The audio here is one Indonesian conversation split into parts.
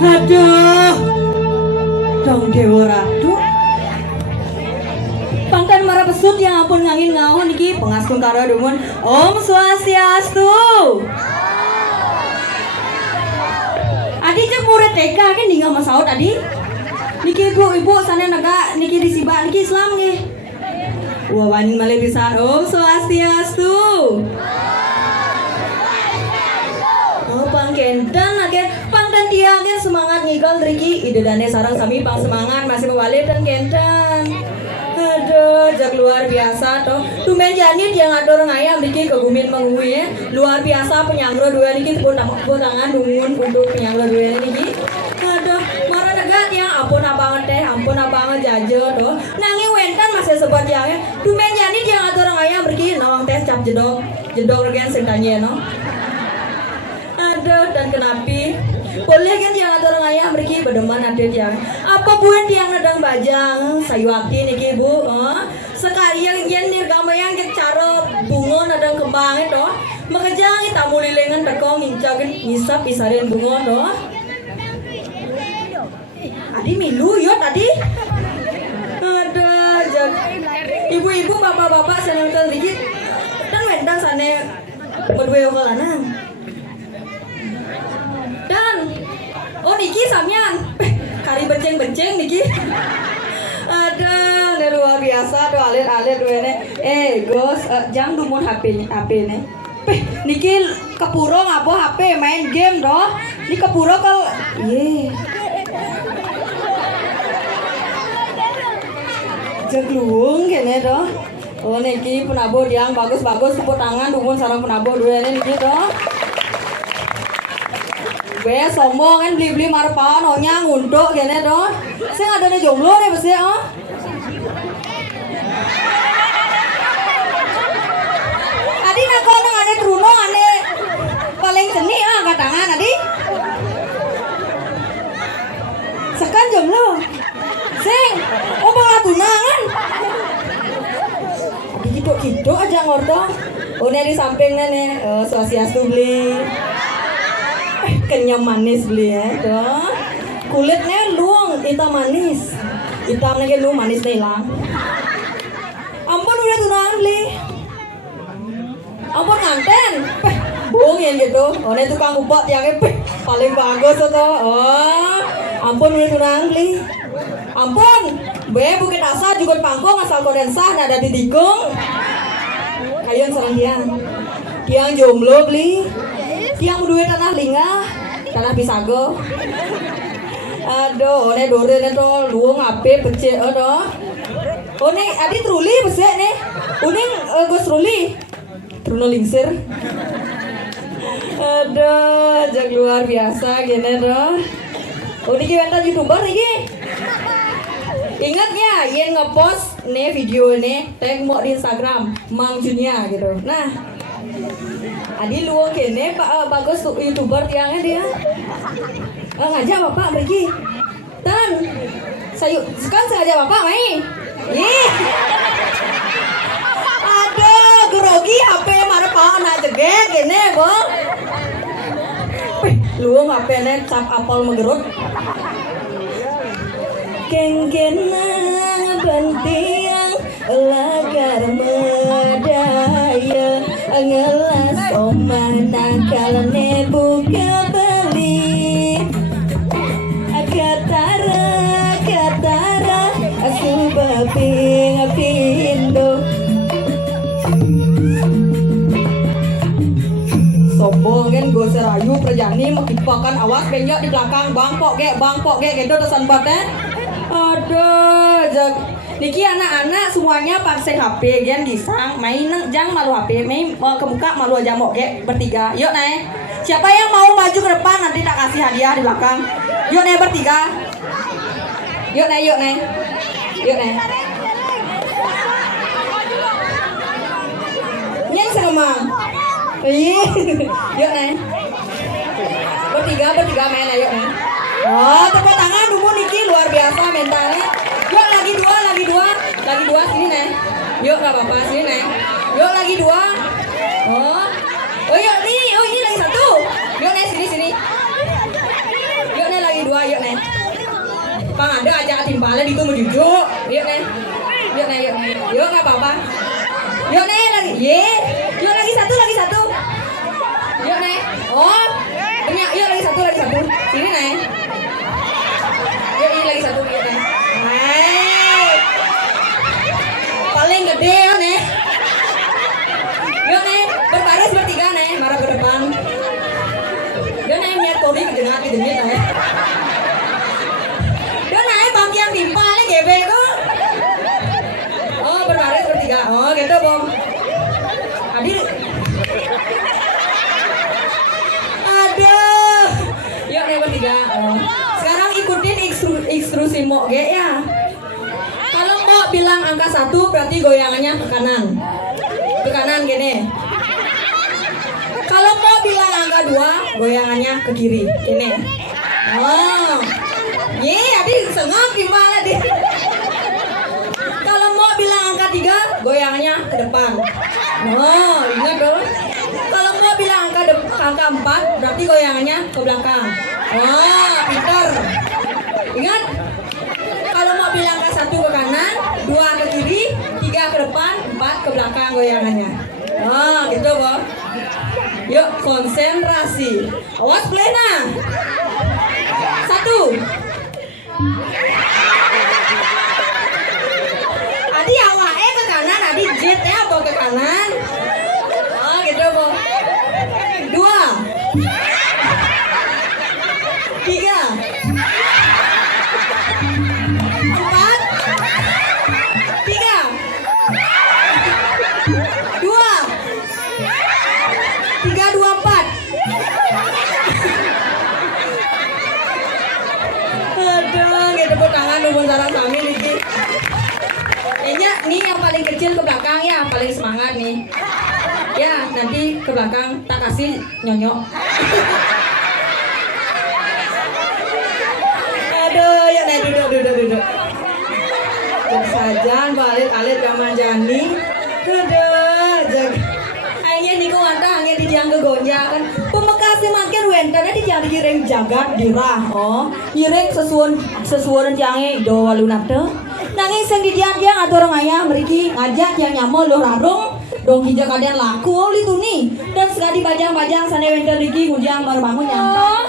Aduh, dong Dewa Ratu. Pangkan marah pesut yang ampun ngangin ngawon iki pengaskun karo dumun Om Swastiastu. Adi cek murid TK kan tinggal Mas Saud adi. Niki ibu sana naga niki disibak niki Islam nggih. Wah wani malih pisan Om Swastiastu. Oh pangkentan ake pangkan tiang semangat ngikal Riki idedane sarang sami pang semangat masih mewali dan kentan. Aduh, jak luar biasa toh. Tumen janit yang atur ngayam Riki kegumin mengui ya. Luar biasa penyangro dua Riki tepuk tangan dungun untuk penyangro dua Riki. Aduh, marah degat yang ampun abanget teh, ampun abanget jajo toh. Nangi wentan masih sempat yang ya. Tumen janit yang atur ngayam Riki nawang tes cap jedok regen sentanya no. Aduh, dan kenapi boleh kan yang ada orang ayam mereka berdeman ada yang apa buat yang nedang bajang sayuati niki bu sekali yang nir kamu yang cara bunga nedang kembang itu makanya kita mulai lengan tekong ngincakin ngisap isarin bunga itu adi milu yuk tadi ada ibu-ibu bapak-bapak senang sedikit dan wendang sana berdua orang dan oh niki sampean kari benceng niki ada luar biasa tuh alit ini gos jang dumun HP ne niki kepuro ngabo HP main game doh ini kepuro kal jagluung kene doh oh niki penabo yang bagus tepuk tangan dumun sarang penabo dua ini niki doh Be sombong kan beli marpan ohnya nguntuk gini doh. Saya ada nih jomblo nih pasti Adi nak kono ane truno ane paling seni angkat tangan adi. Sekan jomblo. Sing, malah tunangan. Adi gitu aja ngorto. Oh nih di samping nih, Swastiastu beli. Kenyam manis beli ya tuh kulitnya luang hitam manis hitam lagi lu manis hilang ampun udah tunangan beli ampun nganten bohong ya gitu ini tukang upah tiangnya paling bagus tuh ampun udah tunangan beli ampun bukit asa juga pangkong asal kondensah ada di tikung kalian serang tiang jomblo beli tiang duit tanah lingah kalah pisago. Aduh, ne dore ne to luang ape pecek do. Oh ne adi truli pesek ne. Uning gue truli. Truno lingsir. Aduh, jak luar biasa gini do. Udah kita YouTuber lagi. Ingatnya, Yen ngepost nih video nih, tag mau di Instagram, Mang Junia gitu. Nah, adi luang kene bagus tuh YouTuber tiangnya dia. Ngajak bapak pergi. Tan, sekarang sengaja bapak main. Ih, aduh, grogi HP mana pak anak jegek gini bang. Luang HP nih cap apel megerut. Kengkenang bentiang lagar medaya ngelas omah nakal ne buka beli katara asuba pindo sombong kan gue serayu perjani makipakan awas benjok di belakang bangkok ge gitu tesan batnya. Aduh, niki anak-anak semuanya pakai HP, gian gisang, main jang malu HP, main ke muka malu aja mau kayak bertiga. Yuk naik. Siapa yang mau maju ke depan nanti tak kasih hadiah di belakang. Yuk naik bertiga. Yuk naik. Nyeng sama. Yuk naik. Bertiga main ayo naik. Oh, tepuk tangan dulu Niki luar biasa mentalnya. Yuk lagi dua sini nih. Yuk nggak apa-apa sini nih. Yuk lagi dua. Oh yuk nih, ini lagi satu. Yuk nih sini. Yuk nih lagi dua, yuk nih. Pang ada aja timbalnya itu mau duduk. Yuk nih. Yuk nggak apa-apa. Yuk nih lagi. Yuk lagi satu. Yuk nih. Oh, yuk lagi satu. Sini nih. Yuk ini lagi satu nih. Paling gede ya nih. Yuk nih, berbaris bertiga nih, marah ke depan. Yuk nih, niat kori kedengar nih. Yuk nih, bagian timpal nih gebe kok. Oh, berbaris bertiga. Oh, gitu bom. Adik. Aduh. Yuk nih bertiga. Oh. Sekarang ikutin instruksi Mo ge ya. Kalau Mo bilang angka 1 berarti goyangannya ke kanan. Ke kanan gini. Kalau Mo bilang angka 2 goyangannya ke kiri. Gini. Oh. Adi sengap gimana di. Kalau Mo bilang angka 3 goyangannya ke depan. Oh, ingat dong. Kalau Mo bilang angka 4 berarti goyangannya ke belakang. Oh, pintar. Ingat, kalau mau bilang ke 1 ke kanan, 2 ke kiri, 3 ke depan, 4 ke belakang goyangannya. Oh, gitu, Bo. Yuk, konsentrasi. Awas plena. 1. Adi awake ke kanan, adi jetnya apa ke kanan. Oh, gitu, Bo. 2. 3. 4. Tepuk tangan dulu sarang kami Niki. Kayaknya nih yang paling kecil ke belakang ya, paling semangat nih. Ya, nanti ke belakang tak kasih nyonyok. Aduh, ya naik duduk. Sajan balik alit kaman jani. Aduh, jag. Akhirnya niku antah angin di diang kegonjakan. Pemekasi makin wentane di diang direng jagat dirah. Oh, direng sesuon jange do walunate. Nanging sing di diang atau orang ayah meriki ngajak yang nyamol lo rarung. Dong hijau kalian laku oli tuh nih. Dan sekali bajang-bajang sana wenten riki ngujang baru bangun nyantah.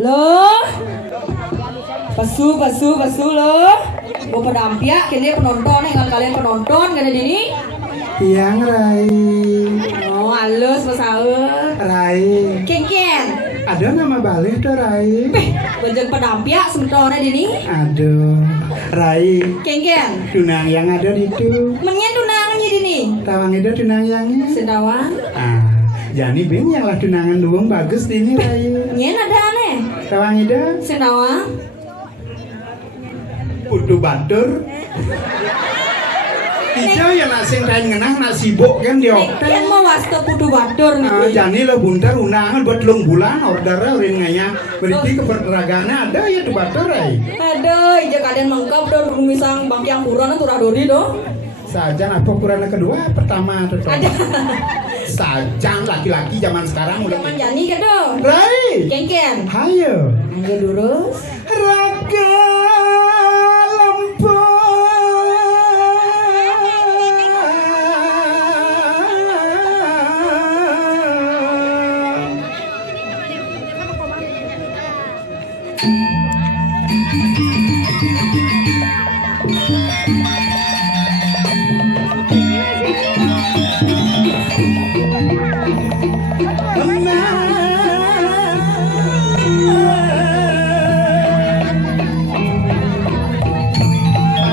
Loh, pasu loh. Gue pedampiak, kini penonton, kalian penonton, kena dini. Tiang Rai. Oh, halus pesaeur. Rai. Kengken. Ada nama balik tuh Rai. Bojeng pedampia sementara dini. Aduh, Rai. Kengken. Tunang yang ada di itu. Menyen tunangannya dini. Tawang itu tunang yangnya. Sendawang. Jani ben yang lah tunangan duung bagus di ini Rai. Nyen ada aneh. Tawang itu. Sendawang. Putu batur. Ijo ya nasi kain ngenah nasi bok kan di hotel. Yang mau wasta putu batur nih. Jani lo buntar undangan buat lung bulan ordernya urin ngaya. Berarti keberderagaannya ada ya tuh batur Rai. Aduh, ija kalian mengkap dong rumisang bang yang kurang turah dori dong. Sajan apa ukuran kedua? Pertama tuh. Ada. Sajan laki-laki zaman sekarang udah. Zaman Jani kan dong. Rai. Kengken. Hayo. Angga lurus. Raga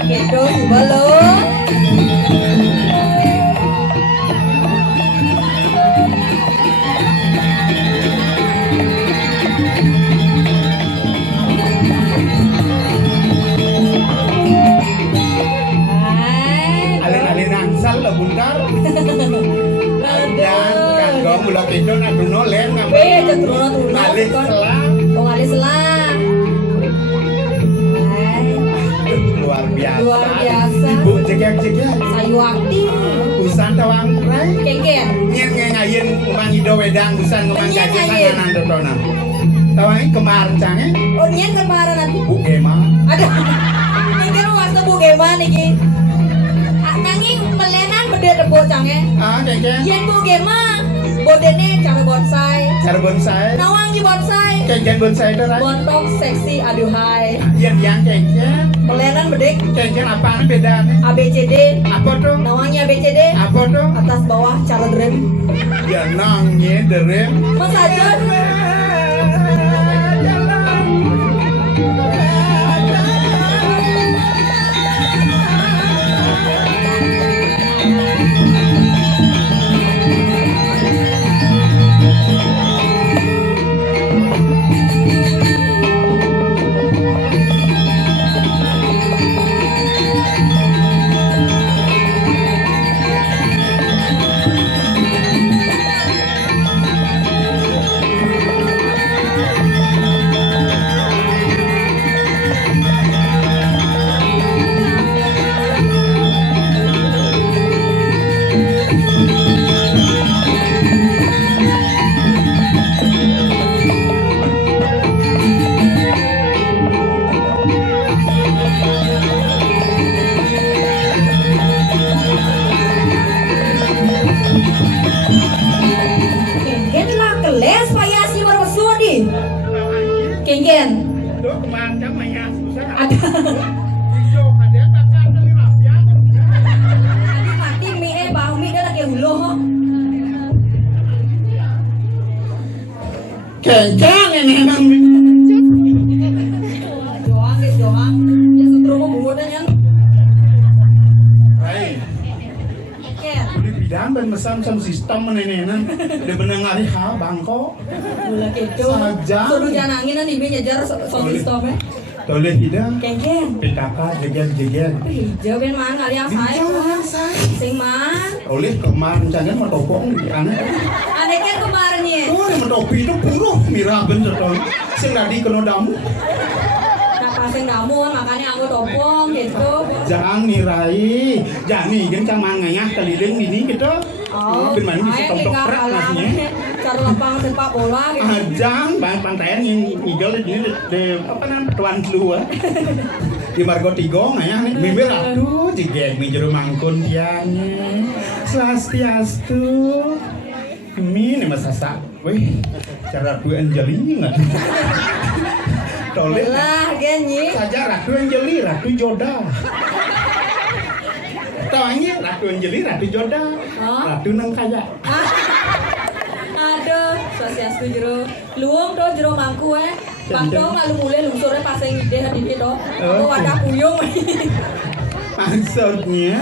Gitu, belum. alin-alin angsal lo buntar. Dan kan gua mulai kidon aduh nolen ngapain? Aja turun. Malih selang. Oh, ada selang. Luar biasa. Luar biasa. Ibu jegek-jegek. Sayuakti. Usan tawang Rai. Kengken. Nyen ngayin umang ido wedang usan ngomang Nyen jajan ngayin. sanganan dotona. Tawang kemar cange. Oh, nyen kemarin nanti. Bu Gema. Ada. Kengken wasta bu geman iki. Nanging melenan bede debo cange. Kengken. Yen bu gema. Bodene cara bonsai. Cara bonsai. Nawangi bonsai. Kengken bonsai itu Rai. Bontok seksi aduhai. Yang kengken. Melenan bedek. Kengken apaan bedanya? ABCD. Apa tuh? Nawangi ABCD. Apa tuh? Atas bawah cara drem. Ya nangnya derem. Mas Ajon. Kengken lah keles payasi merpesuan di. Kengken. Tuh kemana maya susah. Ada. Hijau ada takkan dari rapian. Aduh mati mie bau mie dah lagi huluh. Kengken ini emang. Joang guys joang. Ya sutro mau buatnya yang. Hai. Ken. Di bidang dan mesan sistem menenenan. Dia menengari ha bangko. Gula keco. Saja. Suruh jangan angin nanti biar nyajar soal sistemnya. Toleh tidak. Kengken. Petaka jeger-jeger. Hijau ben man kali yang saya. Sing man. Oleh kemarin jangan mau topong di aneh. Ada kan kemarin ya. Oh, yang topi itu buruh mirah bener toh. Sing tadi kena damu. Nah pasang kamu makanya aku topong gitu. Jangan nirai. Jani kan camang ngayah keliling ini gitu. Oh, Ben mana bisa ayo tontok kita prak kalah. nasinya. Cara lapangan sepak bola gitu. Ajang bang pantaian yang ngigel di sini de apa namanya tuan keluar. Di Margo Tigo ngayah nih mimir aduh jigek mi jero mangkun tiangnya. Swastiastu. Ini masasak. Weh, cara Ratu Anjeli nggak? Toleh Lah genyi. saja Ratu Anjeli, Ratu Joda. Tawanya Ratu Anjeli, Ratu Joda, Oh. Ratu Nang Kaya. Swastiastu jero luwung to jero mangku Bangdo malu mulai lungsure pasang ide hadine to. Aku wadah puyung. Maksudnya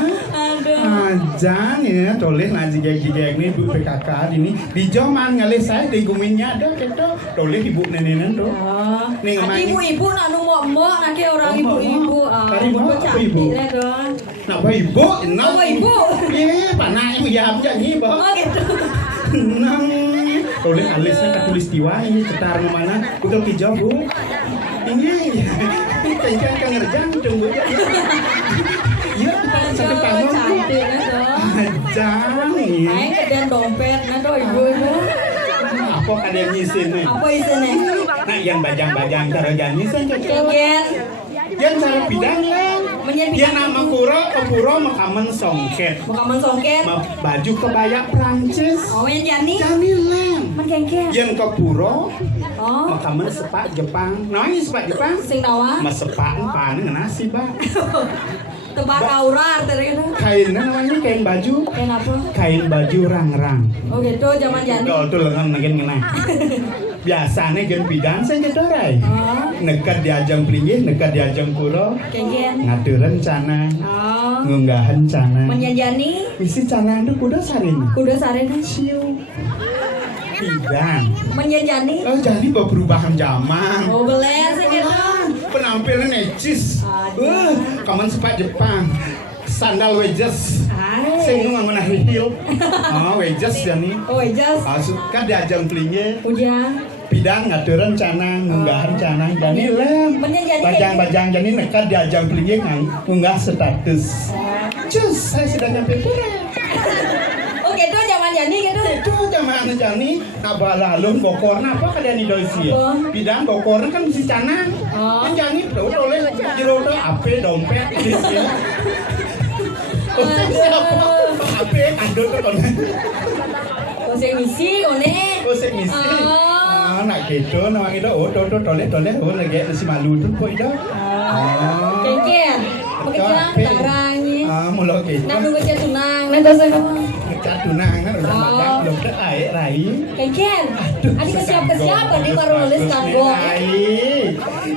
Ajang ya toleh nak jigek-jigek ni ibu PKK ini di zaman ngalih saya di guminnya ada kita toleh ibu nenek tu. Nih ngamai. Ibu-ibu nak numok-mok nak ke orang ibu-ibu. Ibu cantik dah tu. Nak ibu, nak ibu. Ye, panah ibu ya apa ni bah. Oh gitu. Nang toleh alisnya katulistiwa ini cetar mana? Betul hijau bu. Ini kan ngerjang tunggu ya. Iya, sampai tangan cantik dah tu. Ajang ni. Aing kedan dompet nah tu ibu-ibu. Apa ada yang nyisin ni? Apa isinya? Nah, yang bajang-bajang cara janji saja. Kengen. Yang cara bidang lah. Dia nama kepuro makaman songket. Makaman songket. Baju kebaya Prancis. Oh, yang Jani. Jani lem. Menkengkeng. Yang kepuro Oh. makaman sepak Jepang. Nah, ini sepak Jepang. Sing nawa. Mas sepak panen nasi, Pak. Tebak aura artinya gitu. Kainnya namanya kain baju. Kain apa? Kain baju rang-rang. Oh gitu, zaman Jani. Tuh lengan negen ngena. Biasanya gen bidan saya gedorai. Oh. Nekat diajang pelinggih, nekat diajang puro. Kengen. Ngaturan cana. Oh. Ngunggahan cana. Menyanjani. Isi cana itu kuda sarin. Kuda sarena. Siu. Bidan. Menyanjani. Oh jadi perubahan zaman. Oh beles gitu. Penampilan necis. Kaman sepak Jepang. Sandal wedges. Saya ngomong mana heel. Oh wedges ya nih. Oh just. Suka diajang pelinggih. Udah. Bidang ngaturan cana, ngunggahan cana, jadi lem. Bajang-bajang jadi nekat diajang pelinggih ngunggah status. Cus, saya sudah nyampe pura. Oh gitu zaman Jani gitu. Itu zaman Jani, nabah lalu bokorna apa kalian di doisi ya? Bidang bokorna kan mesti cana. Kan Jani oleh jero tuh ape dompet gitu. Ape andut tuh Kosek misi kone. Kosek misi. Nak gitu, nama kita toleh lagi si malu tu pun itu. Kengen. Pekerjaan tarangnya. Mula gitu. Nak nunggu kerja tunang, nanti saya Kerja tunang kan udah makan belum ada air rai. Kengen. Adik kesiap-kesiap kan di baru nulis kanggo.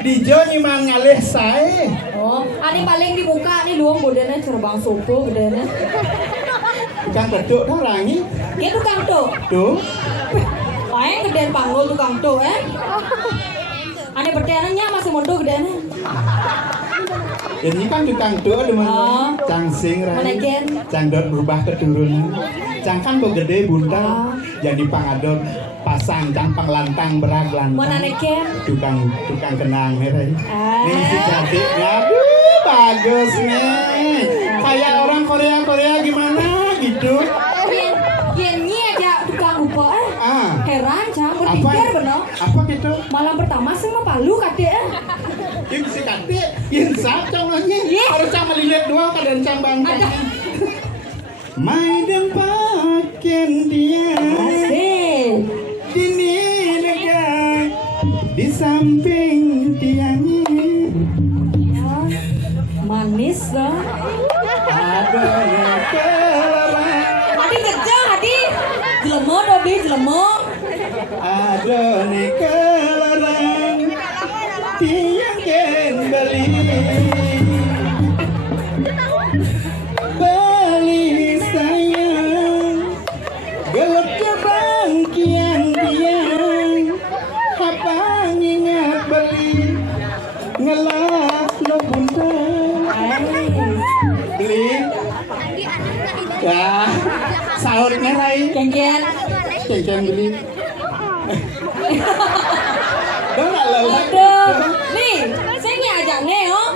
Di Joni mang ngalih saya. Oh, ani paling dibuka nih luang bodena cerbang sopo bodena. Tukang keduk dah rangi. Dia tukang tuh. Tuh. Aing gedean panggul tukang tuh Ani pertenanya masih mundur gedean. Ini kan tukang tuh di mana? Cangsing rangi. Cangdot berubah keturunan. Cang kan kok gede bunda. Jadi pangadot pasang cang panglantang berak lantang. Mau naneken? Tukang kenang nih. Ini si cantiknya. Aduh, bagus nih. Kayak orang Korea gimana gitu. Yennya aja tukang upo heran cang berpikir bener. Apa gitu? Malam pertama sih mah palu kade Yang si kade, yang satu nanya. Harus cang melihat dua kadang cang bangkang. Maidang paken dia. Asik. Dini lega di samping tiangnya. Manis dah. Ada Hadi kerja hadi. Jelemo dobi jelemo. ada nekalarang tiang gen beli sayang gelap kebang kian tiang apa ingat beli ngelak lo bunda beli ya sahurnya rai Kengen. beli Don't lalu Aduh. Nih, saya ngajak nih oh.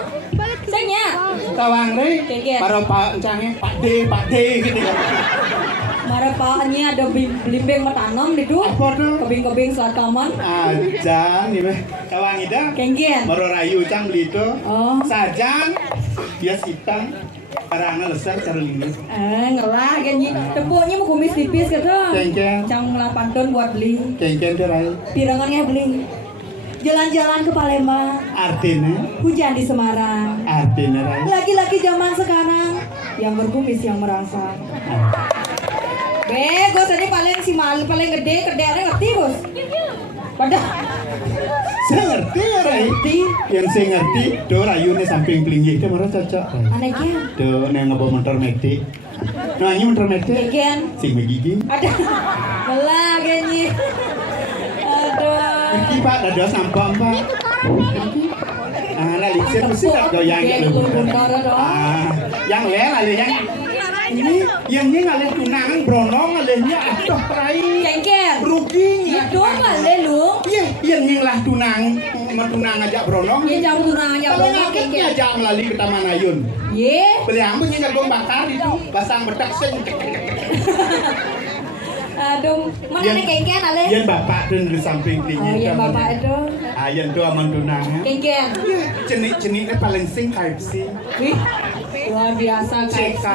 Saya tawang deh Kengkeng. para pak canggih Pak D gitu kan Mara paknya ada blimbing metanam di tuh. apa tuh Kebing-kebing saat kaman. ajan nih beh tawang ida Kengen. maro rayu cang beli itu Oh. sajan dia sitang karena lesar cara lingus Ngelah ganyi. Tepuknya mau kumis tipis gitu. Kengkeng Cang 8 ton buat beli. kengkeng tuh rai Pirangannya beli. Jalan-jalan ke Palembang. artinya Hujan di Semarang. rai Laki-laki zaman sekarang yang berkumis yang merasa. Bos ini paling si mal paling gede kerjanya ngerti bos. Pada Saya ngerti ya Rai. Yang saya ngerti, do rayune samping pelinggih itu marah cocok. Rai. anaknya. Do neng ngebawa motor metik. Nah ini motor metik. Bagian. Sing begigi. Ada. Belah kayaknya. Aduh. Ngerti Pak, dada sampah Pak. Ah, nah liksir mesti tak goyang gitu. Yang lain ada yang ini yang ngalih tunangan bronong ngalihnya aduh Rai. Cengker. Ruginya. Itu mana lu? Iya, yang lah tunang ajak bronong. Iya jam tunangan aja Kalau bronong ngaketnya cengker. ajak melalui ke Taman Ayun. Ye. Beli ambun yang gong bakar itu basang bedak sing. Aduh, mana nih cengker ale? Yang bapak tuh di samping Oh tinggi. iya bapak itu. Ayan tuh aman tunangan. Cengker. Cenik-ceniknya paling sing KFC. Wih. Luar biasa CK.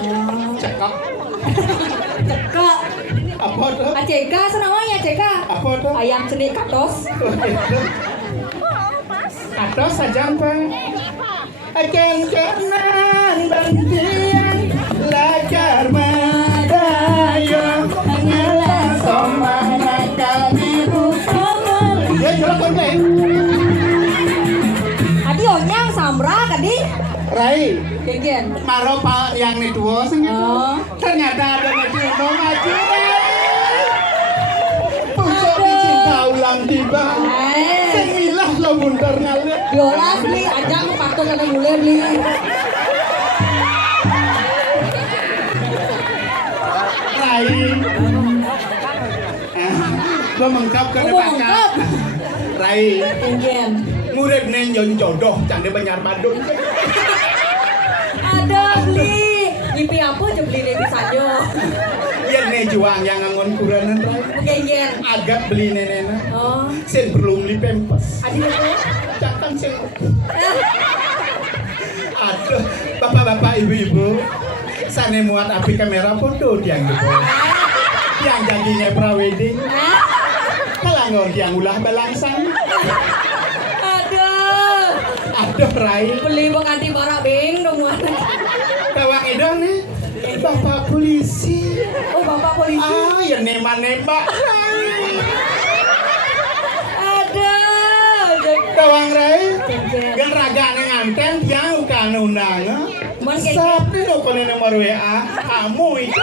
Oh. Cekok. Cekak. Apa tuh? ACK senamanya CK. Apa tuh? Ayam cenik katos. Atau saja apa? Akan kenan bantian lajar madayo hanyalah somana kami bukan. Ya jual konten. Adi onyang samra tadi. Rai, Kengen. maro pak yang nih tua Oh. ternyata ada maju maju. Pusok dicinta ulang tiba. Semilah lo buntar ngalir. Yola beli ajang patut ada mulai beli. Rai. Gua mengkap ke Gua mengkap. Rai. Kengen. Murid nih jodoh, candi banyak badut. Ada beli. Mimpi apa aja beli ini saja. Biar nih juang yang ngangon kuranan Rai. Kengen. Agak beli nenena. Oh. Sen belum beli pempes. Adi itu. Cakang sen. Aduh, bapak-bapak, ibu-ibu, sana muat api kamera foto tiang gitu. Tiang janjinya prawedding. Kalangon tiang ulah balangsang. Aduh. Aduh, Rai. Beli bang anti barak bing dong mana. Kawang edon nih. Bapak polisi. Oh bapak polisi. Ah, ya nembak-nembak. Aduh. Kawang Rai. Kengen. Gan raga nganten tiang ukan undang. Man kayak Sabtu lo kono nomor WA kamu itu.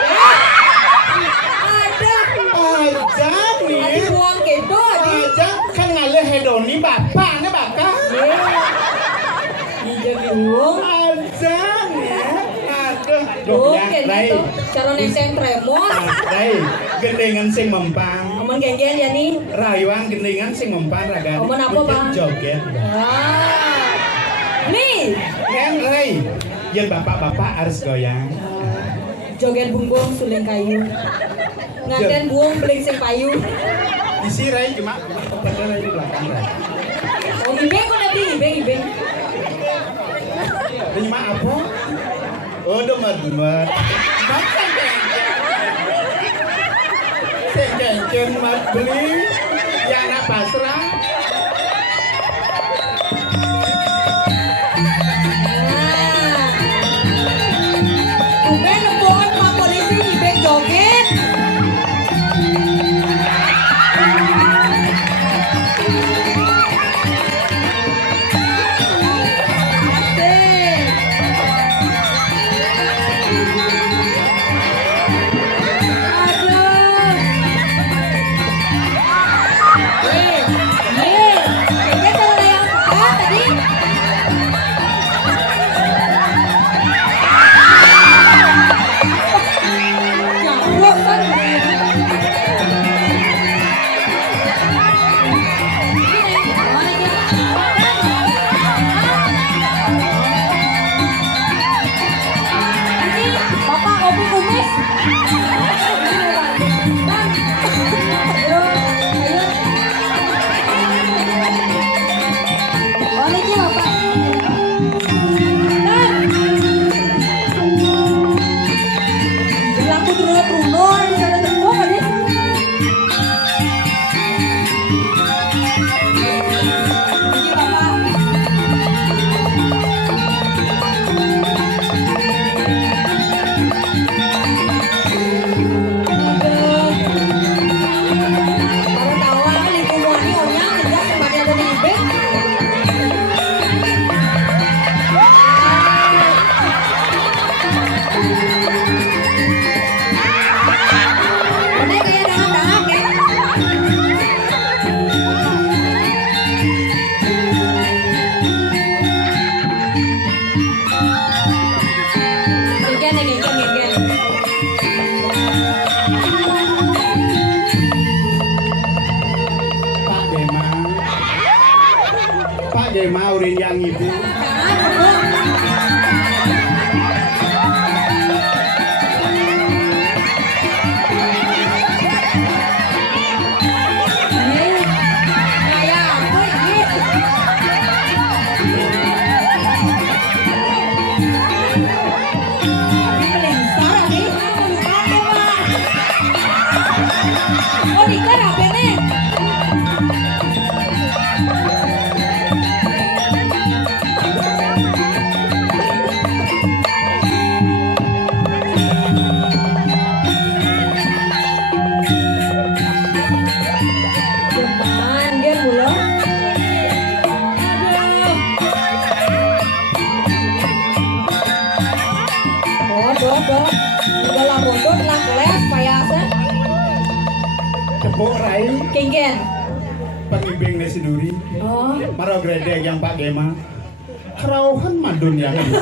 ada. Aja Adi nih. buang kedo adi. Aja kan ngalih hedoni bapak nih bakal. Iya bingung. Aja nih. Aduh. Dong, ya, kayak Rai. gitu. Cara nenteng tremor. Rai, gendengan sing mempang. Aman genggen ya nih. Rayuan gendengan sing mempang raga. Omen apa, Bang? Joget. Wah. Nih. Kan Rai, yang bapak-bapak harus goyang. Joget bunggong suling kayu. Ngaten buang beling sing payu. Di si Rai cuma padahal Rai di belakang Rai. Oh ibeng kok nanti ibeng. Dan cuma apa? Oh, domat. Makan kencen mat beli yang nak pasrah. Nah. Ibeng nembongan pak polisi ibeng joget. Aduh. Wih. mah urin yang ibu. Cepuk rai Kengken. pengimbing nasi duri. Oh. Maro gredeg yang Pak Gema. Kerauhan madun yang itu.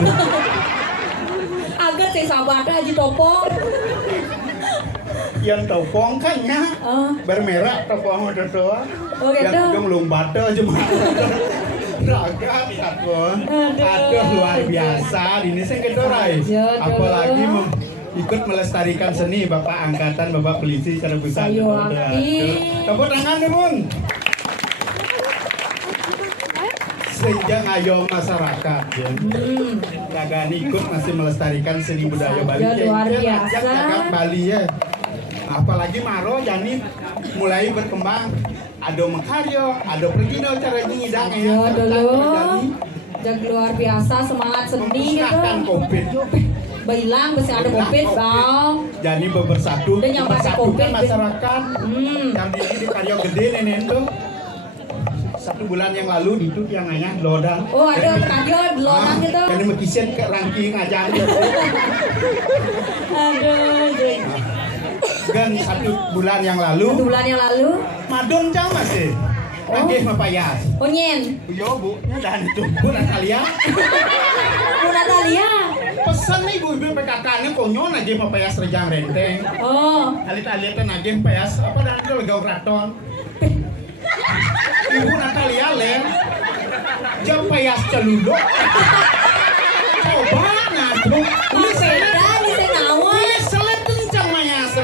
Agak saya sahabat Haji Topong. Yang topong kan nya Oh. bermerah topong itu tuh. Oh, gitu. Yang ujung lompat cuma. Raga aduh luar biasa ini saya kedorai. Apalagi ikut melestarikan seni Bapak Angkatan Bapak Polisi secara besar. Ayo aktif. Tepuk tangan nih Bun. Senja ngayo masyarakat ya. Lagan ikut masih melestarikan seni budaya Bali. Ya, luar biasa. Jagat Bali ya. Apalagi Maro Jani mulai berkembang. Ada Mekaryo, ada Pergino cara ngidang ya. Yo dulu. Jag luar biasa semangat seni gitu. Memusnahkan Covid. Bilang mesti ada Covid bang. Jadi bersatu, Dan yang pakai mempersatukan Covid, masyarakat. Yang di Karyo gede nenek itu 1 bulan yang lalu itu yang ayah lodang. Oh ada radio lodang gitu. Jadi mekisen ke ranking aja. Aduh. Kan 1 bulan yang lalu. 1 bulan yang lalu. Madon jam masih. Lagi mapayas. Oh nyen. Yo bu, dan itu Bu Natalia. Bu Natalia. Pesan nih ibu PKK ini konyon aja mapayas rejang renteng. Oh. Alit-alit aja payas apa dan itu legau kraton. Ibu Natalia len jam payas celuluk. Coba nanti ini Beda ini saya ngawal. ini selet kencang mayas.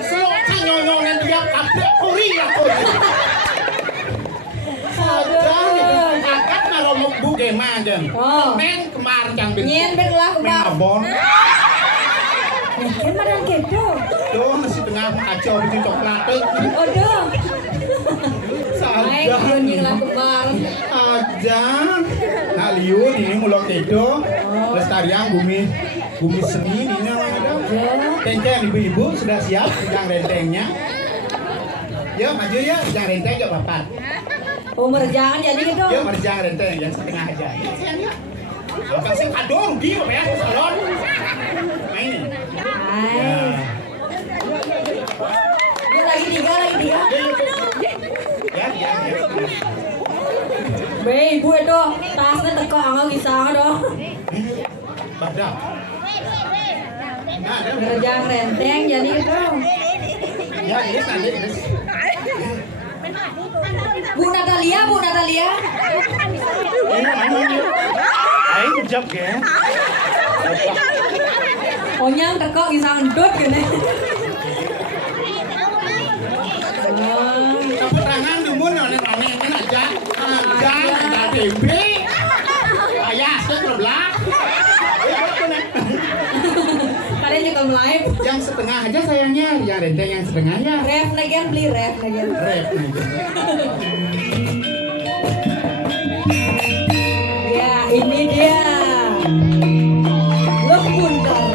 Selok nyonyonan dia kabeh kori ya kori. Angkat naromok Bu Gema aja. Oh. Men kemar jang bin. Nyen ben lah Men kebab. abon. Nyen madang kedo. Tuh nasi tengah kacau di coklat. Odoh. Baik, Saja. kuning lah kebal. Aja. Nah liun ini mulai kedo. Lestarian bumi seni ini namanya. Tenceng ibu-ibu sudah siap yang rentengnya. Ya maju ya, yang renteng gak apa-apa. Oh merjangan jadi gitu. Ya mari jangan renteng yang setengah aja. Ya sayang ya. Apa sih kado rugi apa ya salon. Main. Hai. Ini lagi tiga. Ya. Be ibu itu tasnya teko angau kisah doh. Badak. Nah, ada. Merjang renteng jadi gitu. Ya, ini nanti. Bu Natalia. Ini namanya. Aing kejap ya. Onyang teko kisah endut gini. Tepuk tangan dulu nonton aja. Ada tempe. Ayah sebelah. Kalian juga live. Yang setengah aja sayangnya, yang renteng yang setengahnya. Ref lagi beli ref lagi. Rep. Ya ini dia. Loh bundar.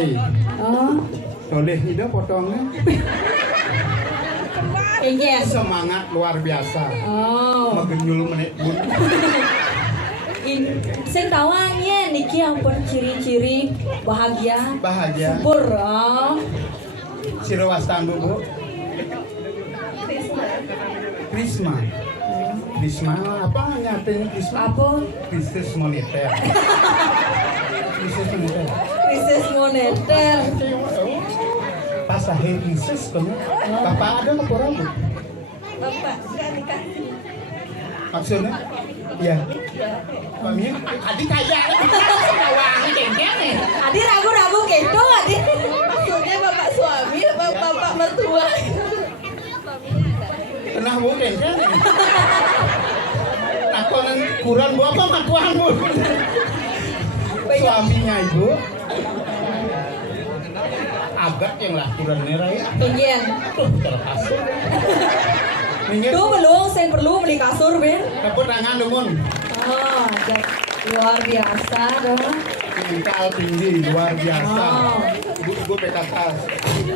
Rey. Oh, Boleh ida potongnya. Kengen. Semangat luar biasa. Oh. Megenyul menit bun. Sing tawangnya niki ampun ciri-ciri bahagia. Bahagia. Subur. Oh. Siro wastan bu. Krisma. Krisma apa nyatain Krisma? Apa? Krisis moneter. Krisis moneter. Krisis moneter. Pas akhir krisis kan? Bapak ada laporan bu? Bapak nggak dikasih. Maksudnya? Ya. Mami, adik kaya. Awang kengkeng nih. Adi ragu-ragu gitu, Adi. Maksudnya bapak suami, bapak mertua. Tenang bu kengkeng nih. Nah kalau kurang bu apa makuan bu? Suaminya ibu. Agak yang lah kurang nerai. Kengen. Tuh terkasur. Minggir. Tuh belum, saya perlu beli kasur, Ben. Tepuk tangan lumun. Oh, luar biasa dong. Tingkal tinggi luar biasa. Oh. Ibu PKK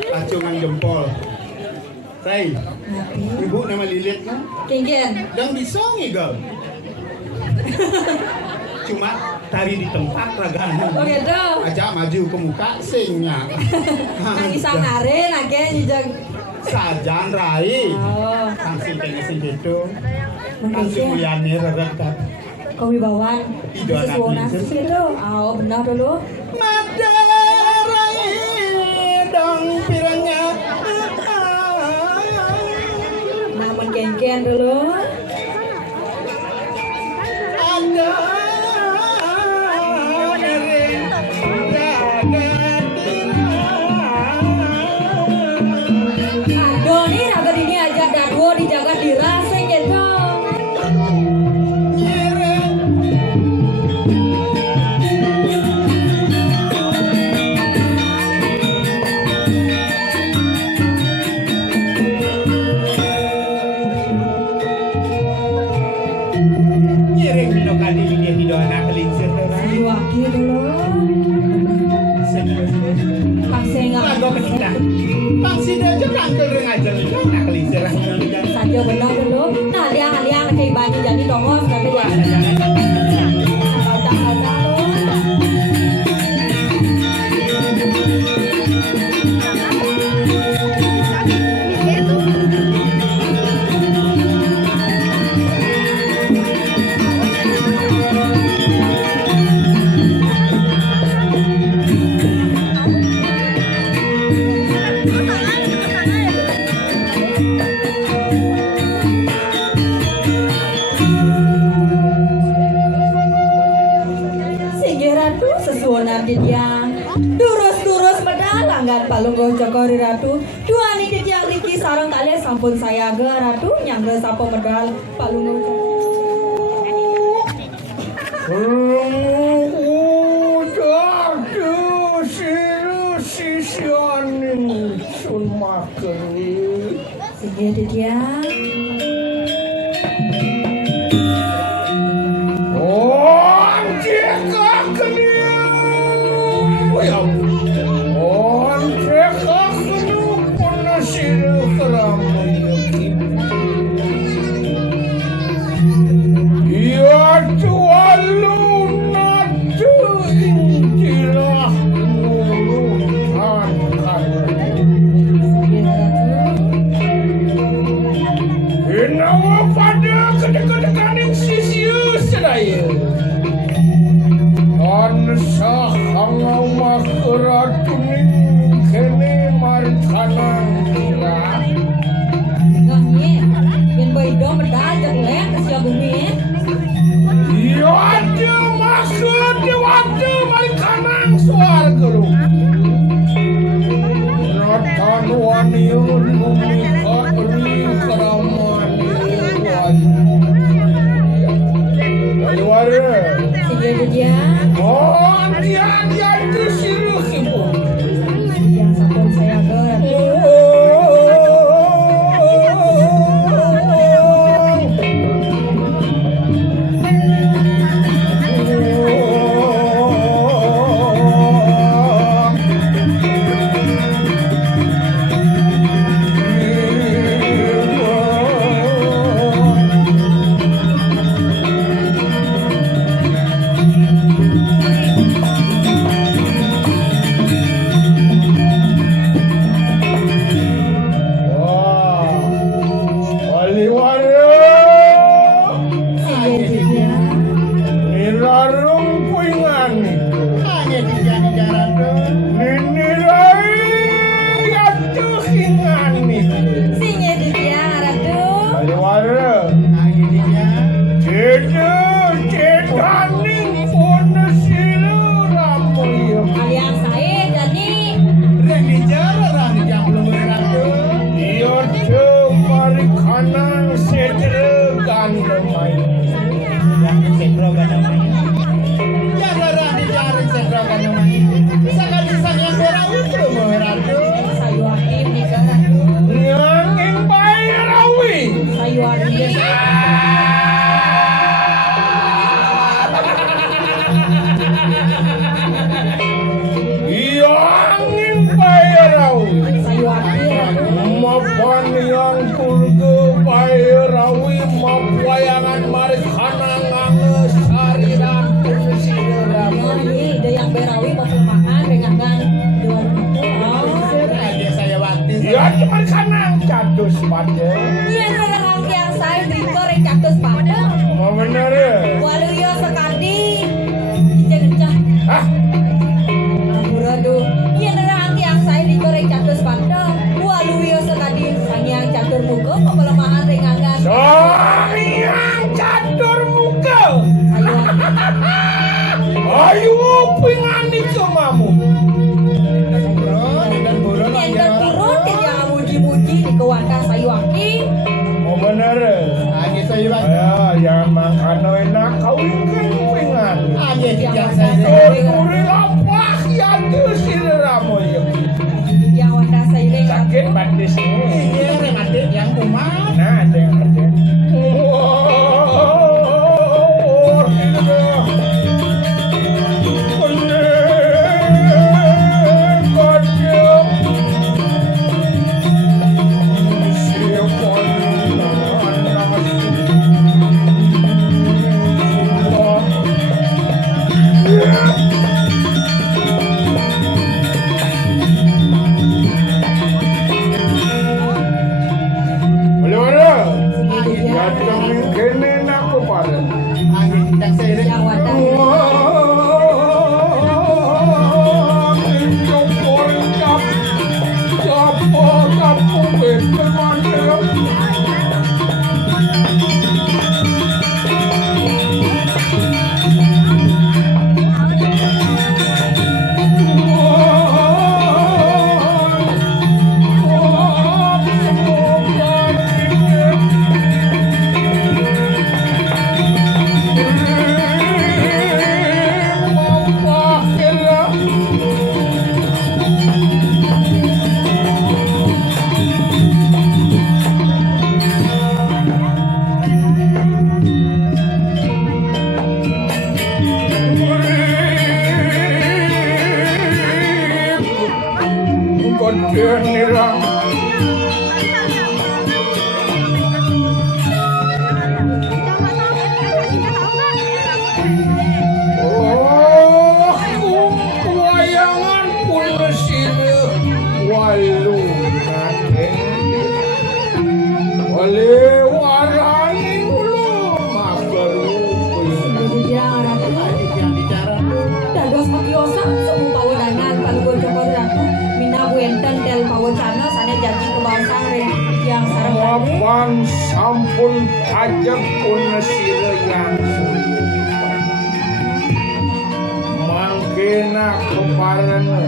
acungan jempol. Rey, ibu nama Lilit kan? Kengen. Dan bisa ngigal. Cuma tari di tempat raganya. Oh gitu. Aja maju ke muka singnya. Nang isang nare, nage jujang. Sajan Rai. Oh, Langsung kayaknya sing gitu. Langsung mungkin muliane rerekat. kewibawan. Idola Sesuatu princess. gitu. Oh, benar dulu. Madarai dong pirangnya. Namun kengen dulu. Ada Aduh, nih raga ini aja dadwo dijaga dirasa gitu. nyiring dino kali ini hido anak kelincir Diwaki dulu. Pasenga. Lagu ketika Paksida aja kangkel ring aja nih anak kelincir Sadio benar dulu. Nah, liang kayak bani jadi dongos tapi ya. Ratu sesuonar didiang durus medalanggan palungguh Joko Ratu duani didiang Riki sarang kalih sampun sayaga Ratu nyangga sapa medal palungguh Sige didiang kanang sedregan namanya. Sedrogan namanya. Jangan dicari sedrogan namanya. Sakali sang yang berau mau ratu. Sayu akim nikah ratu. Yang bayar awi. Sayu akim. Yang bayar awi. Sayu akim. Mapan yang purga bayar awi. Mapayangan marikana nganges hariran pensiran. Ini yang berawi mau makan dengan doan itu. Aja saya waktu. Ya cuma kanang cadus pada. Iya orang yang saya dikor yang cactus pada. Mau bener ya? Walau ya sekali cecah. Hah? Aduh. Iya orang yang saya dikor yang cactus pada. Walau ya sekali sang yang catur muka kok pelemahan ringan. Yang catur muka. Ayo. Ayo pingani kemamu. Dan buron Enten turun yang muji-muji di kewadah sayu akim. Mau bener ya? Aja saya waktu. Ya, yang makan enak kau ikan pingan. Aja yang Oh, saya. kuri lampah ya tuh sineramu ya. Yang wadah saya ini Sakit batisnya. Iya, rematik yang kumat. Nah, ada yang ada. Wow, ini dah. Aja kita saya. yang wadah. Dados makiosa suku pawedangan palugon jokor ratu mina buenten del pawacana sana jadi kebangsaan yang sarang Wapan sampun pajak puna sila yang sulipan. Mangkena keparana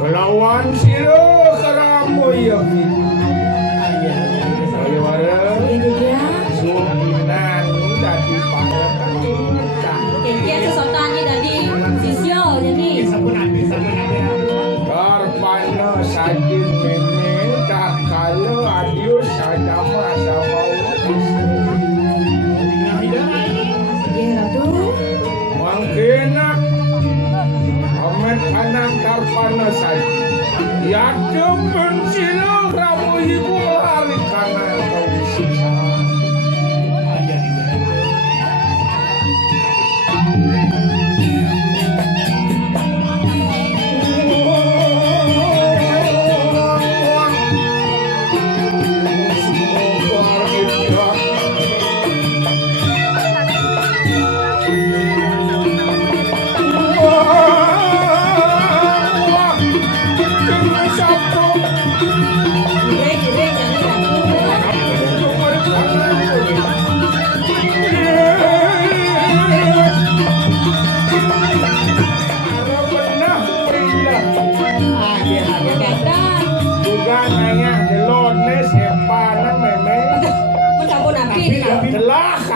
kelawan sila keramu yakin. Saya wara suminan dadi parakan kita. Kian sesotannya tadi sisyo jadi Sabun api. Karpana sajin meme takala adios sadama sabau. ratu Mangkena amet anak karpana saja. Ya demen sila ramu ibu lari kanan kau disiksa.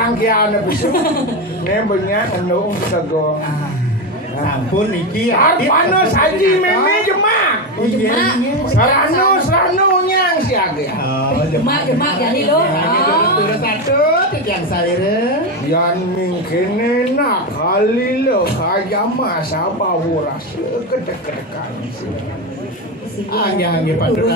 rangkaian besu. Nebelnya anu sagong. Ampun iki. Arpano saji meme jemak. Iya. Sarano nyang siage. Oh, Jemak jadi lo. Turun satu, yang salire. Yan mingkene nak kali lo kaya masa bawuras kedek-kedekan. Angge patur.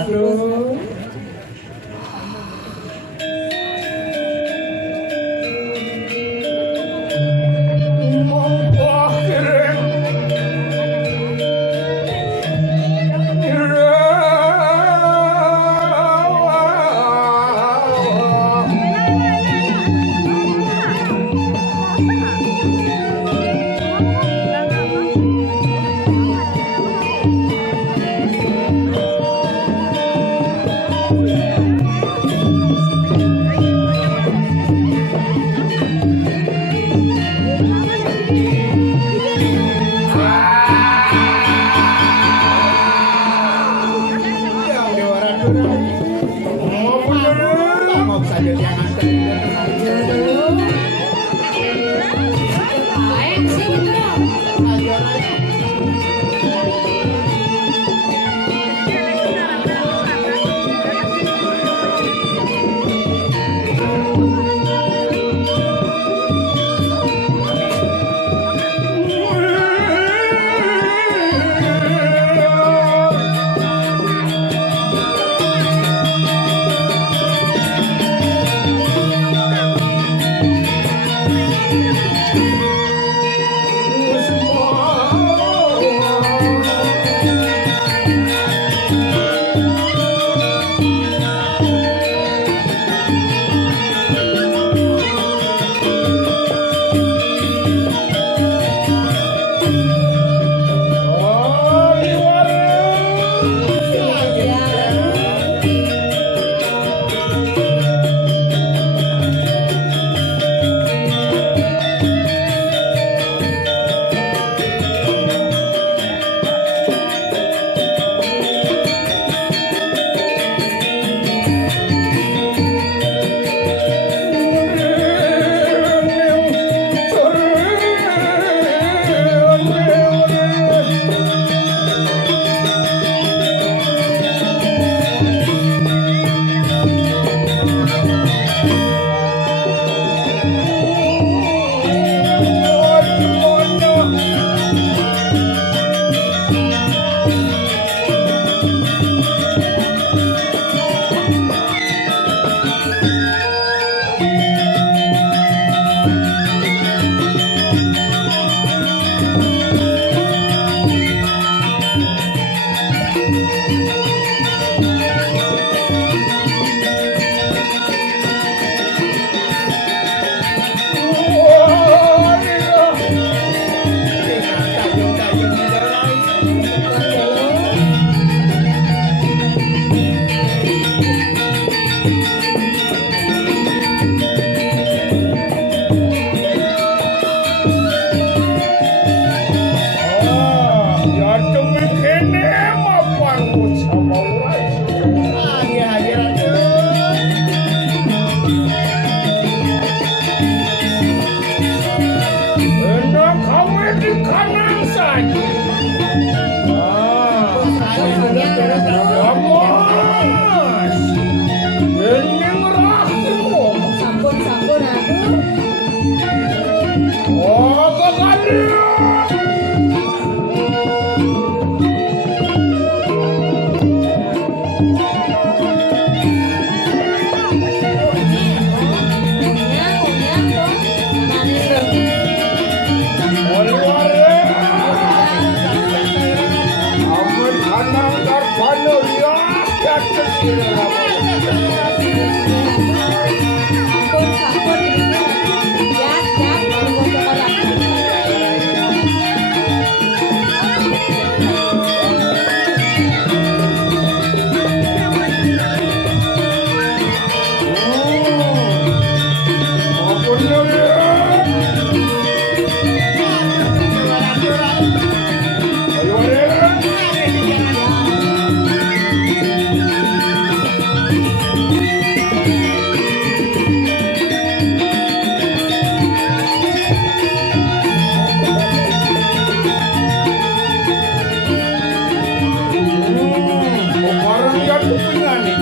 Aduh pengen nih.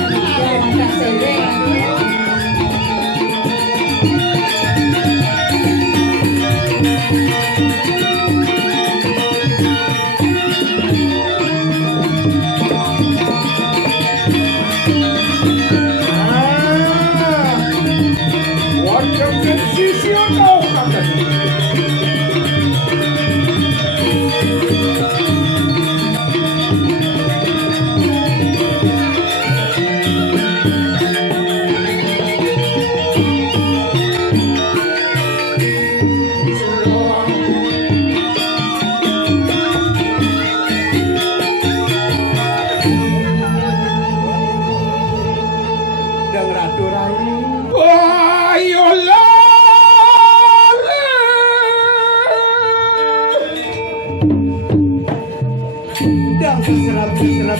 Masak sereng. Wajahnya sisi atau kata Dang ratu rai. ayolah. Dang serap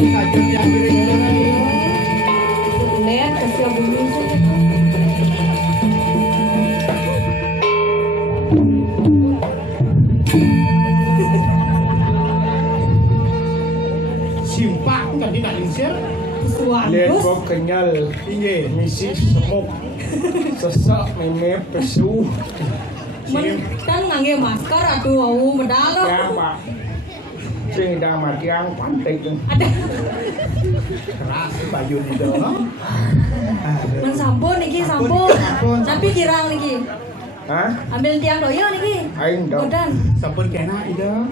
saja yang kira-kira. Lihat kasih bumbu saja. Simpak kan tidak diusir. Lihat Suarus. kok kenyal. Iya. Misi semuk. Sesak meme pesu. Kan ngangge masker aduh au medalo. Ya pak. Sing dah mati ang pantai kan. Ada Keras baju itu. men sampun niki sampun. Sampun. Tapi kirang niki. Hah? Ambil tiang doyo niki. Aing dong. Godan. Sampun kena ida.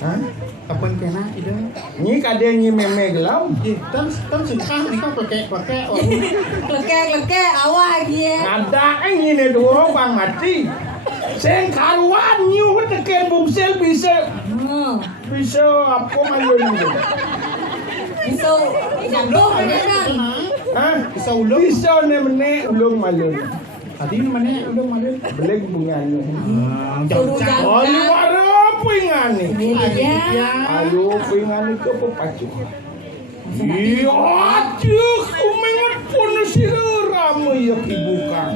Hah? Sampun kena ida. Ni kade ni meme gelam. Ih, tan susah nih kok pakai. Lekek awah iki. Ada ini nih dua bang mati. Sing karuan nyu teken bungsel bisa apa malu ni? Bisa jantung kan. Hah? Bisa ulung. Bisa ni mene ulung malu. Tadi mana ulung mana? Beleg bunga ni. Suruh Oh ni jangan. mana pingan ni? Iya. Ayo pingan ni ke pepacu. Iya, aduh, kumengat pun siram ya kibukan.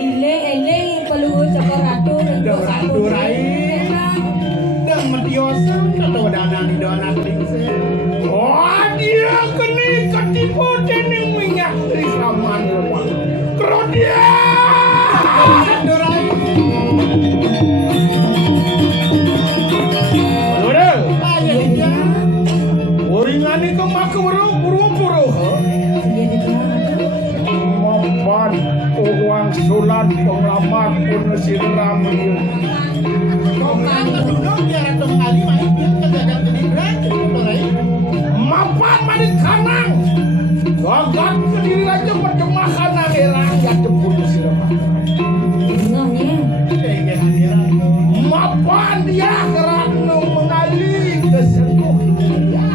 Ele perlu cakar ratu Dah ratu rai. Dah matiosa kalau dana ni dana lingse. Oh, dia kena ketipu dening minyak dari saman lewat. Kalau dia. Ratu rai. Udah. Ayo dia. Uringan ni kau makan buru-buru. Mapan uang sulat penglamat pun siram ni. Kau kan dulu dia ratu kali main dia kejagaan ke Ratu rai. Mapan mari kanang. Gagat ke diri raja berjemah kanang erang ya jemput siram. Mapan dia kerana mengalir ke seluruh dunia.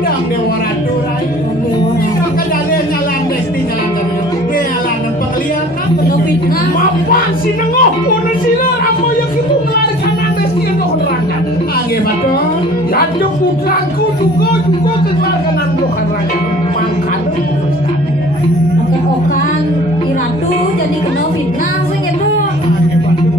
Dang dewa ratu rai. Dia kadale jalan desti jalan terus. Jalan penglihatan Penuh fitnah. Mapan si nengoh pun sila apa yang kita melari kanan desti untuk neraka. Angge baton. Ya jemputranku juga keluar kanan blokan raja. Makan Okan iratu jadi kena fitnah sih gitu. Angge baton.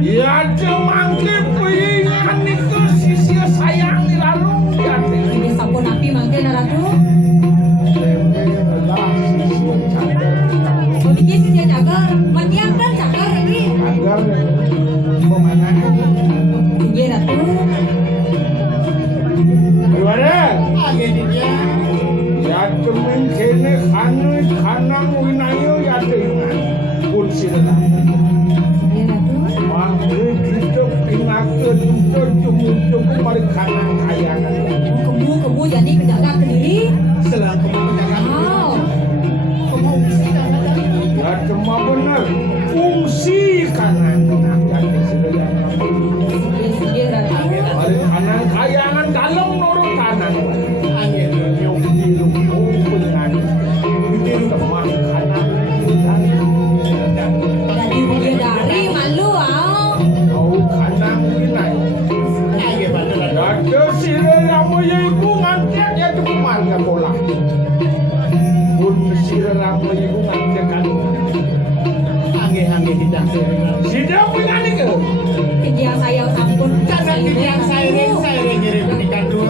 ya jemangke pingan itu sisi sayang di lalu ya Ini sampun api mangke ratu. Begini sih dia cagar. Matiang kan cagar lagi. agar Iya ratu. gimana Angge dia. ya cemen kene kanui kanang winayo ya dengan pun sila Iya ratu. mangke kita pingakeun untuk jemu-jemu mari kanang kayangan Kebu jadi kejaga ke diri. Selang kemenjagaan. Wow. Pengungsi dan ya cuma benar fungsi kanang ya sila Iya ratu. mari kanang kayangan dalam nurut kanang Angge yang dilung dengan teman kanang Jadi bidadari malu ah. au kanang winay Angge baton. ada sila ramo ya ibu ngantek ya cuma ya bola pun sila ramo ya ibu ngantek kan Angge tidak. sida pingan ke Dia saya sampun. Cacat tidak saya ngirim berikan dulu.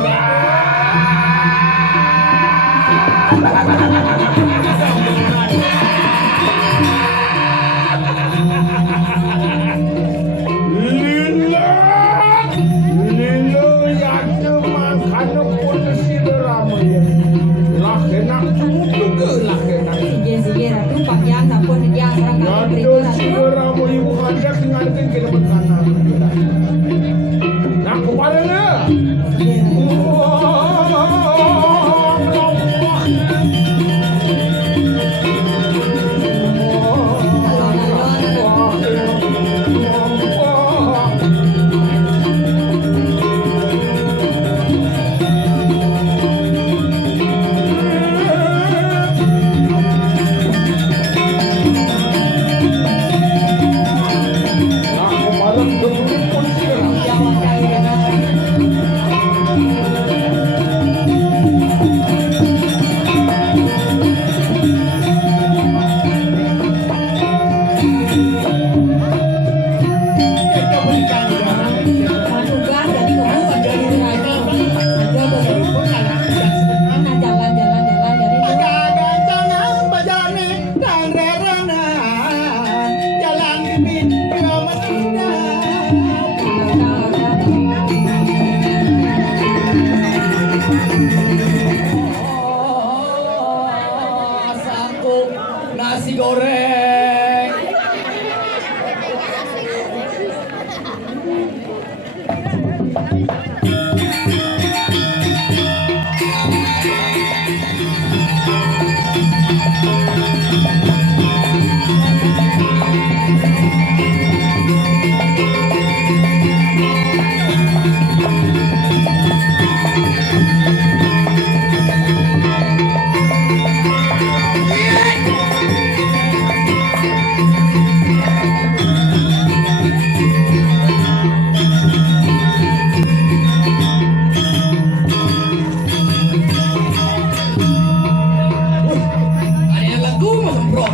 Ada lagu macam bro.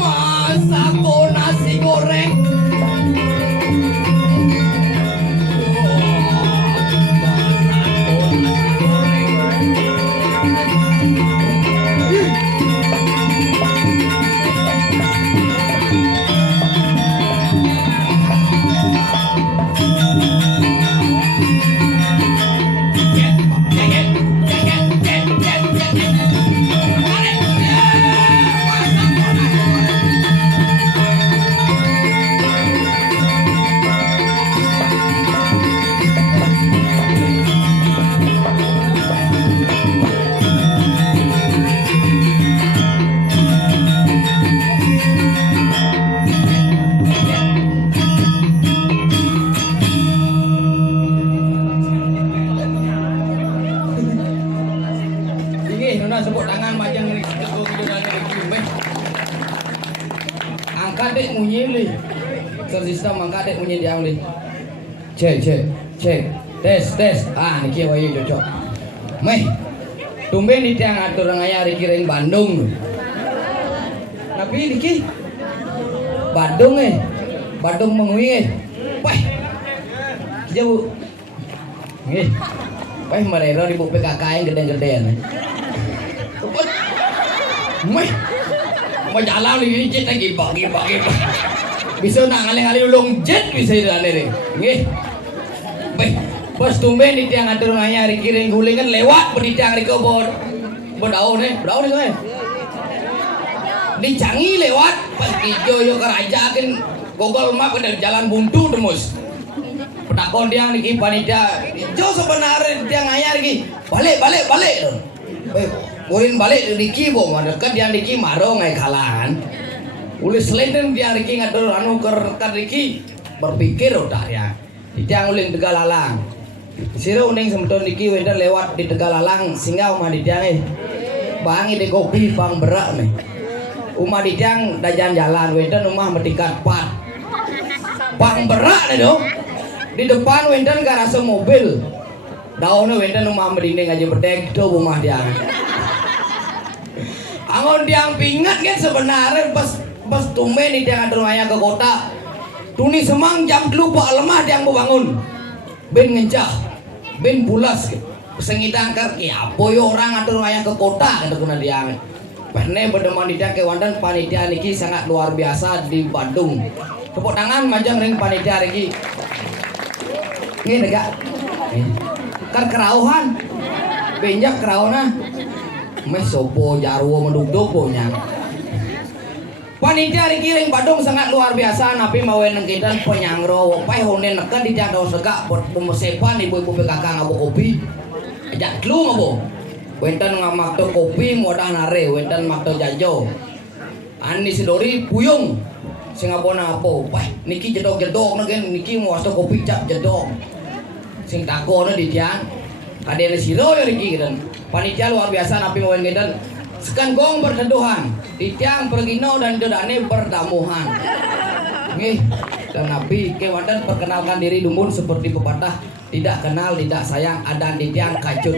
Masako nasi goreng. Ini nona sebut tangan macam ni tekuk gitu dan ni. Angkat dek munyi li. Sistem angkat dek munyi diam li. Cek. Tes. Ah, niki wae cocok. Meh. Tumben di tiang atur ngaya Riki ring Bandung. Tapi niki Bandung Bandung mengui Wah. Jauh. Nggih. Wah, merero di buk PKK yang gede-gedean. Meh. Mau jalan ni jet lagi bagi. Bisa nak ngalih-ngalih ulung jet bisa ane ni. Nggih. Baik. Pas tumben di tiang atur ngaya Riki ring guling kan lewat di tiang riko berdaun ni kan. Dicangi lewat pas hijau yo keraja kan Google Map ke jalan buntu terus. Pedakon dia niki panitia hijau sebenarnya tiang ngaya Riki. Balik. Urin balik Riki bo dekat dia Riki maro ngai kalan. Ulis selenden dia Riki ngatur anu kerkat Riki berpikir udah ya. Di tiang ulin Tegalalang. Sira uning semeton Riki wenten lewat di Tegalalang singgah omah di tiang bangi di kopi bang berak nih. Umah di tiang dajan jalan wenten rumah metikat pat. Bang berak nih dong. Di depan wenten garase mobil. Daunnya wenten rumah mendinding aja berdek tuh rumah dia. Angon tiang pingat kan sebenarnya pas tumben di tiang atur ke kota. Tuni semang jam 3 pak lemah tiang bangun. Ben ngencah, ben pulas. Sengitang kaki apa yo orang atur ke kota kata kuna tiang. Pene berdeman di tiang kewandan panitia niki sangat luar biasa di Bandung. Tepuk tangan majang ring panitia Riki. Ini negak. Kan kerauhan. Benjak kerauna. Mes sopo jarwo menduk-duk punya. Panitia Riki ring Bandung sangat luar biasa napi mawen nengkitan penyangro pai honen neken di jadau segak pemesepan ibu-ibu PKK ngabo kopi. Ajak lu ngabo. Wenten ngamakto kopi modah nare wenten makto jajo. Ani sidori puyung sing ngabona apa. Pai niki jedok-jedok negen niki muasto kopi cap jedok. Sing takone di tiang kadene siro ya Riki kan. Panitia luar biasa napi mawen ngeden sekan gong berteduhan di tiang pergino dan dedane berdamuhan. Nggih, dan Nabi kewandan perkenalkan diri dumun seperti pepatah tidak kenal tidak sayang adan di tiang kacut.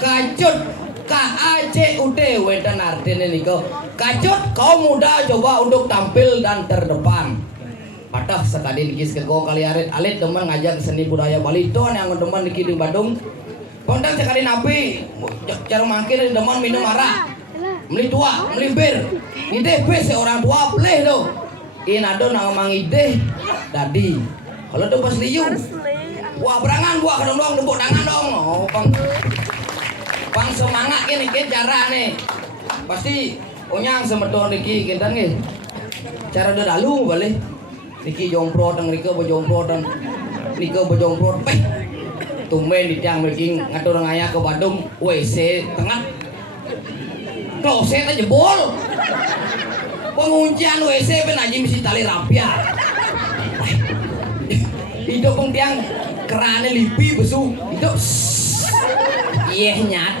Kacut KACUT wenten artinya niko. Kacut kaum muda coba untuk tampil dan terdepan. Patah sekali niki sekego kali alit teman ngajak seni budaya Bali ton yang teman niki di Bandung. Konten sekali napi cara mangkir demen minum arak beli tua beli bir ide be seorang tua boleh lo ini ada nama ide tadi kalau tuh pas liu wah berangan gua kedong dong tepuk tangan dong oh pang semangat ini cara nih pasti onyang semeton Riki kita nih cara udah lalu balik Riki jomprot dan Riki bojomprot dan Riki bojomprot tumben di tiang mriki ngatur ngaya ke Bandung WC tengah kloset aja jebol penguncian WC ben aja mesti tali rapia itu pun tiang kerane lipi besu itu iya nyat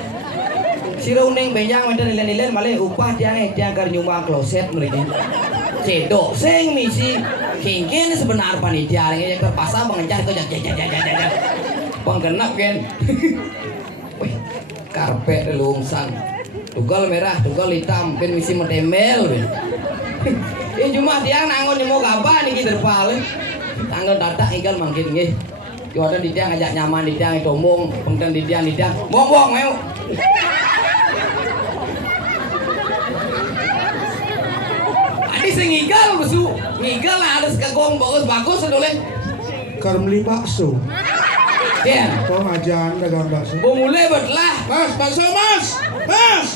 si Runeng benjang meter nilen malah upah tiang keur nyumbang kloset mriki cedok sing misi kengken sebenar panitia yang terpaksa mengejar ke jajan penggenap kan wih karpet lungsang tunggal merah tunggal hitam kan misi medemel ini cuma tiang nangon nyemok apa nih kita terpale tanggal dadak igal mangkin nggih Yoda di tiang ngajak nyaman di tiang itu omong pengten di tiang bong meu adi sing ngigal besu ngigal lah harus kagong bagus sedulur Karmeli bakso. ya Kau ngajaran dagang bakso. mulai betlah Mas, bakso mas, mas.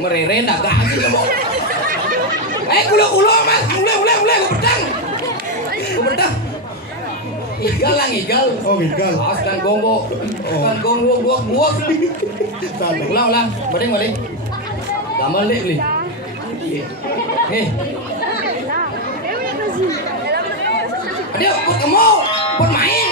merere dagang kamu ulo mas mulai gue pedang igal lah ngigal Oh gigal. as kan gonggo buak ulang bading gamal deh beli aduh kamu buat main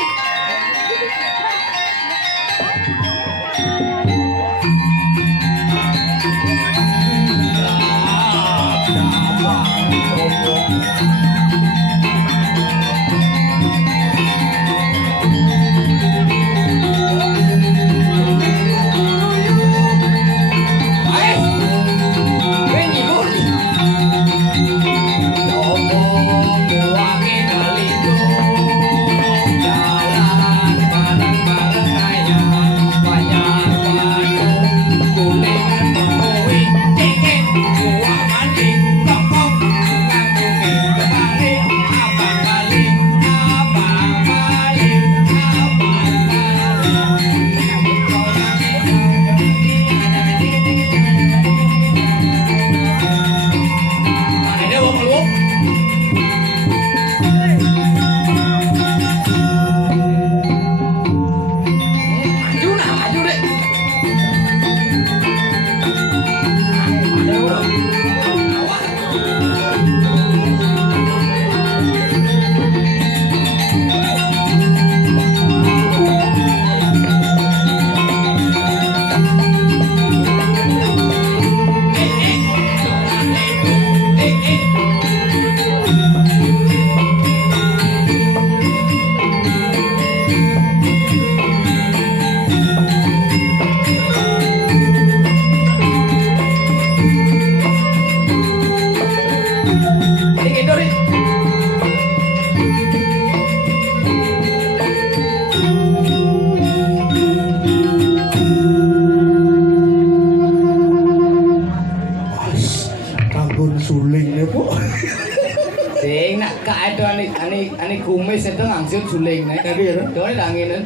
Sing nak ka itu ani kumis itu ngangsut suling nih. Tadi ya. Doi dangin.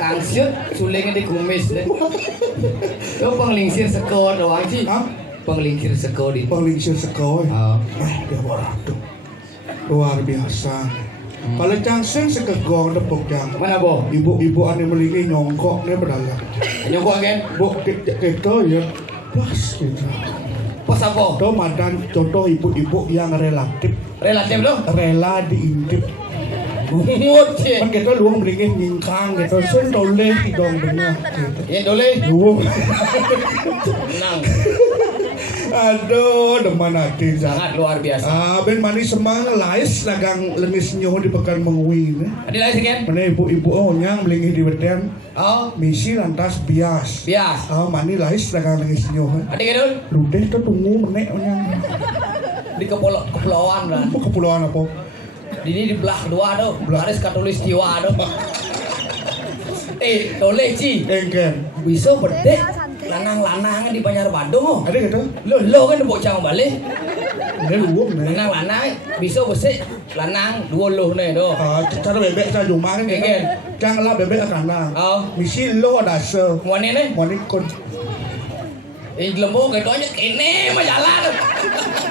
Ngangsut suling di kumis deh. Lo penglingsir seko doang sih. Hah? Penglingsir seko di. Penglingsir seko. Oh. Dia waduh. Luar biasa. Kalau cangseng sekegong tepuk jang. Mana bo? Ibu-ibu ane meliki nyongkok nih pedagang. Nyongkok kan? Bu kita ya pas gitu. Pas apa? Itu madan contoh ibu-ibu yang relatif Relatif lo? rela diintip. Mut sih. Kan kita luang meliki nyingkang gitu. Sen doleh dong benar gitu. Ya dole. Luang. Menang. Aduh, deman hati Sangat luar biasa. Ben manis semang lais lagang lemis nyoh di pekan menguin. Ada lagi kan? Mana ibu-ibu oh nyang melingih di beden. Oh, Misi lantas bias. bias. Mani lais lagang lemis nyoh. Ada kan dul? Ludeh tuh tunggu menek nyang. Di kepulauan lah. Apa kepulauan apa? Di belah kedua tuh. Baris katulis jiwa tuh. Dole Ci. Engken. Bisa bedek lanang-lanang di Banjar Bandung oh. Ada gitu? Lo kan bocah balik. Ada luang nih. Lanang-lanang bisa besik lanang dua loh nih doh. Cara bebek saya cuma kan Engken. Jangan lah bebek akan nang. Oh. Misi lo ada se. Mana nih? Mani kon. Lembu ketonya kene mah jalan.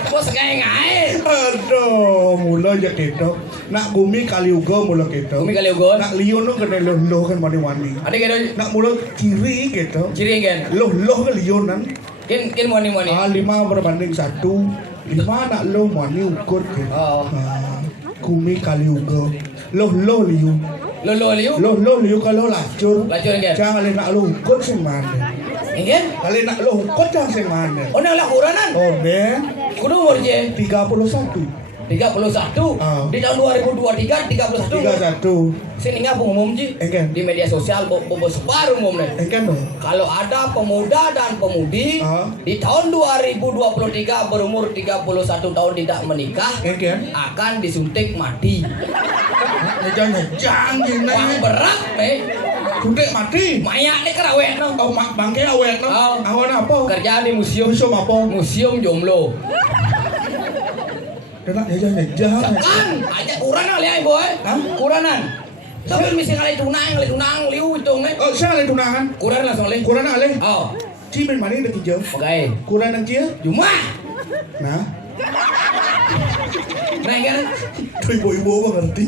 Bos kayak ngae. Aduh, mula aja ketok. Nak gumi kali uga mula ketok. Gumi kali uga. Nak liyon kena loh kan mani-mani. Ada keto Nak mula kiri ketok. ciri kan. Loh ke liyonan. Kin moni. 5 berbanding 1. 5 nak loh mani ukur ketok. Oh. Gumi kali uga. Loh liyo. Lolo liu. Loh liyo kalau lacur. Lacur kan. Jangan kali nak lo ukur sing mana. Ingin? Kali nak lo ukur jangan sing mana. Oh nang lakuranan. Oh deh. Kudu umur je. 31. 31. Di tahun 2023 31. 31. Sini nggak umum ji. Engken. Di media sosial bobo sebar umumnya. Engken dong. Kalau ada pemuda dan pemudi di tahun 2023 berumur 31 tahun tidak menikah Engken. akan disuntik mati. Ngejang gini. Wang berat nih. Suntik mati. Mayat nih kerawet no. Oh, bangke awet no. Oh. Awan apa? Kerjaan di museum. Museum apa? Museum jomblo. Kena ngejang. Kan aja kuranan lihat boy. Hah? Kuranan. Tapi mesti kali tunang liu itu nih. Oh, saya ada tunangan. Kuran langsung leh. Kurang ale. Oh, Cimen mana ada kijau. oke. Kurang yang kia. Cuma, Nah, nah kan, tuh ibu-ibu apa ngerti.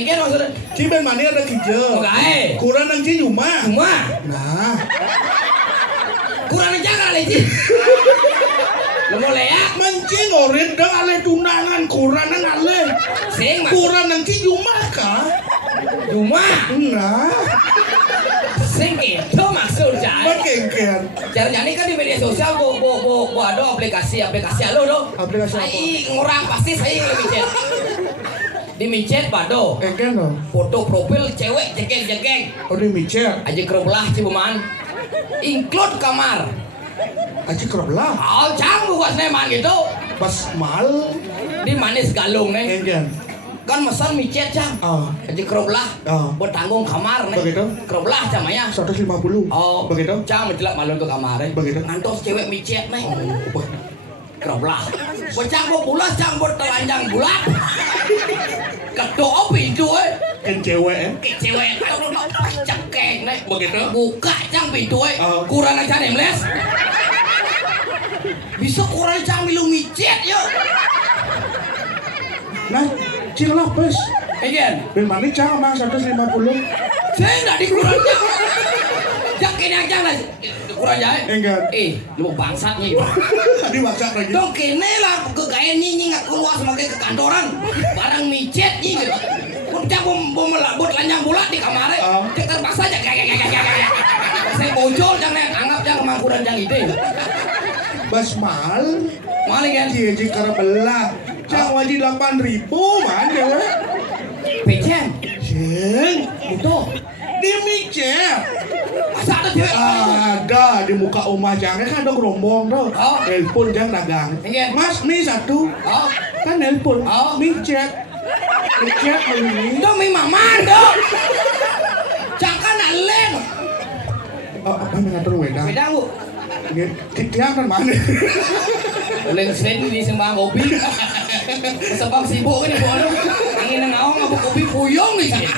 kan maksudnya. Cimen mana ada kijau. Oke. Kurang yang kia cuma. Cuma, Nah, kurang aja kali sih. Lu mau ya? mancing orin dah ale tunangan kurang yang ale. Sing mas. Kurang yang kia cuma kah? Cuma, Nah, sing itu maksudnya. makengken. Jangan-jangan kan di media sosial bo ada aplikasi lo do. Aplikasi apa? Ngurang pasti saya yang lebih chat. Di micet bado. Engken dong. Foto profil cewek jegeng. Oh di micet. Aja kerubelah cibuman. Include kamar. Aji kerap lah. Oh, cang bukan seneman gitu. Pas mal. Di manis galung nih. Engken. Kan mesan micet cang. Oh. Aja kerubelah. Oh. Buat tanggung kamar nih. Begitu? Kerubelah camanya. 150. Oh, Begitu? Cang menjelak malu ke kamar nih. Begitu? Ngantos cewek micet nih. Oh. Kerubelah. Bocang mau pulas cang buat telanjang bulat. Kedoa pintu Kan cewek Ke cewek cekeng nih. Begitu? Buka cang pintu Oh. kurang aja nih meles. Bisa kurang cang milu micet yuk. Nah, cilah pes. Again. Ben mana cang mah 150. Saya nggak dikurang cang. Cang kini aja lah. Kurang aja. Enggak. Lu bangsat nih. Diwacak lagi. Dong kene lah kegayaan nyinyi nggak keluar sebagai ke kantoran. Barang micet nih gitu. Cang bom melabut lanjang bulat di kamar. Cek terpaksa aja. Saya bocor cang nih. Anggap cang kemangkuran cang ide. Basmal. Maling kan? Ji karena belah. Cang wajib 8.000 mana? Pecen. Cing. Itu. Di micet. Masa ada cewek? Ada di muka rumah jangnya kan ada gerombong tuh. Oh. Nelpon jang dagang. Iya. Mas nih satu. Oh. Kan nelpon. Oh. Micet. Micet ini. Itu memang mandok. Jangan nalen. Apa yang ngatur wedang? Beda bu. Tiang kan mana? Leng sen di sembang kopi. Sembang sibuk kan ibu aduh. Angin ngawang ngabuk kopi puyong nih sih.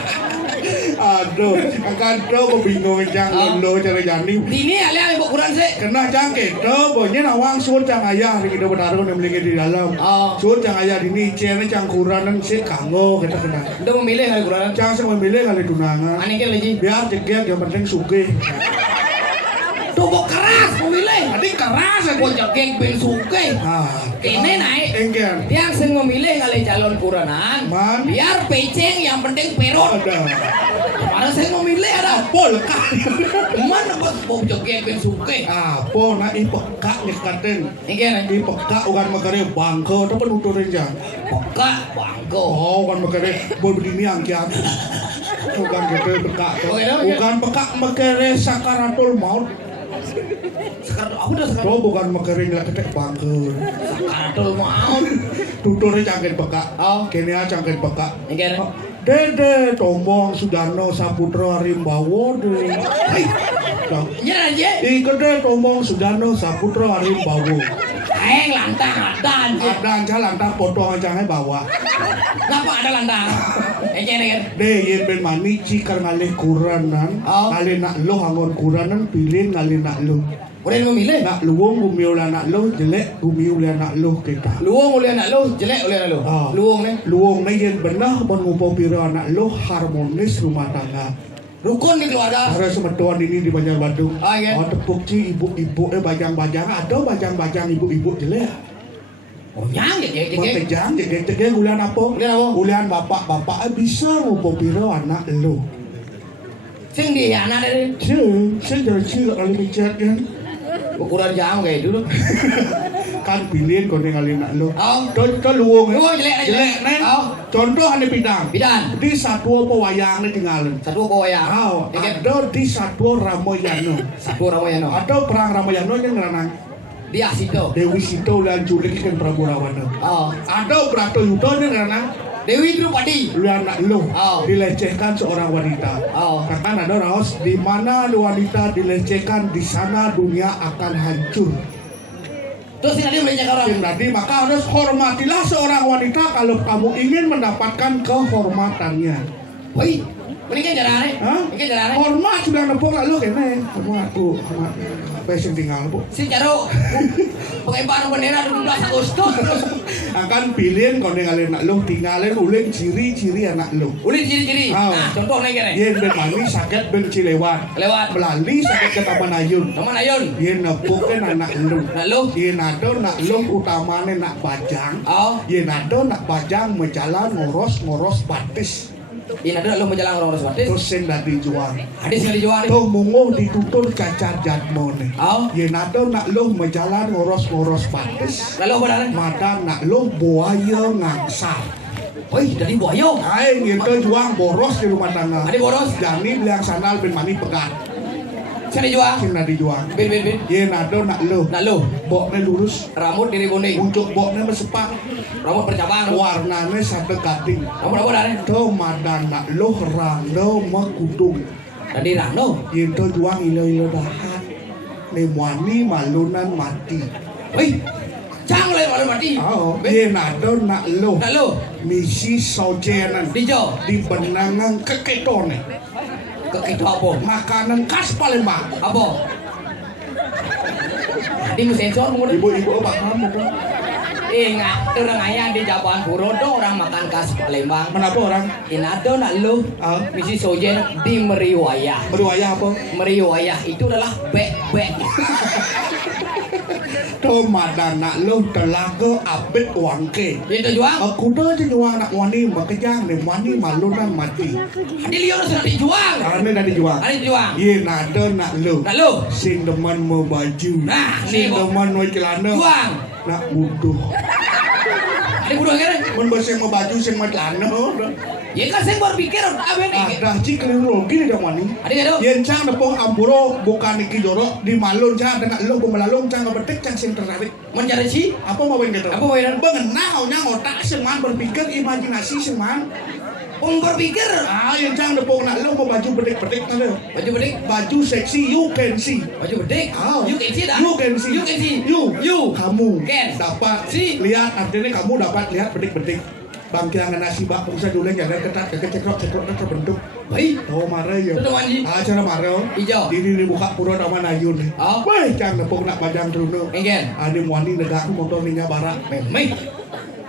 Aduh, kadang aku bingung jang lo cara jani. Ini alian ibu kurang sih. Kena jang kedo, pokoknya nawang sur jang ayah hari kita bertaruh dan melingkar di dalam. Oh. Sur jang ayah ini cene jang kuranan sih kanggo kita kena. Udah memilih kali kurang. Jang saya memilih kali tunangan. Aneh kan lagi. Biar jegek yang penting suke. Tubuh keras memilih. Tadi keras aku. Bocah geng ben suke. Kene naik. Engken. Yang sing memilih kali calon kuranan. Man. Biar peceng yang penting perut. Ada. Mana saya memilih ada. Pol kah? Mana bocah geng ben suke. Apa nak ipekak nyekaten. Ingin Ipekak ukan magare bangko tapi nuturin jang. peka bangko. Oh, bukan magare bol begini angkian. Bukan gitu pekak. Bukan pekak magare sakaratul maut. Sekarang aku udah sekarang Oh, bukan magare ngelaketek bangko. sakaratul maut. Tuturnya cangkit pekak. Oh. Kini aja cangkit pekak. Ingin Dede, Tombong, Sudarno, Saputra, Rimbawo, de. Hei, nyerah aja. Ikede, Tombong, Sudarno, Saputra, Rimbawo. Aeng lantang ada aja. Ada jalan tak potong aja bawa. Kenapa ada lantang? Ingin De, yen ben mani cikar ngalih kuranan, Oh. ngalih nak lo hangon kuranan pilih ngalih nak lo. Boleh memilih. Nak luwung bumi oleh anak lo, jelek bumi oleh anak lo kita. Luwung oleh anak lo, jelek oleh anak lo. Luwung ni. Luwung ni yang benar pun ngumpul pira anak lo harmonis rumah tangga. Rukun di keluarga. Ada semetuan ini di Banjarbaru. Iya. Tepuk ci ibu-ibu bajang-bajang, ada bajang-bajang ibu-ibu jelek. Oh nyang je. Bajang jegek-jegek ulian apa? Ulian apa? Ulian bapak-bapak bisa ngumpul pira anak lo. Sing di anak dari. Saya jadi cilok kali pijat kan. Ukuran jauh kayak dulu. Kan pilihan kau dengan anak lo. Oh. Contoh luwung Luwung jelek neng. Oh. Contoh ane bidang. Bidan. Di satu apa wayang ni tinggalan. Satu bawa ya. Oh, ada di satu Ramayana. Satu orang yang no. Ada perang Ramayana yang ngeranang Dia situ. Dewi Sito dan Julik kan Prabu Rawana. Oh. Ada Bratayuda yang ngeranang Dewi Drupadi. lu anak lo Oh. dilecehkan seorang wanita. Oh. Kan ada raos di mana wanita dilecehkan di sana dunia akan hancur. Terus ini dia melecehkan orang. Jadi maka harus hormatilah seorang wanita kalau kamu ingin mendapatkan kehormatannya. Woi, mendingan jarane. Hah? Mendingan jarane. Hormat sudah nepok lalu kene. Hormat tuh, hormat. Apa yang tinggal bu? Si Jaro. Pengembaraan bendera 17 Agustus terus. Akan pilihan kau ninggalin anak lo, tinggalin uling ciri-ciri anak lo. Ulin ciri-ciri. Oh. Nah, contoh nih gini. Yen ben mani sakit ben cilewat. Lewat. Melali sakit ke Taman Ayun. Teman Ayun. Yen nepukin anak lo. Nak lu. Yen ada nak lo utamanya nak bajang. Oh. Yen ada nak bajang menjalan ngoros batis. Ini ada lu menjalang orang seperti. Terus sing dadi juang. Hadis yang dijual. Tuh munguh ditutur cacar jadmone. Oh. Yen ada nak lo menjalan ngoros batis. Lalu apa dah? Mata nak lo buaya ngangsar. Woi, dari boyo. Aing itu juang boros di rumah tangga. Ada boros. Jani bilang sanal ben mani pegat. Saya dijual. Sing nadi juang. Bin. Yen ada nak lo. Nak lu. Boknya lurus. Rambut diri kuning. Untuk boknya bersepak. Rambut bercabang. Warnanya satu gading. Rambut apa dah? Tuh madan nak lo rando makudung. Dari Rano. Yen to juang ilo dahat. Ni wani malunan mati. Woi, cang le malu mati. Oh, yen ada nak lo. Nak lu. Misi sojenan Dijo. di benangan keketone. Ke kita apa? Makanan khas Palembang. Apa? Tadi mu sensor mu. Ibu-ibu apa kamu tuh? Ingat, orang ayah di Jaban Puro dong orang makan khas Palembang. Kenapa orang? Inado nak lu. Misi sojen di Meriwayah. Berwayah apa? Meriwayah itu adalah bek. Tuh madan nak lo telaga abet wangke. Itu juang. Aku dah je juang nak wani makejang ni wani malunan mati. Adi liur sudah dijuang. Karena dah dijuang. Adi dijuang. Ye nada nak lo. Nak lu. Sing demen mau baju. Nah, sing ni, Bo. demen mau celana. Juang. Nak butuh. Adi budak kira. Mun bersih mau baju sing mau celana. Ya kan saya berpikir apa ni? Ada cik keliru dah wani. Adi kado. Yen cang nepong ampuro bukan iki jorok di malun cang dengan lo pemelalung cang betek cang sing tertarik. Mencari si. Apa mau gitu? Apa mau ini? Bengenau nyang otak seman berpikir imajinasi seman. Pun berpikir. Yang cang nepong nak lo mau baju bedek-bedek kan lo. Baju bedik. Baju seksi you can see. Baju bedik. Oh. You can see dah. You can see. You can see. You. Kamu Can. dapat See. lihat artinya kamu dapat lihat bedek-bedek. Bangkiangan nasi bak bisa dulu yang ketat cekrok terbentuk. Baik. Oh marah ya. Itu manji. Cara marah. Hijau. Ini dibuka pura Taman Ayun. Oh. Weh, cang nepong nak bajang truno. Enggen. Ada muani negak motor ninja barak. Memeh.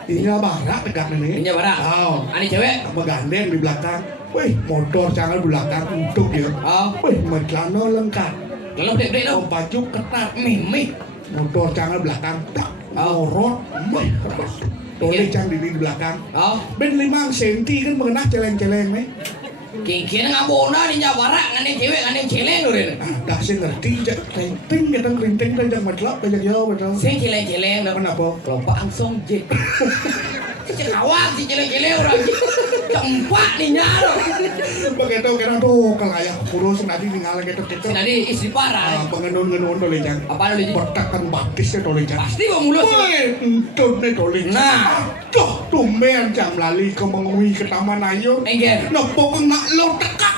Ninja barak tegak ini. Ninja barak. Oh. Ani cewek. Megandeng di belakang. Wih, motor jangan belakang untuk ya. Oh. Wih, celana lengkap. Kalau bedek Oh, dong. baju ketat. Memeh. Motor jangan belakang. Plak. Oh. Ngorot. Wih, toleh cang di belakang. Oh. Ben 5 cm kan mengenah celeng-celeng nih. Kira ngabona ninja barak ngane cewek ngane celeng lho. Dah saya ngerti, jak kerinting kita kerinting dan jak matlap dan jak jauh betul. Sing celeng-celeng dah. Kenapa? Kelopak langsung je. Cekawak si celeng-celeng orang. Cempak ninja loh. Begitu kira tuh kelayak kurus nanti tinggal gitu. Si nadi istri parah. Pengenun toleh jang. Apa lu Bertakan batisnya toleh jang. pasti kok mulut. Woi, entut nih toleh. Nah. Tuh, tumben jam lali ke mengui ke Taman Ayun. Enggen. Nopo nak lo tekak.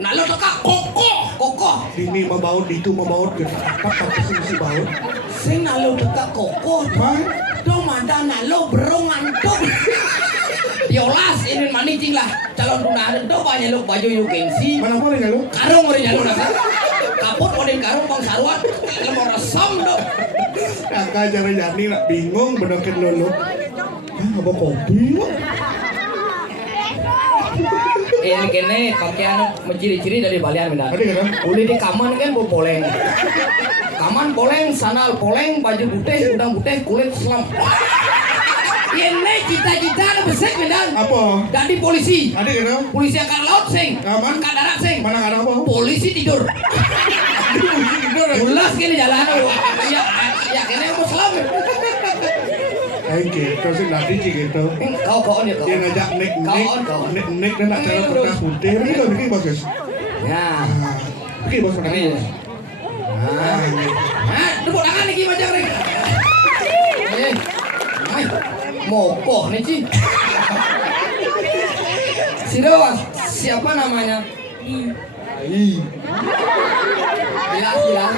Nak lo tekak Kokoh. kokoh. Ini membaut, itu membaut. Kita apa sih baut. Sing nak lo tekak kokoh. Mai, Dong manda nak lo berong antuk. Yolas ini manicing lah calon tunangan do banyak lo baju you can see. mana boleh lo? Karung orang jalur nasi. kapot model karung bang sarwat mau resam dong. Kakak cara jadi nak bingung bedokin lulu. Apa kopi? Ini kene pakaian menciri-ciri dari Balian benar. Ada kan? Uli di kaman kan poleng. Kaman poleng, sandal poleng, baju putih, udang putih, kulit selam. Ini cita-cita ada besek benar. Apa? Jadi polisi. Ada kan? Polisi angkat laut sing. Aman. Angkat darat sing. Mana ada apa? Polisi tidur. Tidur. Ulas kene jalan. Ya kene mau selam. Gitu sih tadi sih gitu. Kau nih kau. Dia ngajak Kawan. nek dan nak cara pernah putih. Ini bagus. Ya. Oke bos makan Ini. bos. Tepuk tangan nih gimana nih? Mokoh nih Ci. Siapa? Siapa namanya? Ai. Bilang.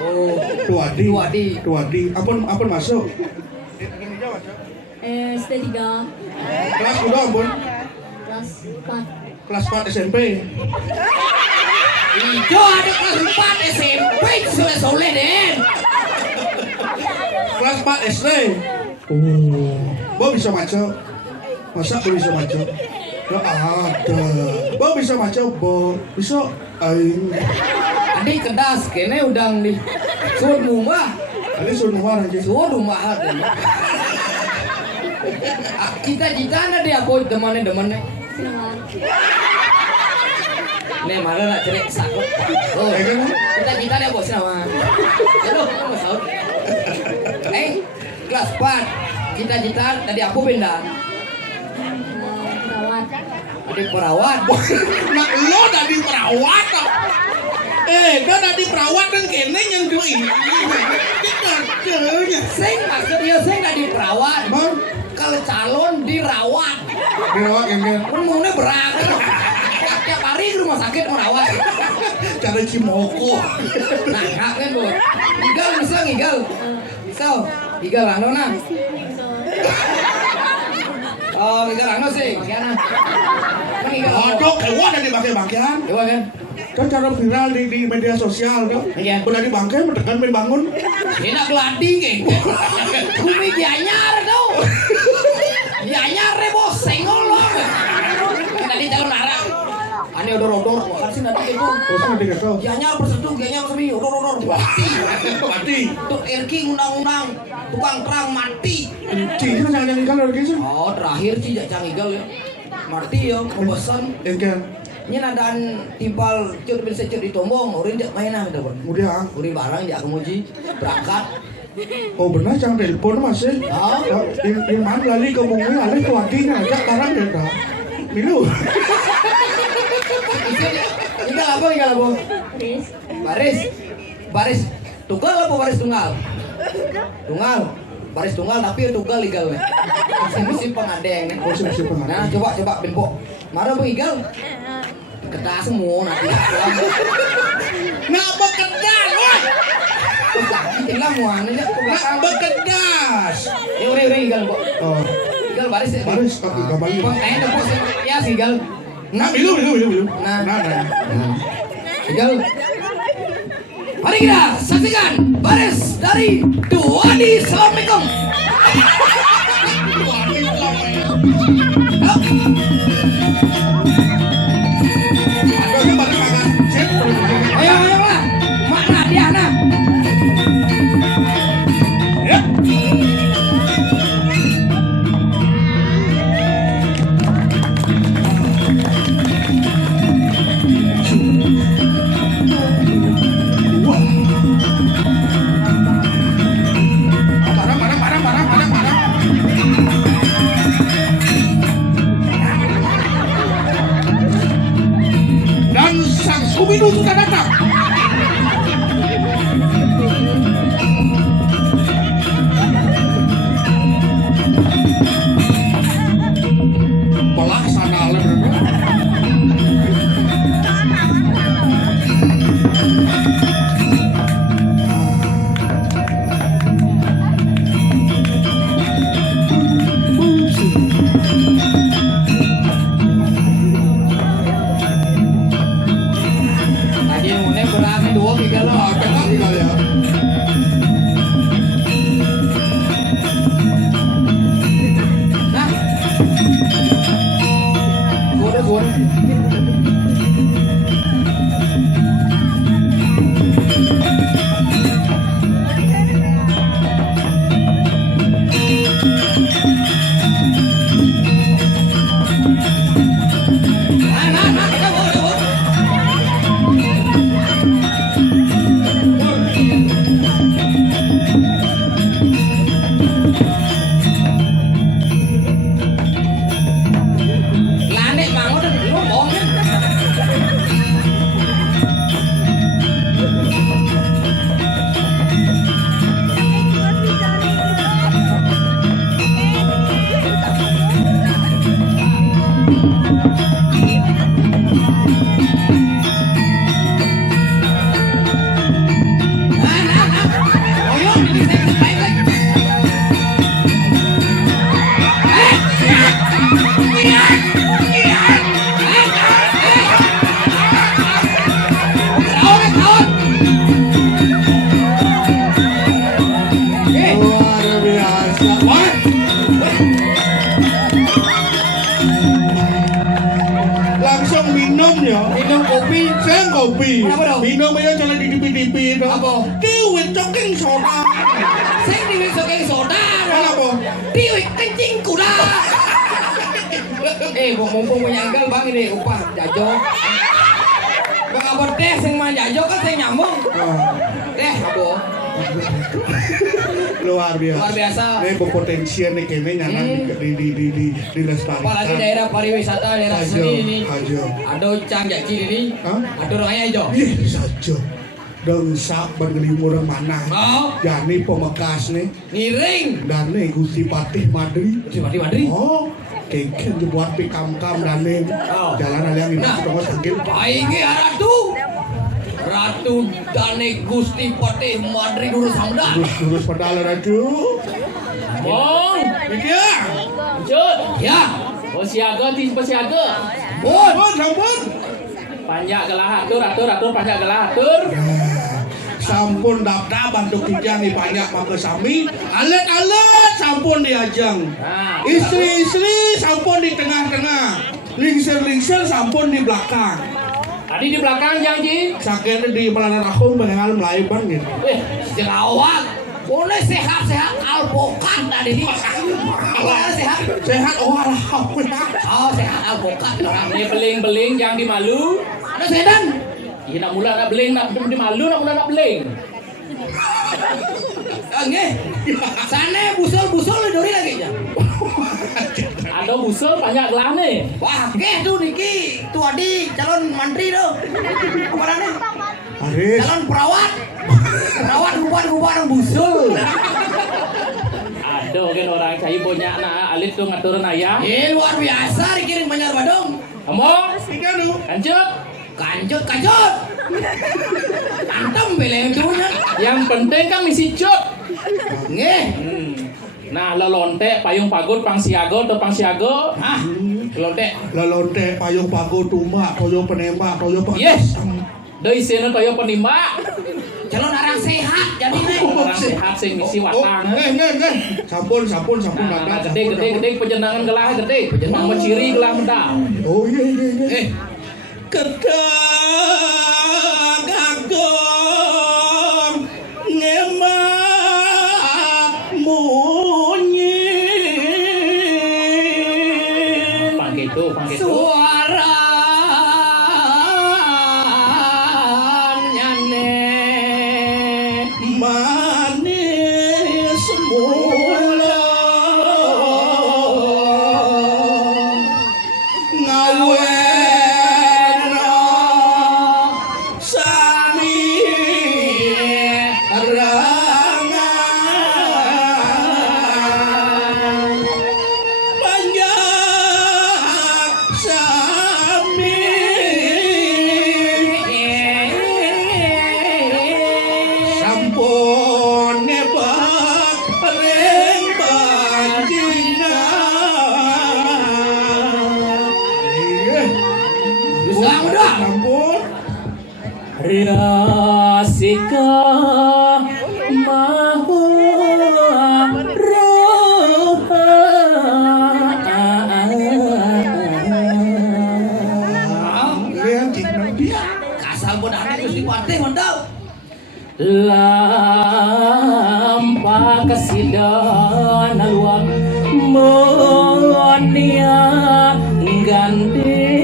Oh. Tuadi. Ampun masuk. SD 3 Kelas udah ampun. kelas 4 Kelas 4 SMP. Ijo ada kelas 4 SMP soleh Den. Kelas 4 SD. Oh. Bo bisa maca. Masa bo bisa maca? Ya ada. Bo bisa maca, bo. Bisa aing. Adik kedas kene udang nih. Suruh rumah. Ada suruh nomor aja. Suruh rumah ada. Cita-cita ada dia boy demannya. Nih malah nak cerik sakut. Oh, cita-cita dia bos nama. Aduh, kamu saud. Kelas 4. Cita-cita tadi aku pindah. perawat Jadi perawat. Nak lo tadi perawat. Dia tadi perawat dan kene yang dulu ini. Kita Sing maksudnya sing tadi perawat. Bang, Kalau calon dirawat. dirawat yang kan. Ngomongnya berangkat. Tiap hari ke rumah sakit merawat. Cara cimoko. Nah, kan bu. Igal bisa ngigal. Bisa. Igal ano na. Oh, igal ano sih. Bagian Nang igal ano. Kodok keluar dari bangkai-bangkaian. Coba kan. Kan cara viral di media sosial kan. Iya. Udah di bangkai mendekat main bangun. Ini nak geladi geng. Kumi dianyar tau. Dianyar bos senggol loh. Tadi calon arah. Ane odor-odor, makasih nanti itu. Terus nanti kata. Dianyar berseduh, dianyar semi, odor-odor. Mati. Tuk Erki undang-undang, tukang terang mati. Cing kan jangan kalau lagi sih. Oh terakhir sih jak igal ya. Mati ya, kebesan. Engkel. Ini nadaan timpal cut bisa cut ditombong, urin jak mainan gitu bang. Kemudian. Urin barang jak kemuji berangkat. Oh benar jangan telepon masih. Oh. Yang mana lali ke bumi alih ke wakinya aja sekarang ya dah. Milu. Tinggal apa? Baris. Tunggal apa baris tunggal? Tunggal. Baris tunggal tapi tunggal legal nih. Mesti pengadeng nih. Oh siap Nah coba benpok. Mana bu igal? Kedah semua nanti. Nak bekedas, woi. Tinggal muannya aja. Nak bekedas. Udah igal bu. Oh, Igal baris ya. baris tapi gambar. Bang, tanya dong ya si igal. Nah, milu. Nah. Nah. Igal. Mari kita saksikan baris dari Tuwadi. Assalamualaikum. Ayo lah. Mana dia nah? Marah. Dan sang Scooby-Doo sudah datang. Pelaksana benar. Tadi Ini berangkat 2 3 lo. Tengah tinggal ya. Nah. Suara. Lanek mangut lu bohong. Luar biasa. Wah. Langsung minum ya. Minum kopi. Saya kopi. Kenapa dong? Minum aja jangan di tipi-tipi itu. Apa? Kiwit coking soda. Saya diwisukin soda. Kenapa? Diwik kencing kuda. Mumpung menyanggal bang ini upah jajo. Bang abot teh sing mah jajo kan saya nyambung. Teh abo. Luar biasa. Luar biasa. Ini berpotensi nih kayaknya nyaman di lestarikan. Apalagi daerah pariwisata daerah seni ini. Ajo. Ada cang jaki ini. Hah? Ada orangnya aja. Ih, saja. Dengsak bergelimur mana? Mau Jani Pemekas nih. niring. Dan nih Gusti Patih Madri. Si Madri. Oh, keken dibuat pikam-kam dan nih. Oh. Jalan ada yang Nah. ini tengok sakit. Paingi ratu. Ratu Dane Gusti Patih Madri Duru Samda. Terus padahal raju. Bong, Iya. Cut, Ya. siaga di siaga. Bun. Sampun. Panjak gelah atur, panjak gelah atur. Sampun daftar bantu kijang di banyak maka sami. Alet-alet sampun diajang. Nah, Istri-istri sampun di tengah-tengah. Lingser-lingser sampun di belakang. tadi di belakang janji. Sakitnya di pelanan aku mengenal Melayu bang gitu. Jerawat. Boleh sehat-sehat alpokat tadi ini. Boleh sehat. Sehat, oh alhamdulillah. Oh sehat alpokat. Ini beling-beling jangan dimalu. Ada sedan. Iya nak mula nak beling, nak dimalu, nak mula nak beling. Nggih. Sana busul-busul dori lagi ya. Ada busul panjak gelah nih. Wah, keh tuh niki. Tuh adi calon menteri tuh. Apa namanya? Aris, Calon perawat. Perawat gubat-gubat busul. Ada kan orang cai banyak nak alit tuh ngaturin ayam. Luar biasa dikirim Banjar Badung. Kamu, tiga dulu. lanjut. Kancut. Antem beleng tuhnya. Yang penting kan misi cut. Nggih. Nah, lelonte payung pagut pangsiago atau pangsiago. Hah. Lonte. Lelonte payung pago tumbak, koyo penembak, koyo Yes. Doi seno kaya penimba. Calon orang sehat jadi nih. Orang sehat sing misi watang. Nggih. Sampun Nah, dadak. gede penjenengan gelah gede. Penjenengan ciri gelah mendal. Oh iya. Kedang agong ngemak munyi. Pangke itu. Suara nyane manis mula ngawena Rasika mahu Lihat cing dia. Kasal bodoh ada Gusti Patih mantap. Lampa kasidan luak monia ganti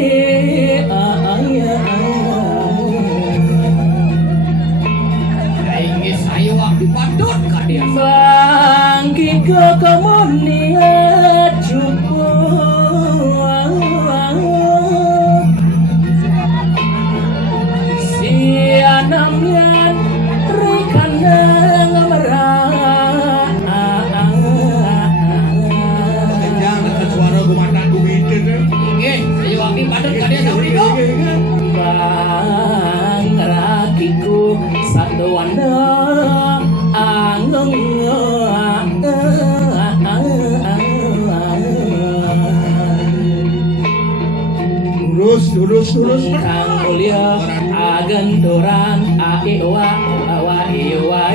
Ingin saya waktu patut kak dia. bangki ke kemunia cukup sianamnya rikana ngamerah Jangan ada suara gumatan gumitin. Ingin saya waktu patut kak dia sama itu. bang rakiku satu wanda angeng Lurus. Kang mulia agenturan aiwa awa iwa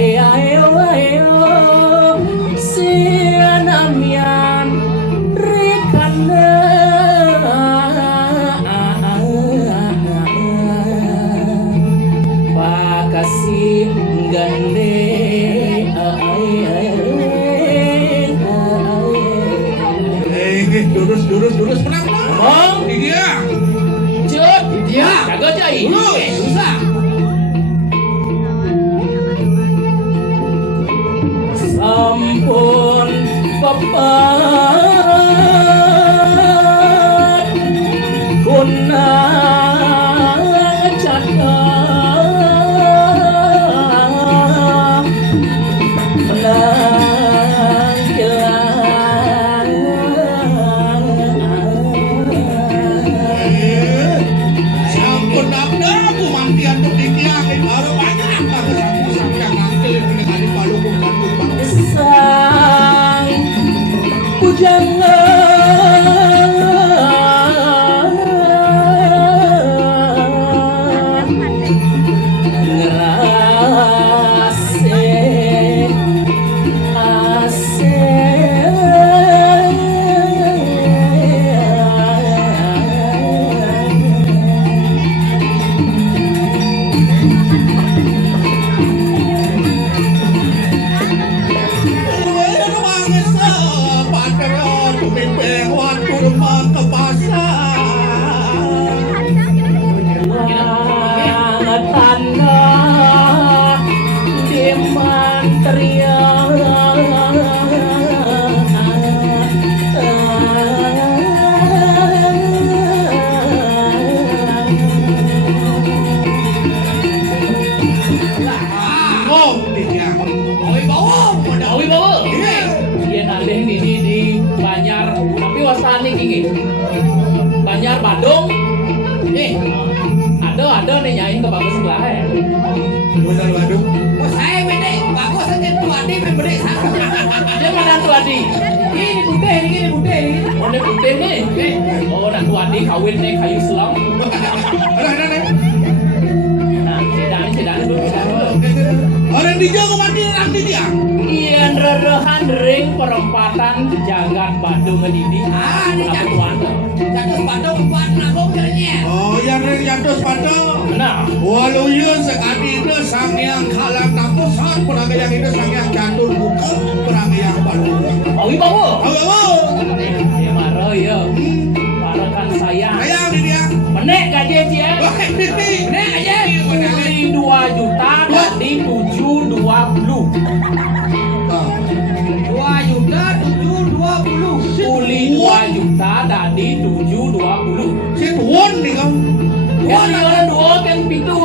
sianamian rikana pakasih gande Lurus. Menang. Bang, Di dia. cut dia jaga jai Susah. sampun pepat guna jaga Sampun nabda kumantian tuh di tiang ini baru banyak banget sampai ngangkil ini kali palu kumpul. sang pujangan ngerase tanda di Awi bawa. Yen alih di Banyar tapi wasani iki Banyar Badung ada nih nyain ke bagus sebelah ya. Benar Badung. Oh saya bedek, bagus aja tuh Adi bedek sana. Dia mana tuh Adi? Ini putih, ini putih. Oh ini putih nih. Oh nak tuh Adi kawin nih kayu selang. Ada. Nah sedang dulu. Orang dijago mandi orang di dia. Ian rerehan ring perempatan jagat Badung ngedidi. Ini Kenapa tuan? jatuh Bandung buat nabung kerja. Oh, yang jatuh pada. Nah, Walau iya sekali itu sang yang kalah tapusan, perang yang itu sang yang jatuh buka, perang yang baru. Awi bawa. Halo. Ya marah ya. Marah kan sayang. Sayang di dia. Menek gaji dia. Nek aja. Beli 2 juta dari 720. 2.720. Beli 2 juta dari 720. Si tuan nih kau. Kan orang dua kan pintu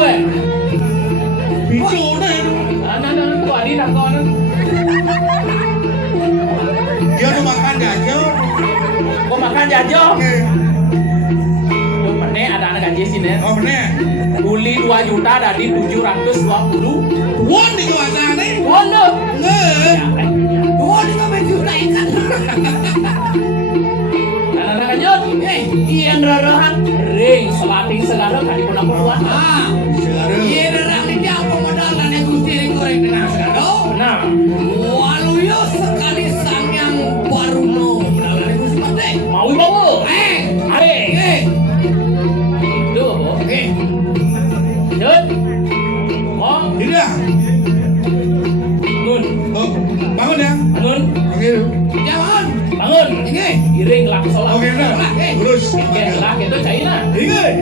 Bicu deh. Nah, tu adi nak kau Dia udah makan jajan. Kau makan jajan. Lu menek ada anak gaji sini. Oh bener. Beli 2 juta dari 720. Tuan nih kau asal nih. Waduh. Nggak. Tuan itu berjumlah ikan. Anak-anak lanjut. Ian rerehan ring selating segala kali pun aku buat. Iya ya. Bangun. Oh, bangun ya. Bangun. Panggil. Jangan. Bangun. Ini. Iring lah sholat. Oke, nah. Lurus. Iring lah kita cai nah. Ingat.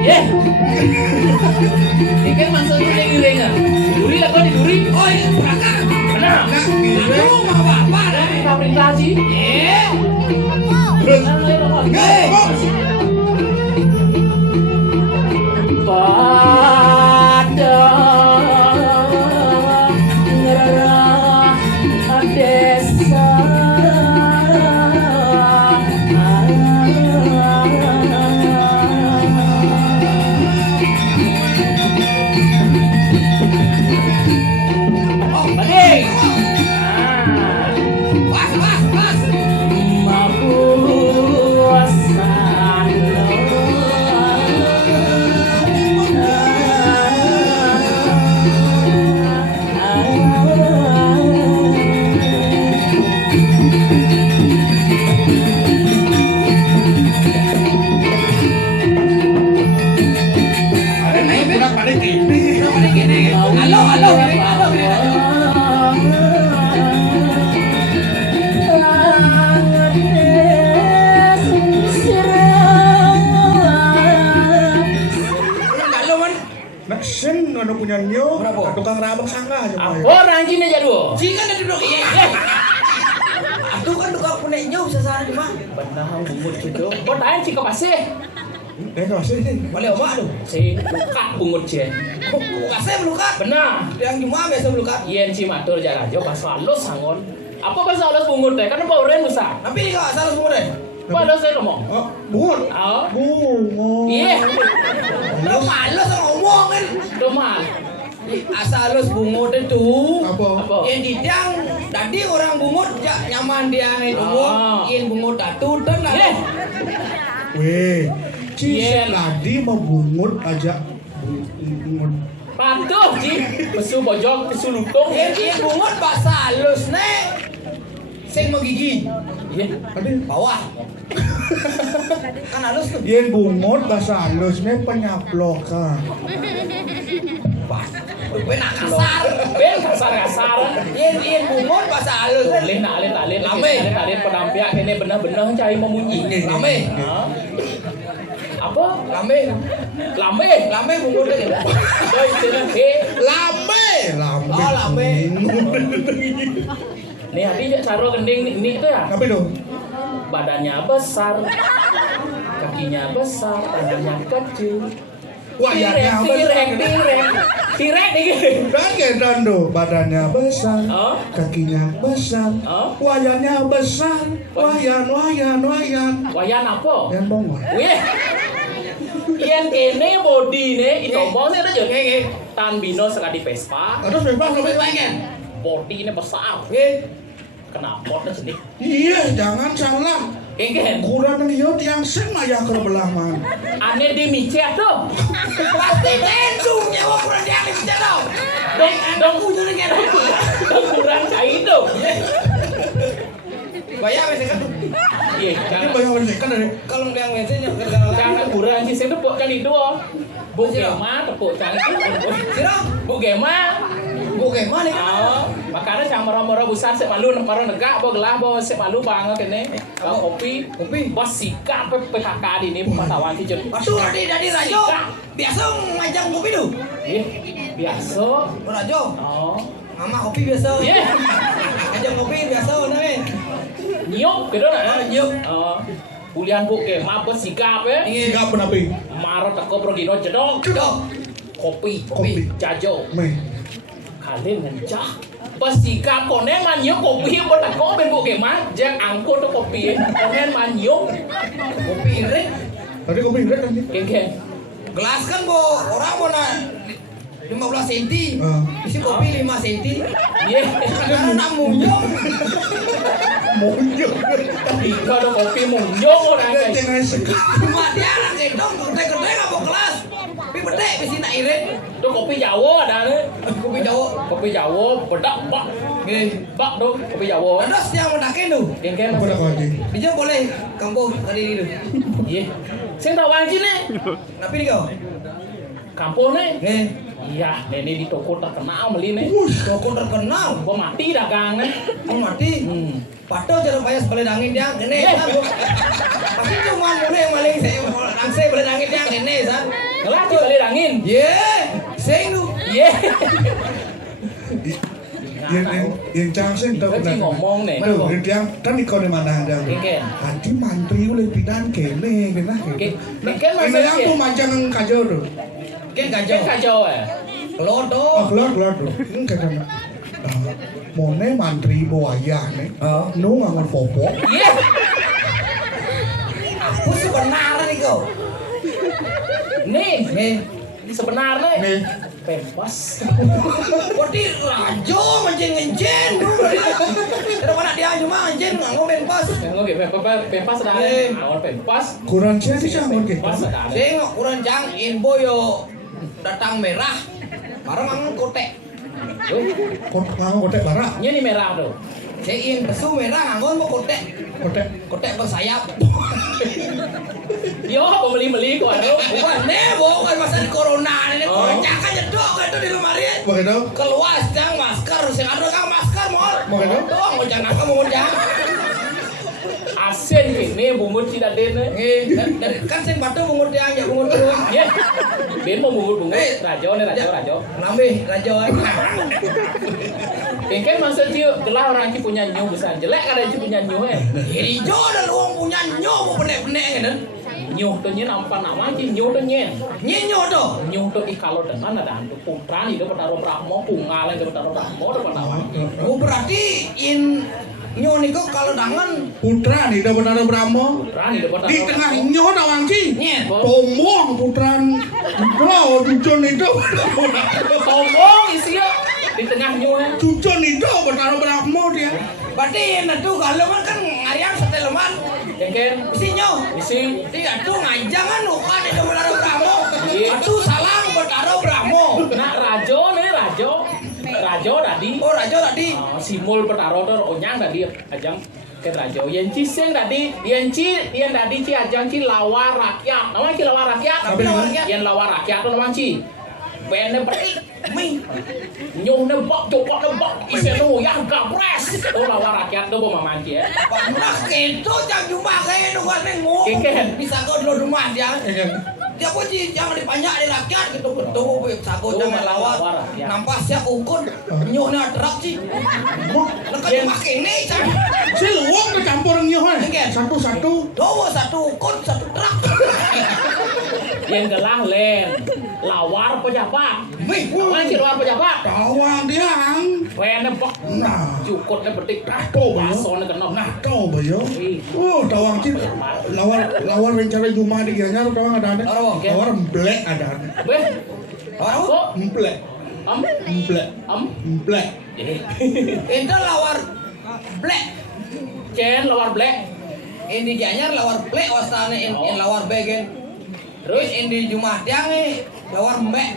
Yeah. Ini kan maksudnya iring ah. Duri lah kau di duri. Oh, ini belakang. Mana? Nah, gini. Aduh, mau apa dah? Kita perintah sih. Terus. Hei. Pada ngerah desa oh badai Pas. Ada naik kurang pada gini. Halo. Halo, man. Nak sen ada punya nyo. Berapa? Tukang rabak sangga aja. Pak. Apa ranjin aja dulu? Si kan ada duduk. Iya. Aduh kan tukang puneknya bisa sana di mana? Benar bungut gitu. Kau tanya sih ke pasir. Kau sih. Balik oma aduh. Si luka bungut sih. Kasih melukat. Benar. Yang di mana biasa melukat? Yen si matur jalan jo pas halus sangon. Apa bahasa halus bungut deh? Karena bau ren besar. Tapi ini gak salah semua deh. Apa halus saya ngomong? Oh, bungut. Oh. Bungut. Iya. Lo malu sama ngomong kan? Domal. Asal halus bungut itu. Apa? Apa? Yang didang tadi orang bungut ya, nyaman dia itu Ah. Yang bungut tatu dan lah. Iya. Weh, Cis Yen. tadi mau bungut aja. Bungut. Patuh sih. Pesu bojok, pesu lutung. Yang bungut bahasa halus nih. Sing mau gigi Iya. Tadi bawah. Kan halus tuh. yen bungut bahasa halusnya penyaplokan. Pas. Benak kasar. Ben kasar-kasar. Yang bungut bahasa halus. Leh nak leh tak leh. Lame. Leh penampiak ini benar-benar cari memunyi. Lame. Hah? Apa? Lame. Lame. Lame bungut deh. Oi, sini he. Lambe. Oh, lambe. Nih hati taruh gending ini tuh ya. Apa itu? Badannya besar, kakinya besar, tangannya kecil. Wayangnya Tirek nih. Dan kedan tuh, badannya besar, Oh. kakinya besar, Oh. wayangnya besar, wayan. Wayan apa? Yang bongol. Wih. Yen kene body ne itu bosnya ada jadi tan bino sekali Vespa, Terus bebas Sampai apa? pengen. body ini besar. Kenapa? Kena pot sini. Iya, jangan salah. Kengken. Kurang lihat yang sema ya ke belah mana. Aneh di micet tuh. Pasti tendung nyawa kurang dia di bicara dong. Dong Udah nih kan. kurang cair tuh. Bayar wes kan. Iya, Ini jangan banyak orang kan dari. Kalau yang wesnya kerja jangan kurang sih. Saya tepuk kali dua. Bu Gema tepuk cantik. Sira, Bu Gema. bukan mana kan? Oh, makanya yang moro-moro busar sik malu maro negak bo gelah bo sik malu banget kene. Kalau kopi, bos sikap PKK di ini pemantauan ki jen. Aduh, dari Rajo. Biasa ngajak kopi tuh. Iya, biasa. Rajo, Oh, mama kopi biasa. iya. Ngajak kopi biasa nih. Nyok gitu nah. Nyok. Oh. Bulian Bu Gema bos sikap ya. Enggak pernah pi. Maro teko progino jedok. Dok. Kopi, Kopi. jajo. Mei. Kalian ngencah. Pastikan konen manyuk kopi buat teko ben Bu Gema jang angkut tuh kopi. Konen manyuk. Kopi irit. Tadi kopi red kan? Geng-geng. Gelas kan bo orang mau 15 cm. Ah. Isi kopi 5 cm. Ye. Karena nak munyong. Monyo. Tiga ada kopi munjong orang Ada kayak. jangan sekali. Cuma dia anak gendong gede-gede nggak mau kelas. Tapi bedek di sini irit. Itu kopi Jawa ada nih. Kopi Jawa. Kopi Jawa bedak bak. Oke. Bak dong kopi Jawa. Terus yang mendakin tuh. Kengken Apa nak kau ni? Dia boleh kampung tadi itu. Iya. Sing rawang sini. Tapi ni kau. Kampung nih. Eh, Iya, ini di toko terkenal beli nih. toko terkenal. Gua mati dagangnya. Kau mati. Pato cara payah boleh dangin dia ini. Pasti cuma mulai maling saya boleh dangin dia ini san. Ngelah sih balik angin. Ye, sing tu. Iya. Yang cang sen tahu Kan sih ngomong nih. Tuh, yang kan di kau di mana ada? Kengken. Hati mantri oleh bidan kene, kena. Kengken Ini yang tu masuk macam kajau tu. Ken Kan kacau. kacau ya. Keluar Oh, tu. keluar tu. Ini kata Mone mantri buaya ni. Nu ngangon popok. Iya. Apa sebenarnya ni kau? Nih, Nih, ini sebenarnya Ni. pempas. berarti rajo mancing ngencen. Ada mana dia cuma ngencen nggak ngomong pas. Oke, pempas ada. Awal pempas. Kurang siapa sih cang kita? Pas ada. Sing kurang jang info yo datang merah. Barang ngangon kotek. Kau ngangon kotek barak. Ini nih merah tuh. Sein pesu merah ngangon mau kotek. Kotek bersayap. Yo, beli kok aduh. Bukan bukan masa di corona ini. Jangan nyedok itu di lemari. Begitu? Keluas jang masker. Sing ada kang masker mau. Mau gitu? Doang mau jangan apa mau jang. Asen ini bungut tidak dene. Dari kan sing batu bungut dia aja bungut terus. Ya. Ben mau bungut. Rajo nih rajo. Nambih rajo. Bengkel masa ciu, telah orang ciu punya nyu besar. Jelek ada ciu punya nyu Hijau ada luang punya nyo benek-benek kan. Nyu tuh nyen apa nama ciu nyu tuh nyen. Nyenyo tuh. Nyu tuh kalau dengan ada hantu putra nih, dia bertaruh Brahmo, pungal yang bertaruh Brahmo, dia bertaruh. Oh berarti nyo nih kok kalau dangan Putra ni dah benar Brahmo. Putra nih, dia bertaruh. Di tengah nyo dah wangki. Nyen. Tomong putran. Bro, cucun itu. Ngomong isinya di tengah nyu Cucun itu benar Brahmo dia. Berarti itu kalau kan ngariang seteleman. Bengkel, Isi nyo. isi. Dia tuh ngajangan bukan itu bertaruh Brahmo. Iya. Itu salang bertaruh Brahmo. Nah rajo nih rajo tadi. Oh rajo tadi. Simul bertaruh tuh onyang tadi ajang ke rajo. Yenci sing tadi, yenci yang tadi ci ajang ci lawa rakyat. Namanya ci lawa rakyat. Tapi lawa rakyat. Yang lawa rakyat tuh namanya ci. Bene berik. Mi. Nyung nebak, coba nebak, isi nu yang gabres. Tuh lawa rakyat tuh bawa manci ya. Nah itu jangan jumpa kayak itu kan nengok. Keken. Bisa kau dulu rumah dia. Dia pun jangan dipanjak di rakyat gitu betul. Bisa kau jangan lawat. Nampak siap ukun. Nyonya terak sih. Lekat dipakai ini cang. Si luang kecampur nyo kan. Enggak. Satu-satu. Doa satu ukun satu terak. Yang gelang len, lawar pejabat. Mi. Namanya ci lawar pejabat. Tawang dia. Bene bak, Nah. cukutnya betik. Tuh, Basonnya kena. Nah, kau bayo. Oh, tawang cip. Lawar rencana Juma di Gianyar tawang ada. Lawar emblek ada. Beh, Orang kok? Emblek. Emblek. Emblek. itu lawar black. Cen lawar black. Ini Gianyar lawar black wasana in lawar begen. Terus ini Jumat yang lawar mbek.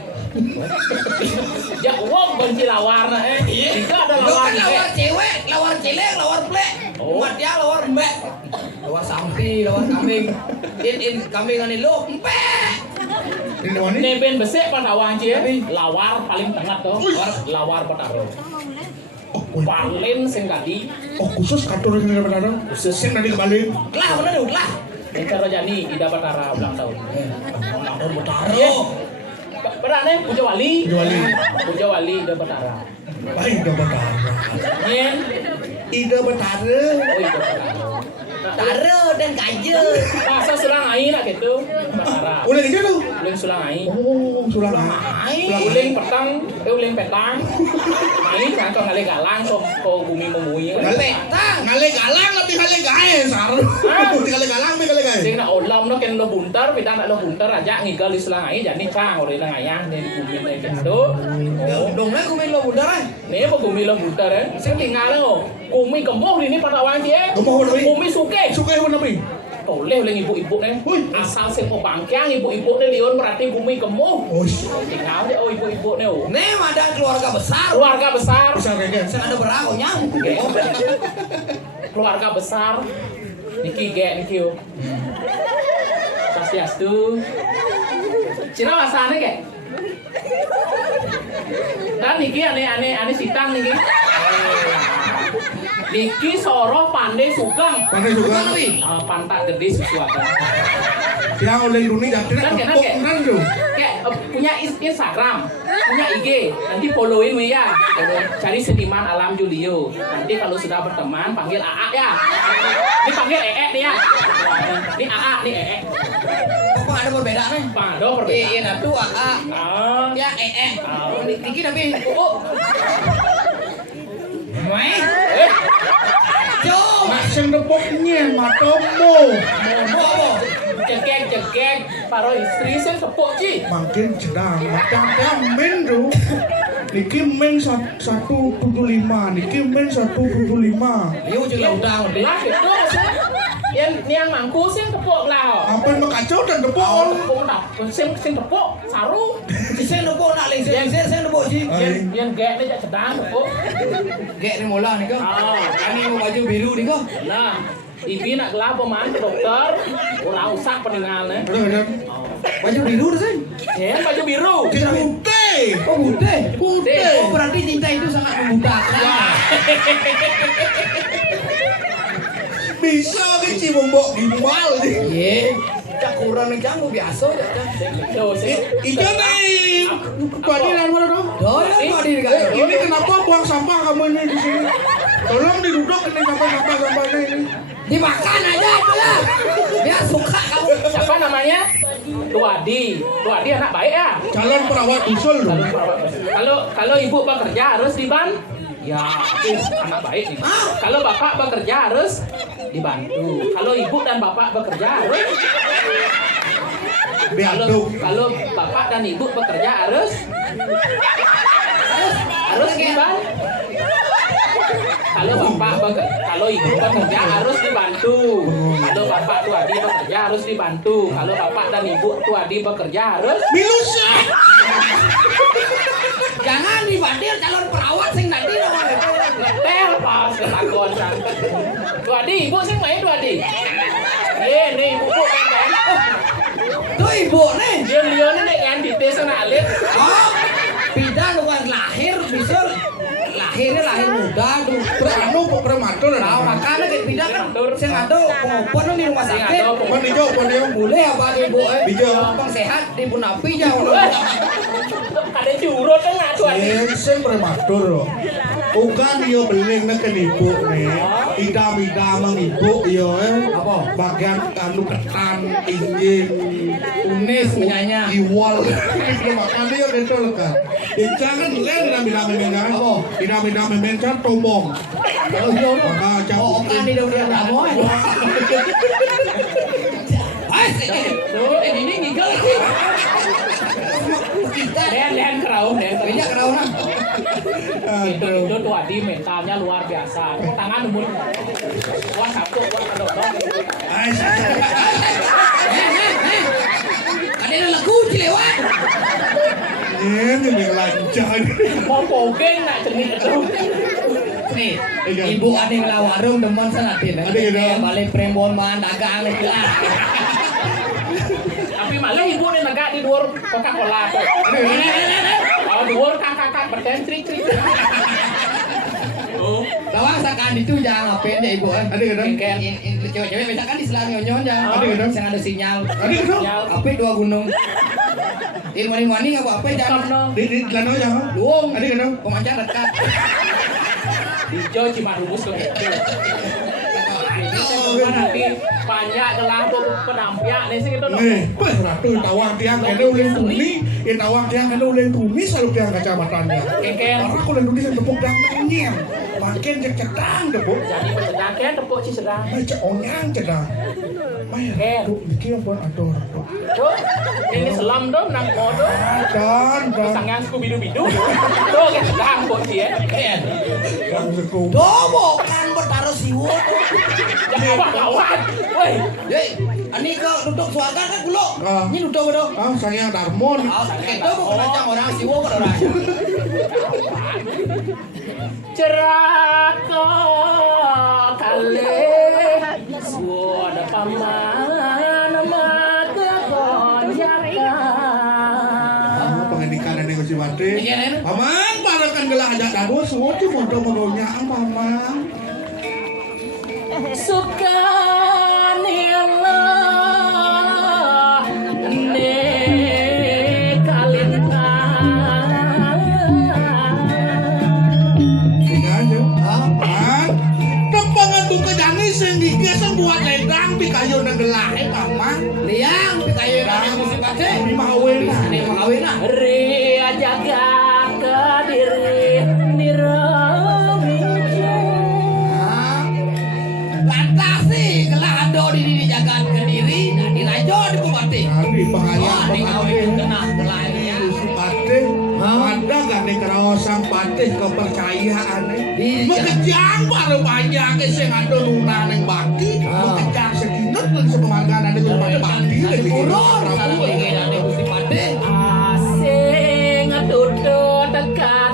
Ya uang benci lawarna Jika ada Lo lawar kan lawar cewek, lawar cilek, lawar black. Jumat yang lawar mbek. Lawar sapi, lawar kambing. In kambing kan lo mbek. Ini mana? Neben besek pada wanci lawar paling tengah tuh. Lawar petaro. Paling sing tadi Oh, khusus kantor ini benar. Khusus. Sing tadi kembali. Lah bener dong lah. Entar Rajani Ida Batara ulang tahun. Ulang tahun Batara. Benar nih Puja Wali. Puja Wali. Puja Wali Ida Batara. Baik, Ida Betara. Nyen. Ida Betara. Oh Ida Batara. Taro dan kaje. Masa serang air lah gitu. bahasa Arab. Uling aja tuh. Uling sulangai. Oh, sulang. Uling petang, uling petang. Mai kan kau ngale galang kau bumi memui. Ngale galang lebih ngale gae sar. Ngale galang lebih ngale gae. Sing nak olam no ken lo buntar, bidang nak lo buntar aja ngigal di sulangai jadi cang oleh langayang dari bumi dari gitu. Dongnya kumin lo bundar eh. Nih apa bumi lo buntar eh? Sing tinggal lo. Bumi kemoh ini pada orang dia. Kemoh ni. Bumi suke. Suka yang mana Toleh oleh ibu-ibu nih. Asal sing mau bangkiang ibu-ibu nih liun berarti bumi kemoh. Oh, Tinggal deh oh ibu-ibu nih. Nih ada keluarga besar. Keluarga besar. besar kayak Saya ada berapa nyam. Keluarga besar. Niki niki. Swastiastu. Cina bahasanya kayak. Dan niki aneh sitang niki. Niki soro pandai sugeng. Pandai juga. Pantat gede sesuatu. Yang oleh dunia jadi Kan kena kayak tuh. kayak punya Instagram, punya IG, nanti followin gue ya. Cari Seniman Alam Julio. Nanti kalau sudah berteman panggil AA ya. Ini panggil EE nih ya. Ini AA nih EE. Apa ada berbeda nih? Pado perbedaan. Iya, itu AA. Ah, Ya Niki tapi. oh, Weh. Jo. Masang tepuknya matomo. Mau cekek, para istri sen tepuk ji. Makin sedang macam men tuh. Niki men 175, niki men 175. Liu juga udah. Lah itu yang mangku sen tepuk lah. Apa yang kacau dan tepuk? Tepuk tak, sen tepuk saru. Saya lupa nak lagi. Saya lupa sih. Yang gek ni jak cedang tepuk. Gek ni mula ni kau. Kami mau baju biru ni kau. Nah, ibi nak gelah pemain ke dokter, orang usah peninggal ni. Ada. Baju biru tu sih. Ya, baju biru. Kita putih. Oh putih. Putih. Oh berarti cinta itu sangat memudahkan. Bisa ke cibombok gimbal sih. Iya. Cak kurang ni kamu biasa je. Yo, sih. Ijo nih. Padi dan mana dong? Dah tadi dekat. Ini kenapa buang sampah kamu ini di sini? Tolong diduduk ini sampah-sampahnya ini. Dimakan aja itu lah. Dia suka kamu. Siapa namanya? Tuadi. Tuadi anak baik ya. Calon perawat usul loh. Kalau ibu bekerja harus dibantu. Ya, anak baik nih. Kalau bapak bekerja harus dibantu. Kalau ibu dan bapak bekerja harus kalau bapak dan ibu bekerja harus dibantu. Kalau ibu bekerja harus dibantu. Kalau bapak Tuadi bekerja harus dibantu. Kalau bapak dan ibu Tuadi bekerja harus Milusa. Jangan dibanding calon perawat sing nanti lawan. ngetel pas kelakon kan. Tuadi ibu sing main Tuadi. Nih ibu kan. Tuh ibu nih. Dia nih kan di tes alit. Oh, beda dengan lahir bisa lahirnya lahir muda tuh. Anu prematur Nah, makanya kayak beda kan. Saya ngado pengobatan di rumah sakit. Pan hijau, pan hijau. Boleh apa ibu? Hijau. Bang sehat di pun api jauh. Ada curut kan nggak Tuadi. Sen prematur loh. Bukan dia beling nak ibu nih. Idam ibu dia Apa? bagian anu ketan injin Unis menyanya. iwal. Dia makan dia betul kan. Jangan lain idam kan. Apa? Idam kan tombong. Oh iya. Maka Oh campur. kan di dalam kamu. Ini ngigel. Kita Dan kerau. banyak keraunan. Itu Tuadi mentalnya luar biasa. Tangan umur. Wah kapok, wah kadok. Ada lagu lewat. Ini yang lancar. Mau pogeng nak cermin itu. Nih, ibu ada yang warung demen sanatin. Ada gitu. Balik prembon man dagang itu lah. Tapi malah ibu nih negak di luar Coca-Cola tuh. Oh, luar kakak bertentrik. Oh, Lawang sakan itu jangan ngapain deh ibu. Ada gitu. Kayak cewek-cewek biasa kan di selang nyonyon jangan. Ada gitu. Yang ada sinyal. Ada gitu. Apa dua gunung. Di mani-mani nggak apa jangan. Di lano ya. Luung. Ada gitu. Pemancar dekat. hijau cuma rumus tuh. nanti banyak gelah penampiak nih sih gitu dong. Nih, beh, ratu tawang tiang kena ulen tuni, tawang tiang kena ulen tuni selalu tiang kacamatannya. Kengken. Orang ulen tuni yang tepuk dangdangnya, makin cedang tepuk. Jadi sedang kan tepuk ci sedang. Baca onyang cedang. Maya, tuh bikin pun ador. Tuh, ini selam dong nang kodo. Dan Sangan Scooby Doo. Tuh kan sedang kok sih ya. yang sekum. Dobo kan bertaruh siwo. Jangan lawan. Woi, Yei, ani ke duduk suaga kan dulu. Ah. Ini duduk dong. Ah, saya Darmon. Itu bukan rajang orang siwo kan orang. ceraka kale suada paman mata konjaka. Pengendikan ini Gusti Wati. Iya, Nen. Paman, parakan gelah ajak dadu semua tu modo-modonya paman. Sukanillah ne kalintang. Ini aja. Paman, tempangan buka jani sing digeseng buat ledang pikayo nang gelah paman. Liang kayu dari musim baca. Ini mahawin. Ini mengawin lah. Ria jaga kediri niramija. Lantas sih gelah ado di jagat kediri, nah dirajo di bupati. Nanti bahaya Wah, di ngawin kena gelah ini ya. Gusti Patih, ada gak nih kerosang Patih kepercayaan Iya. Mekejang baru banyak sing ada lunar yang bakti, mekejang sedinut dan sepemangganan itu pada bakti lagi Urun salah pengen ada musim baca. Asing duduk dekat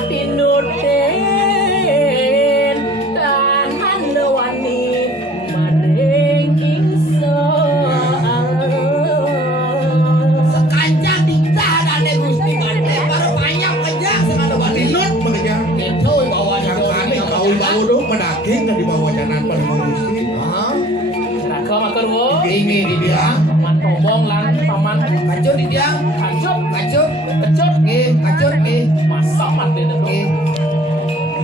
tinuden tahan lewani maringking soal. Sekancang dicah ada gusti baca. Baru banyak kejang sengaja balik. Dinut mekejang. Itu bawa Yang aneh kau tahu dong mendaging dan dibawa jalan pada mengurusi. Raka makan wo. Ini di dia. Paman ngomong lan paman Kacau di dia. kacut Kacau. kecut Kacau. masak mati dulu.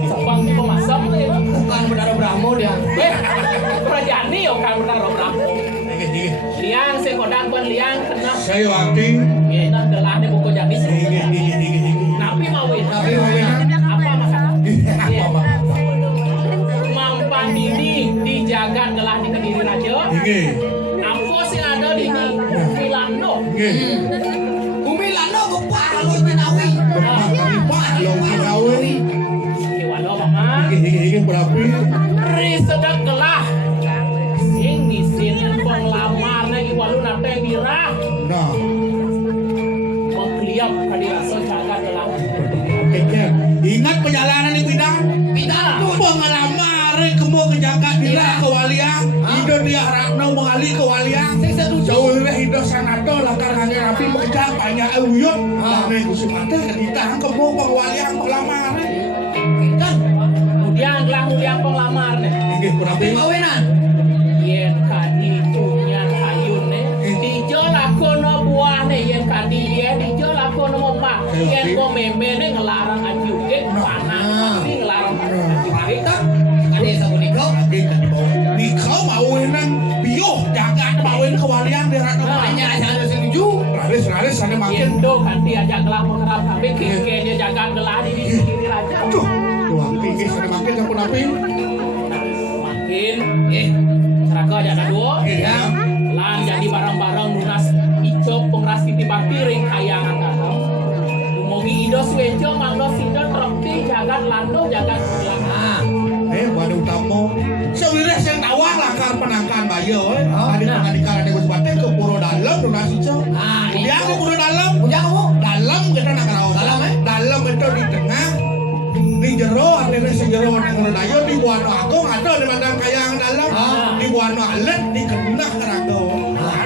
Sabang tipe masak tuh ya. Bukan berdarah Brahmo dia. Kerajaan nih kan benar Brahmo. Liang saya kodang pun liang kena. Saya waktu Kita telah di buku jadi Nabi mawin. Nabi mawin. Apa masalah? apa mak? Mampan ini dijaga telah di Kediri Raja. Ini, Apa sih ada di ini? Milano. ini. Bumi lano gupar lu menawi. Pak lo kawin. Kiwalo mama. Ini berapa? Ri sedang telah. Sing nisin penglamar lagi walu nate birah. Nah, Mengkliap kali rasa jaga telah. kekeh. Ingat perjalanan di bidang. Bidang. Pengalaman kemo ke Jakarta bila ke Waliang. Hidup dia harapno mengali ke Waliang. Jauh lebih hidup sanado lakar hanya rapi bekerja banyak uyut. Tapi Gusti Patih kita kemo ke Waliang pengalaman. Kan Kemudian gelah muliang penglamar nih. Ini berapa? mawinan. Yen kadi punyan hayun nih. Dijol aku no buah nih yen kadi yen dijol aku no momah. Yen ko meme nih ngelarang ajuke panah pasti ngelarang ajuke. Tak ada sabun niko. Di kau mau nang biuh jagat mau ke Waliang di Ratna. Banyak yang setuju. Ralis sana makin. Yen do kan diajak gelah pengerap tapi keke dia jaga gelah di sini raja. Tuh, tuh tinggi sana makin sampun api. Makin Eh, seraka aja dua. ya. Lan jadi barang-barang lunas ijo pengras titi bakti ring kayangan dalam. Dumogi ido suejo mangdo sido tropti jagat lando jagat bilang. Ah, Waduh tamu. Sebenarnya saya tawang lakar penangkan bayo. Tadi pengandikan ada Gusti Patih ke Puro Dalam donasi cok. ah, Dia ke Puro Dalam. punya kamu. Dalam kita nak karaoke. Dalam, Dalam itu di tengah. Di jero artinya sejero nang Dayo di Buano Agung ada di Madang Kayang dalam. Di Buano Alet di Kendah Karago.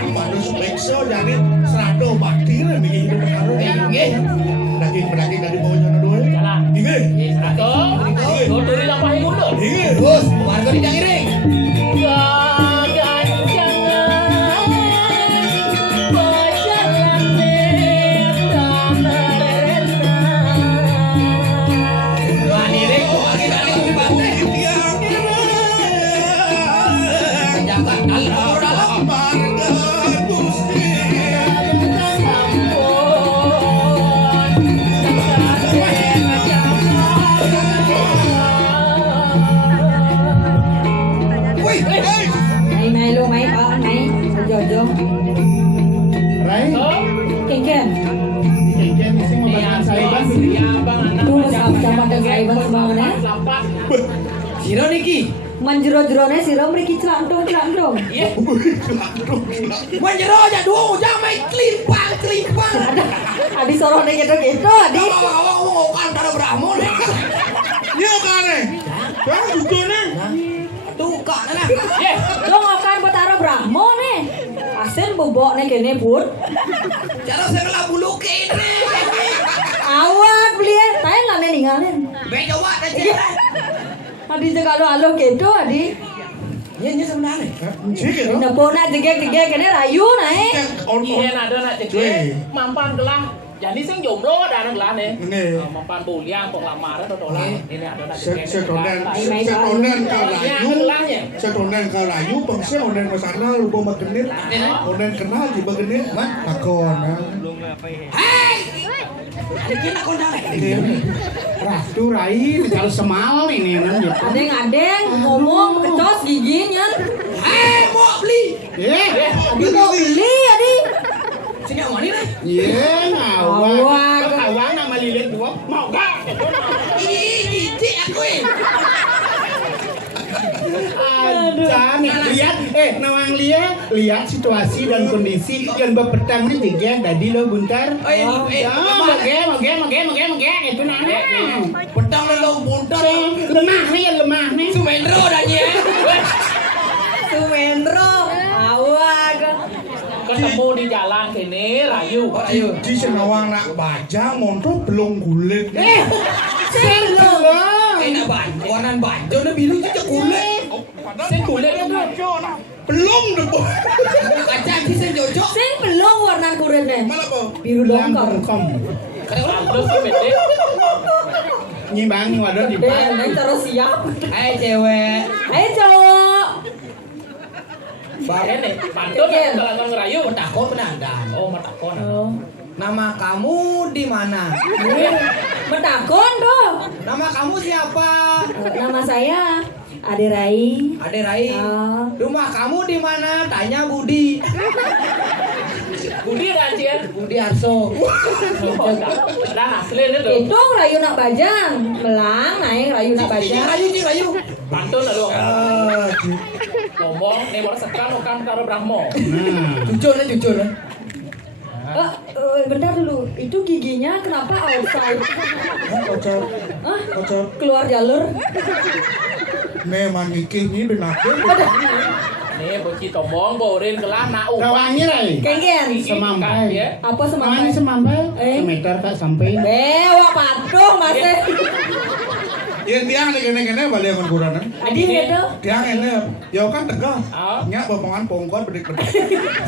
Pada spekso jadi serado bakti lah nih hidup karo. Nggih. Daging dari bawahnya dua. Jalan. Ini. Seraka. Dodori lampah mundur. Ini. Terus, warga di Dangiring. Gagan jangan berjalan tanah rena. Dangiring, warga di Dangiring Bante. Asli abang anak. Tuh, sama dan saiban semangatnya. Lampat. Siro niki. Manjero-jerone sira mriki clantung. Iya. Menjero aja dulu, jangan kelimpang. Adi sorone gitu adi. Ngomong kan kada Brahmon. Iya kan eh. Kan juga nih. Tuh kak nah. Ye. Dong akan betara Brahmo nih. Asin bobok nih kene pun. Cara saya labu luke ini. Awak beli tayo lah ninggalin. Baik coba aja. Adi jaga alo gitu adi. Nya sebenarnya. Sih gitu. Napo na jegek kene rayu nae. Iya ada nak cek. Mampan gelang. Jadi sing jomblo ada anak gelang nih. Nggih. Mampan buliang pengelamar atau dolar. Ini ada nak cek. Setonen ke rayu, bangsa onen ke sana lupa magenit. Onen kenal di bagenit. Takon. Hei. Dikit aku nang. Ratu Rai kalau semal ini kan gitu. Adeng ngomong kecos giginya. Mau beli. Adi mau beli adi. Sini mau nih. Iya, Awak. Awak nama lilit gua mau gak? Ih, aku ini. Aja nih, nawang lihat situasi dan kondisi yang berpetang nih jeng tadi lo buntar. Moge itu nana. Pedang lo buntar. Lemah nih. Sumendro danya. Sumendro. Awak. Ketemu di jalan sini rayu. Di senawang nak baja monto belum gulit. Enak banget. Warna banjo na biru itu kulit. Sing kulit itu. Belum deh. Kacang sih sen jojo. Sing belum warna kuretnya. Malah po. Biru longkar. Terus bete. Nyimbang waduh di Neng terus siap. Hai cewek. Ayo cowok. Bahkan nih, pantun kalau ngerayu. Metakon penandan. Oh, matakon. Nama kamu di mana? Metakon tuh. Nama kamu siapa? Nama saya Ade Rai. Ade Rai. Oh. Rumah kamu di mana? Tanya Budi. Budi Rajian. Budi Arso. Dah asli itu. Itu rayu nak bajang. Melang naik rayu nak bajang. Rayu. Pantun lalu. Ngomong nih baru sekarang kan karo Brahmo. Jujur. Bentar dulu. Itu giginya kenapa outside? Kocok. Keluar jalur. Memang iki ini benake. Nih bocil tombong borin kelah nak Rawangi Rai. Kenggen. Semampai. Apa Rawangi semampai? semampai. Semeter tak sampai. Wah patuh masih. Yang tiang nih kene balik akan kurang. Adi gitu. Tiang ini, ya kan tegah. Ah. Nyak bomongan pongkot bedik-bedik.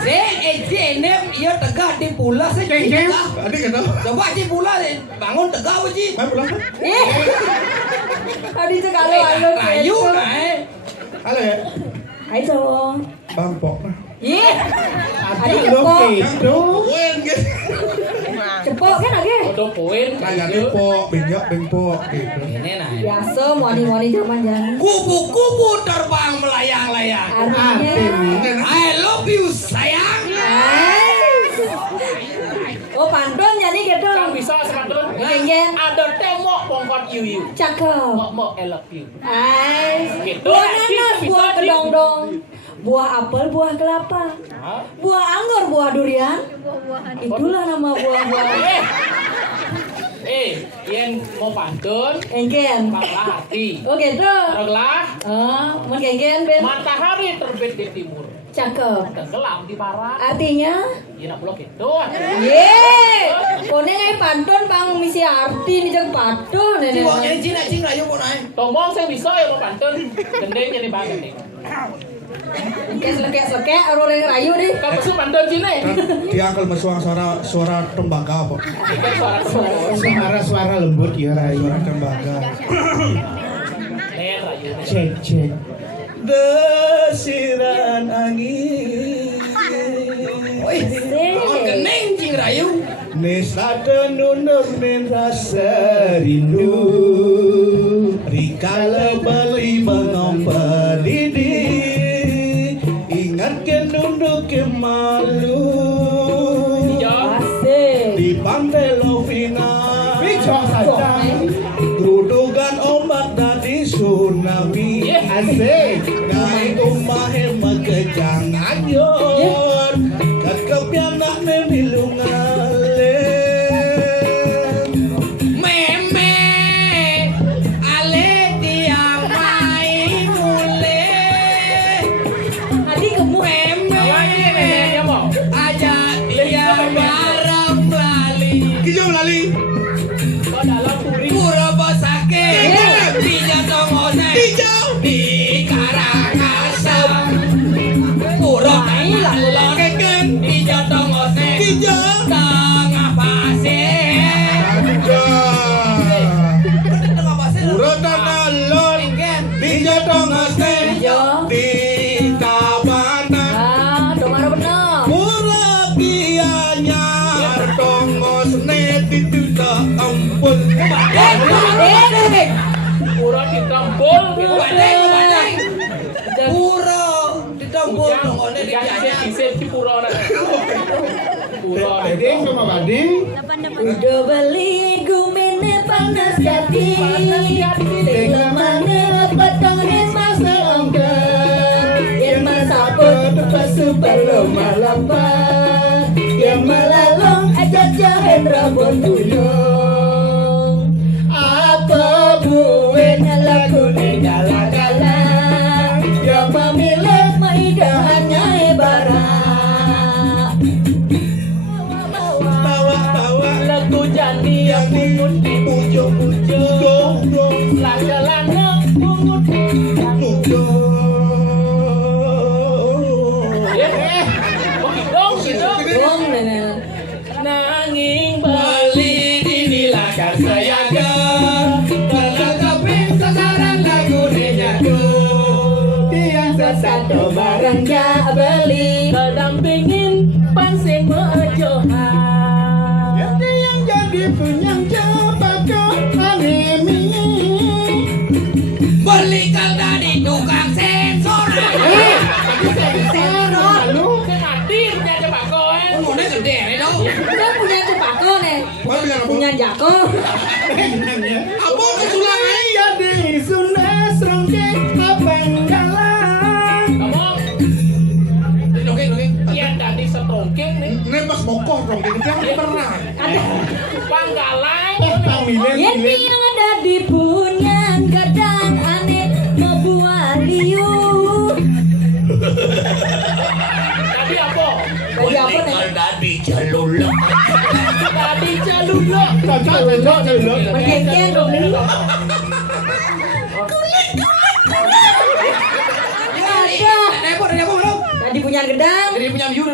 Ini iya tegah di pula sih. Adik gitu. Coba di pula bangun tegah uji. Main pulang. Adi sekali halo. Rayu Halo ya. Ayo cowok. Bang Pok. Ih. Adi Ada lo cepok. gitu. Wen guys. Cepok kan lagi. Foto poin. Nanya nih Pok, benjok beng Pok gitu. Ini nah. Biasa moni zaman jangan. Kupu-kupu terbang melayang-layang. Artinya. I love you sayang. Oh pantun jadi gitu. Kan bisa sepantun. Kenggen. Ada temok pongkot you. Cakep. Mau I love you. Gitu. Buah nanas, buah kedong-dong. Buah apel, buah kelapa. Buah anggur, buah durian. Itulah nama buah-buah. Yang mau pantun, Kenggen. malah hati. Oh gitu. Tergelah, Mau kenggen Ben. matahari terbit di timur, Cakep. tenggelam di barat. Artinya? Ya nak pulau gitu. Yeay. Kone ngai pantun bang misi arti nih jeng pantun. Buangnya cing rayu kok naik. Tombong saya bisa ya mau pantun, gendeng jadi bagan nih. Lekek-lekek orang yang rayu deh. Kau pesu pantun sini. Dia akan mesuang suara tembaga apa? Suara lembut ya Rai. Suara tembaga. Cek. Desiran angin. Oh kening cing rayu. Nisata nunuk nin rasa rindu. Rikala beli mengompa didi. Ingatkan nunduk ke malu. Asik. Di pantai Lovina. cocok saja. Grudugan ombak dadi tsunami. Asik. Naik omahe makejang ayon. Kakep anak memilungale. Meme ale dia main mule. Tadi gemuk. Meme aja dia bareng lali. Kijau lali. Pura bosake di jatongone di Karangasem. Pura keken di jatongone tengah pasir. Tengah pasir. Pura tanalon di jatong ase di Tabana. Ah, domar bener. Pura kianyar tongos netitu tak ampun. Pura ditempul. Badai. Pura ditempul tongone di janya. Isip ki pura. Pura Bading sama bading. Udah beli gumine panas hati. Lemane petone masih ongkar. Yang masaput pasu belum malapan. Yang melalong aja jahen rabon tuyung. Apa buin lakune gala-gala. Yang memilih maidahannya ibarat. Tawa-tawa lagu jandi yang pungut di ujung-ujung lana pungut. Dong gitu. Dong, nenek. Nanging Bali dinilakar sayaga terlengkapi sasaran lagu nyago. Tiang sesatu barang gak beli. kedampingin pansing mejohan. Ada yang jadi punyang cepaka anemi. Belikan dari tukang sensor. Lalu Mati punya coba koe. Ngomongnya gede nih dong. Kita punya cepako nih. Punya jako. Apa kesulangan? jadi Sunda serongke apenggalan. Kamu Oke. iya tadi setongking nih. Nembas mokoh dong, ini kan pernah. Panggalan. Pangmilen Ini yang ada di punyan gadang aneh membuat liu. Tadi apa? Bagi apa nih? Tadi jalulek. Tadi jalulek. cocok. Mengkengkeng dong nih. Tadi punyan gedang. Jadi punya view.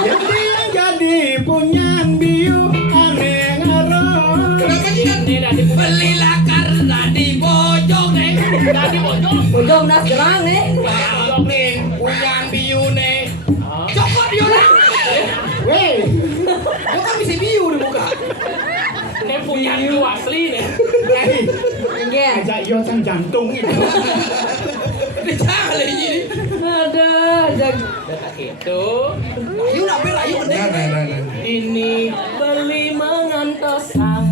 Jadi yang jadi punyang biu aneh ngaron. Kenapa sih kan? Ini tadi Belilah karena di bojong nih. tadi bojong. Ujung nas gerang nih. Bojong nih, punya view nih. Cokot dia orang. Weh, Dia kan bisa view di muka. Ini punya itu asli nih. Mengkeng. ajak yo sang jantung itu. Dia jangan lagi ini. Ada jag. Gitu. Rayu nape rayu gede. Nah. Ini beli mengantosang.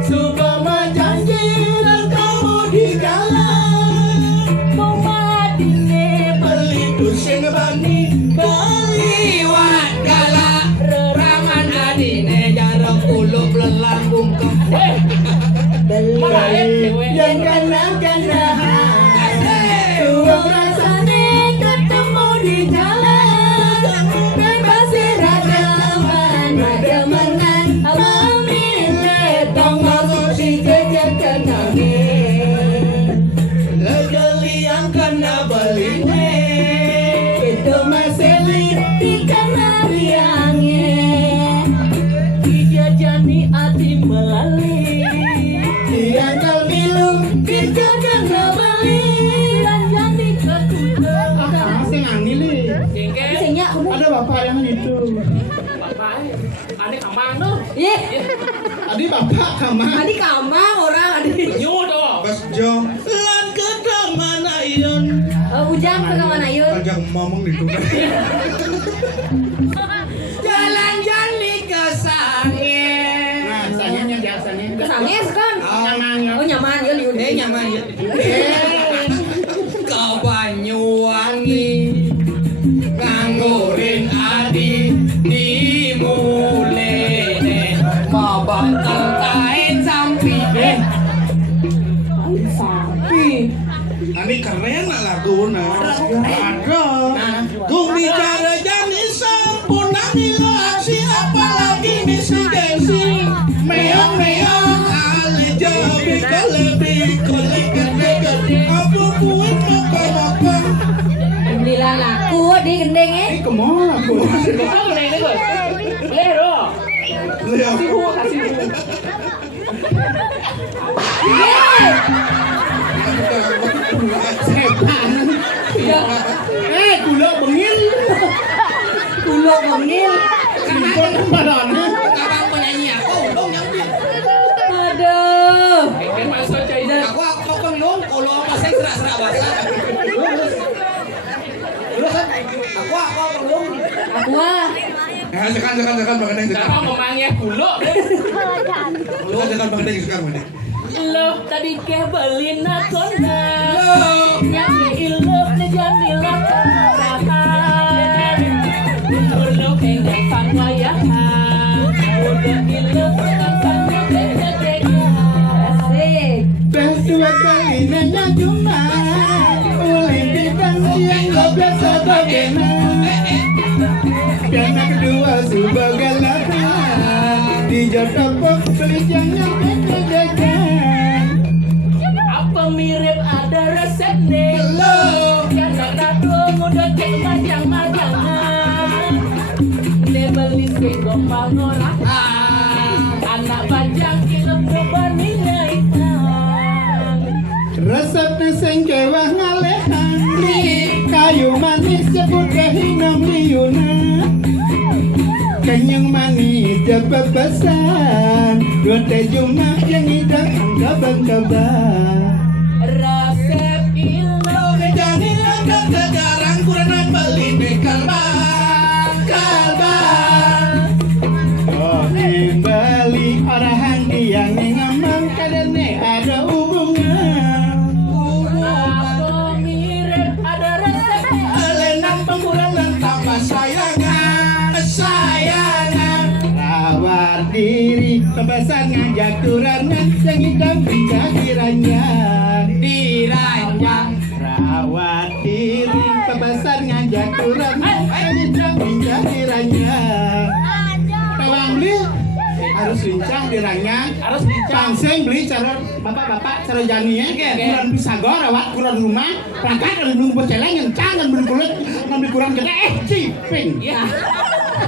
Supaya janji dan kamu digalang. Pemadine Beli dusin bani. Liwat gala raman adine jarang ulup lelambung ke. Beli. Yang kena-kenahan. Uang rasane ketemu di jalan. Bebasin ragaman, ragamanan. Memilih tongol si jejak kenangin. Legali yang kena beli. Itu masih di kanariangnya. dijajani ati melali. Yang kau minum Dijaga kembali. Dan jadi kekudang. sing angili. Jengke. Singnya kamu. Ada bapak yang itu. Bapak. Ane kamano. Ye, Tadi bapak kamar. tadi kamang orang adik. Nyu tuh. Pas jam lan kedang mana iyon. Ujang ke mana yun? Ajak ngomong di tukang. Jalan jali ke sange. Nah, sayangnya di biasanya. Kesangis kan? Nyaman ya. Oh nyaman ya liun. Nyaman ya. Ke Banyuwangi nganggurin adi dimulene mabatang kain sampi Ani keren lah laguna. Ada. Kung bicara jani sampunang aksi apalagi misi gengsi. Meong ale jabi kalebi kolek gede apa kuat maka. Alhamdulillah laku di gendeng Kemana aku? Kau boleh ni kot. Boleh ro. Lihat. Kasih bu. Gula bengil. Kulo bengil. Singkon badannya. Abang penyanyi aku dong yang Aduh. Kan masuk cai. aku penglung kalau apa saya serak-serak bahasa. Aku penglung. Wah. Sekarang mengenai Siapa memangnya kuluk? Sekarang mengenai sekarang mengenai. Lo tadi ke beli nakona. Nyanyi ilok na jani lakan. Lo pengen fan wayahan. Udah ilok na fan Asik. Dua kali nanya cuma ulin di yang gak biasa bagena. Yang kedua sebagai latihan dijadwal beli jangan jajan. Apa mirip ada resepnya? Lo yang nak udah cek majang-majangan. Dia beli singgung bangoran. Anak bajang ilmu berbandingnya hitam. Resepnya sengkewah ngalehan kayu manis sebut kehinam liuna. Kenyang manis jabab besan dua tejumah yang hidang kabar-kabar. Resep ilmu Jadi langkah kejarang kurang beli di kalbar. Oh beli arahan yang ngamang kadane ada hubungan. apa mirip ada resepnya? Lenang pengurangan tambah sayangan. Rawat diri kebesan ngajak turangan yang hitam pindah diranjang. Rawat diri kebesan ngajak turangan yang hitam pindah diranjang. Tawang beli harus lincah diranyang. Harus lincah. Pangseng beli cara bapak-bapak cara jani ya. Kurang pisagor rawat kurang rumah. Perangkat kalau nunggu celeng ngencang kan beli kulit ngambil kurang kita ciping. Ya.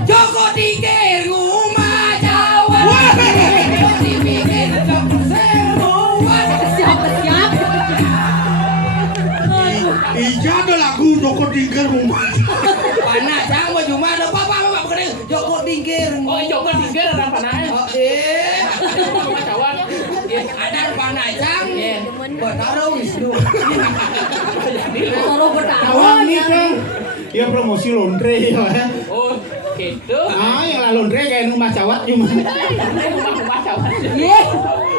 Joko Tingkir rumah Jawa. Dipikir Joko Seruan. Siap. Ija ada lagu Joko Tingkir rumah. Panas jang mau cuma ada bapak kena Joko Tingkir. Oh, Joko Tingkir ada panahnya. Oh, Rumah cawan. ada panah jang. Bataro Wisnu. Soro bertahan. Tawang nih kan. Ya promosi laundry ya. Oh, gitu. Ah, yang lah laundry kayak rumah cawat cuma. Rumah cawan. Ye.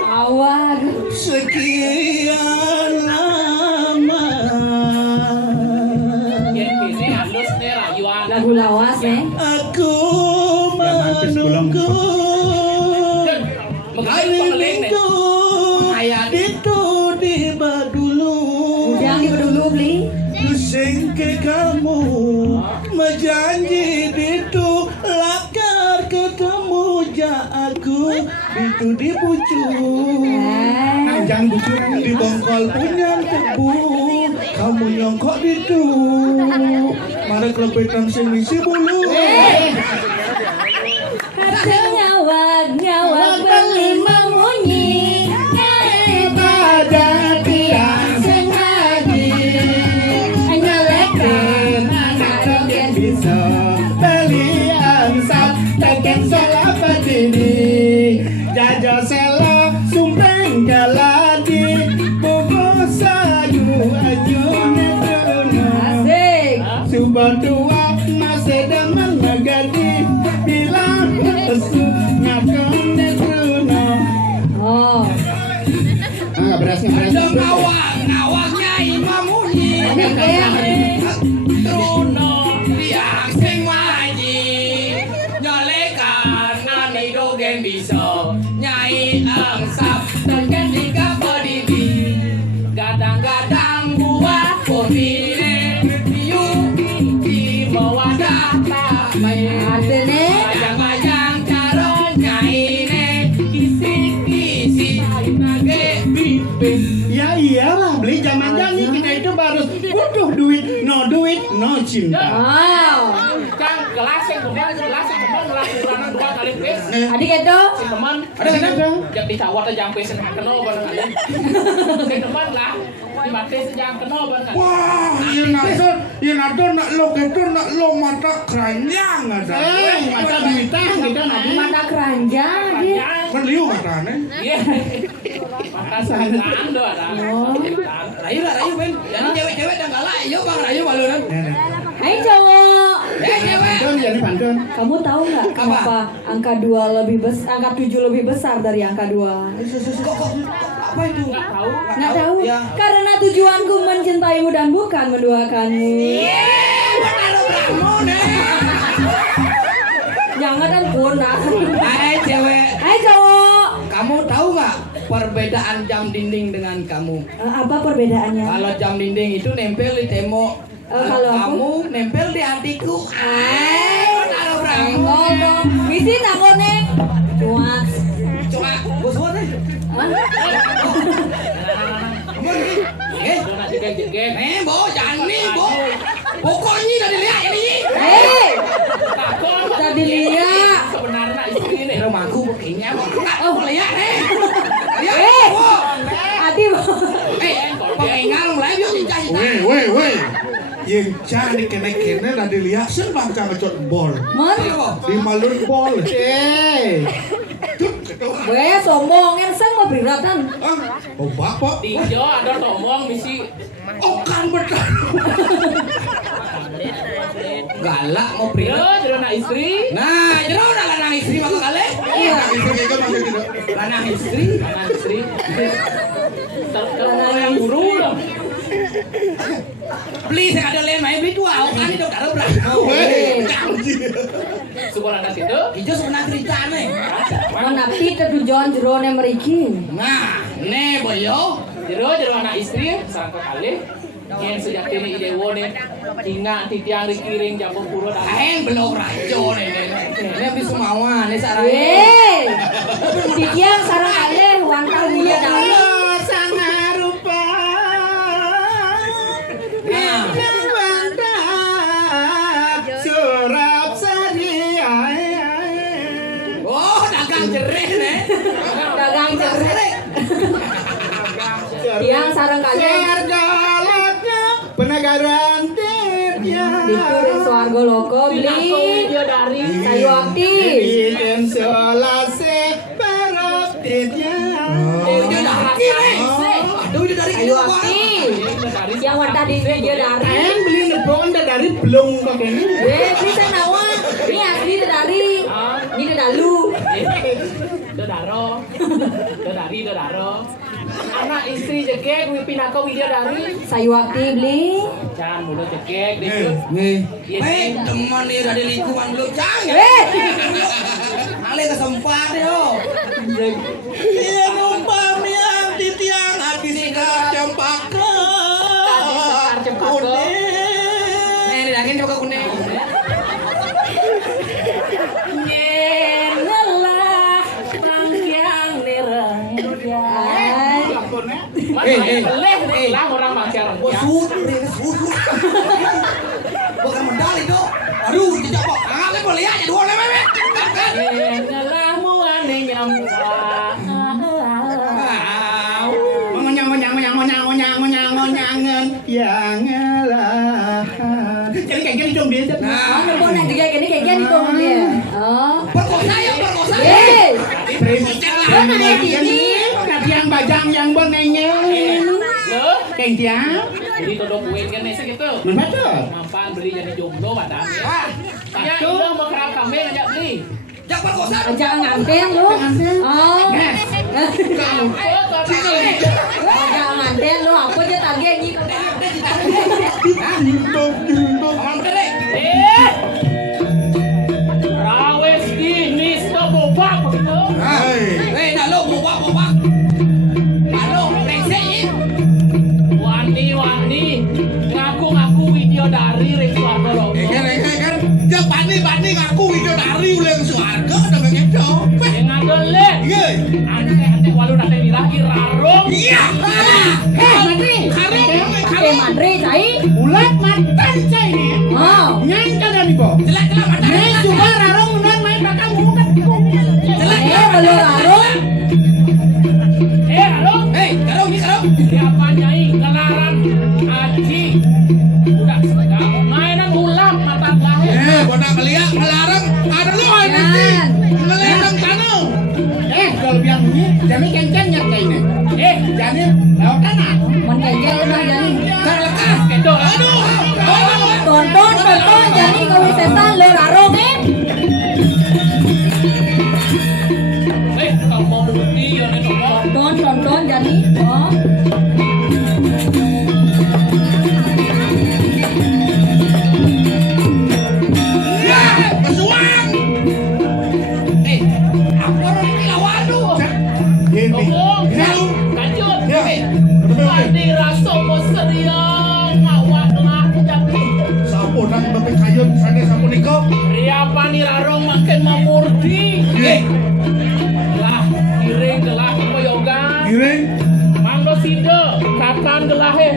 Awal. Sekian lama. Ini halus nih rayuan. Lagu lawas Aku menunggu. Hari Minggu itu tiba dulu. Ujang di dulu beli. Pusing ke kamu menjanji itu lakar ketemu ja aku itu dibucu Jangan bucuran di bongkol punya tebu kamu nyongkok itu mari kelebihan sing misi bulu Nyawa beli memunyi. pada tiang sengaji nyelekan anak rogen bisa beli ansap teken salah padini jajo selo sumpeng galadi bubuk sayu ajune Asik. Suba tua masih demen ngagadi Ada ngawang-ngawangnya Imam Muni. Trono tiang sing waji. Nyolekan ani dogen bisa. Nyai angsap tengen tiga bodibi. Gadang-gadang buat bonine. Yuki di bawah data. Artinya Ajang-ajang calon nyaine. Kisi-kisi nage bipin. Ya iyalah, beli zaman-zaman kita itu harus butuh duit, no cinta. wow. Kang gelas yang kembang gelas beranak 2 kali pes. Adik itu Si teman Ada kan? jadi cawat aja yang pes yang kena bareng kali. Si teman lah di mati sejang kena bareng kali. Wah, yang ada nak lo gitu nak lo mata keranjang ada. Mata duitan kita nabi. mata keranjang dia. Meliu matanya. Iya. Maka sangan do ada. Rayu lah, rayu Ben. Jadi cewek-cewek dan galak, yuk bang rayu baluran. Hai cowok, Cewek. Pantun jadi pantun. kamu tahu nggak kenapa angka 2 lebih besar, angka 7 lebih besar dari angka 2? Apa itu? Nggak tahu. Nggak tahu? Ya. Karena tujuanku mencintaimu dan bukan menduakanmu. Taruh Brahmo deh. Jangan dan punah. Hai cewek, Hai cowok, kamu tahu nggak perbedaan jam dinding dengan kamu? apa perbedaannya? Kalau jam dinding itu nempel di tembok. Kalau kamu nempel di hatiku. Taruh Brahmo. Tangol dong, misi tangolnya. Cuak. Cuma bos deh. Dona jegek-jegek. Bo, jangan nih, Bo. Pokoknya udah dilihat ini. Hei, Takut. tadi lihat. Sebenarnya istri ini. Rumahku begini, Bo. Lihat nih. Lihat, Eh, Bo. hati Pengengal mulai yuk cita-cita. Weh. Yang cari kene-kene dah dilihat sen bangka ngecot bol. Mon, Di malur bol. gue sombong, yang sang mau beratan. Oh bapak. Tijo ada tomong misi. Okan betul. Galak mau pria. Yo, anak istri. Nah, jero udah lanang istri maka kali. Iya. Itu kayak masih tidak. Lanang istri. Anak istri. Terkenal yang guru loh. Beli saya ada lain main beli dua. Okan itu taruh berapa? Sekolah anak itu. Ijo sebenarnya cerita nih. Menapi tujuan jerone meriki. Nah, nih boyo. Jero anak istri sarang kali. Yang sejak ini ide wone ingat titiang dikiring jambung puro dan Aeng belum rajo nih. Ini habis semawan nih sarang. Yeay, dikiang sarang aleh wantang mulia dari. Sang harupa. Surap sari. Oh, dagang jerih nih. Dagang jerih. Tiang sarang aleh. Sergalatnya penagaran tirnya. Dikuring suarga loko beli dia dari kayu aktif. Bikin solase parotitnya. Dia dari nih. Aduh, dia dari Kayu aktif. Yang wantah di dia dari. Ayang beli nebon dari belum kok ini. Bisa nawa. Ini asli dari. Ini dalu. Dodaro. Anak istri jegek pinako video dari Sayu aktif beli. jangan mulut jegek deh. Nih. Iya, Teman nih dari lingkungan lu jangan. Ale kesempat yo. Iya numpang yang di tiang hati sikap cempaka. Nih didangin coba kuning. Nyelah pangkiang nerang. Leh lah orang pacaran. Sud. Bukan medali dong. Aduh, tidak kok. Angkat boleh aja dua le memet. Angkat. Nyelah muane nyampa. Yang ngelahan. Jadi kayak gini dong dia. Oh, nebon yang kayak gini tuh dia. Oh. Perkosa ya, perkosa. Yeay. Yang bajang yang bonengnya. Lo, Kengkiang. jadi todok kuin kan nesa gitu. Betul. Mampan beli jadi jomblo padahal. Ya, itu mau kerap kambing aja beli. Jak perkosa. Jangan nganteng lu. Oh. Nah, Agak manten lu apa aja tagih nyi. Hidup. Rawes ini sudah bobak begitu. Hei. Nalo bobak. Nalo rengsek ini. Wani ngaku video dari Resuardo lo. Kan ya bani ngaku video dari ulang suarga udah pengen copet. Dengan dole. Iya. Ante walu nate dirahi rarung. Iya. Mandri. Mandri cai. Ulat mantan cai ini. Oh. Nyangka dan ibu. Jelas mata. Ini juga rarung udah main bakal ngumukan. Belum larung. Rarung. Garong. Siapa nyai ngelaran aji. Udah sedang mainan ulam mata lahir. Bonak ngeliat melarang ada lo ini. Ngelendang kanu. Kalau biang bunyi, jadi kencangnya kayaknya. Jadi lewat kanan. Mon kenjel udah jadi. Kan lekas, kendor. Aduh. Tonton jadi kau setan lo larung Kalau mau bukti, ya nih Tonton jadi. Oh. Kesuang. Apa orang ini lawan lu? Ngomong, lanjut. Mandi rasa mau seriang, ngawat lah jadi. Sapu nak bebek kayun sana sapu niko. Riapa nih rarong makin memurdi. Lah, kiring gelah koyoga. Giring. Manggo sido, katan gelahe.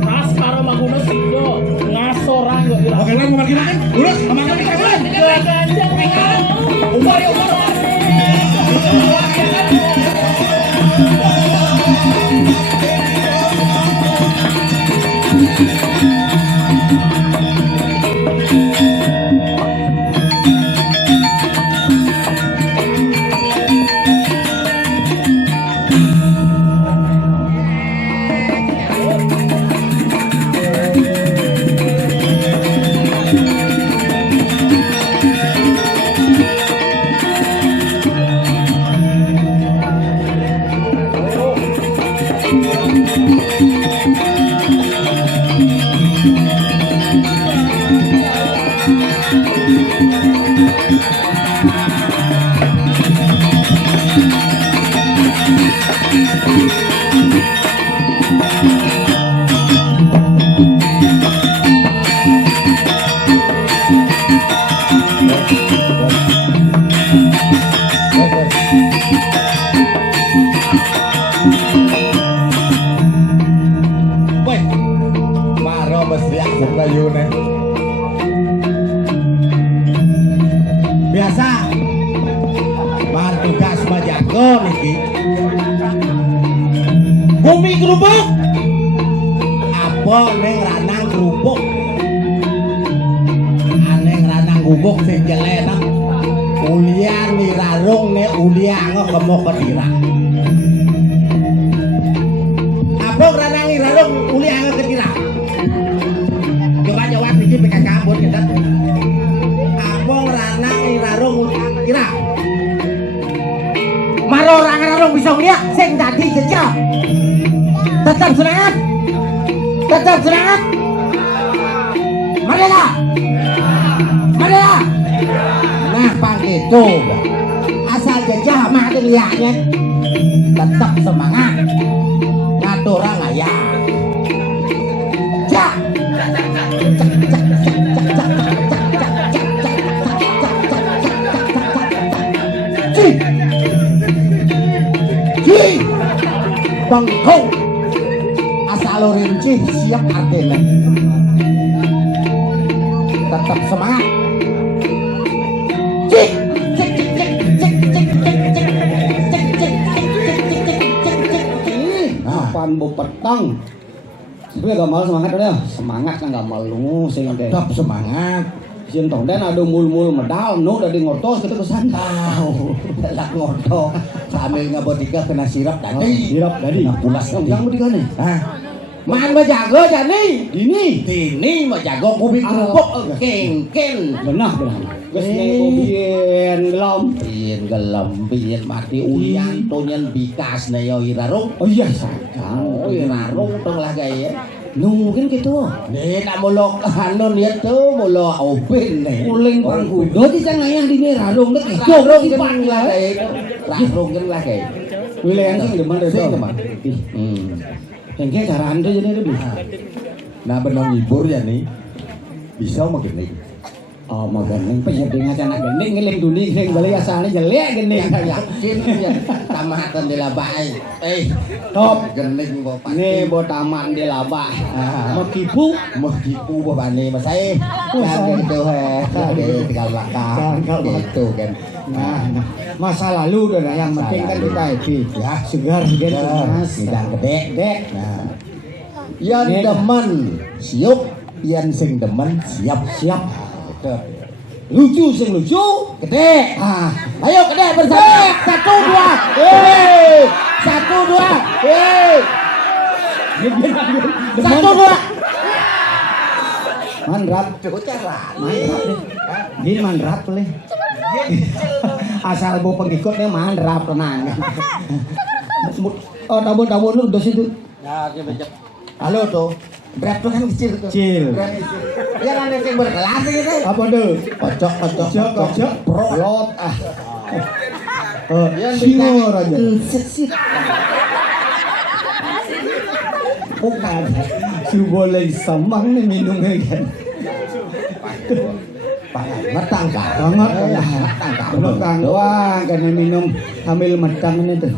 Ras karo manguno sido, ngasorang yo ira. Oke, mau makan. Lurus, makan kita kan. Ganjang umur. Weh, maro mesti aku kayune. Biasa, bar tugas majago niki. Bumi kerupuk, apa neng ranang kerupuk, aneng ranang gubuk sing jelenak. Ulian ni rarung ne ulian kemo kedira. Apa ranang ni rarung ulian kedira? Coba jawab iki PKK buat kita. Apa ranang ni rarung ulian kedira? Maro rarung bisa ngeliat sing dadi jejak. Tetap semangat. Marilah. Nah, begitu. Asal jejak mah lihatnya. Tetap semangat. Ngatur orang ayah. Jak. Bengkong asal rinci siap artinya tetap semangat cik cik cik cik cik cik cik cik cik cik Apaan bu petang? Sebenarnya gak malu semangat udah semangat kan gak malu sing teh. tetap semangat Sin tong den ada mul medal nu dari ngortos kita kesan. tahu lak ngoto sambil ngabotika kena sirap tadi Sirap tadi. Nah, pulas Yang tadi mau dikane. ah Man menjago jani. Ini Dini menjago kubik kerupuk kengken. benar. Wis nego biyen lom. Biyen gelem biyen mati ulian tonyen bikas ne yo irarung. Oh iya sakang. Oh irarung tong lah gawe. Mungkin gitu. Nih nak mulok anu niat tuh mulok opin nih. Uling pangkudo di cang ayah di nerarung nek Larung kan lah kayak larung kan lah kayak. wilayah sing demen Sing itu. demen. Yang cara anda jadi lebih. Nah benong libur ya nih bisa makin nih. Oh mau gendeng penyeding aja anak gendeng ngeling duni ngeling balik asalnya jelek gendeng Yakin ya tamatan di labah. top Gendeng bapak. nih buat taman di labah mau kipu Mau tipu bapak nih mas saya. Kan gitu tinggal belakang gitu kan. nah masa lalu udah yang penting kan kita happy ya segar gitu mas Tidak gede. dek Nah, yang demen siap, yang sing demen siap. Betul. lucu sing lucu Gede. Ayo gede bersama. 1 2. 1 2. 1 2. manrap Cara. manrap deh gini manrap boleh asal bu pengikutnya manrap tenang oh tabun lu dos itu Ya, halo tuh. Rap tuh kan kecil tuh. Kecil. Rap kecil. Ya kan yang berkelas gitu. apa tuh Kocok. prolot Yang simur aja Sit. bukan su boleh samang nih minumnya kan Metang kah? banget ya Metang kah? bukan doang karena minum sambil metang ini tuh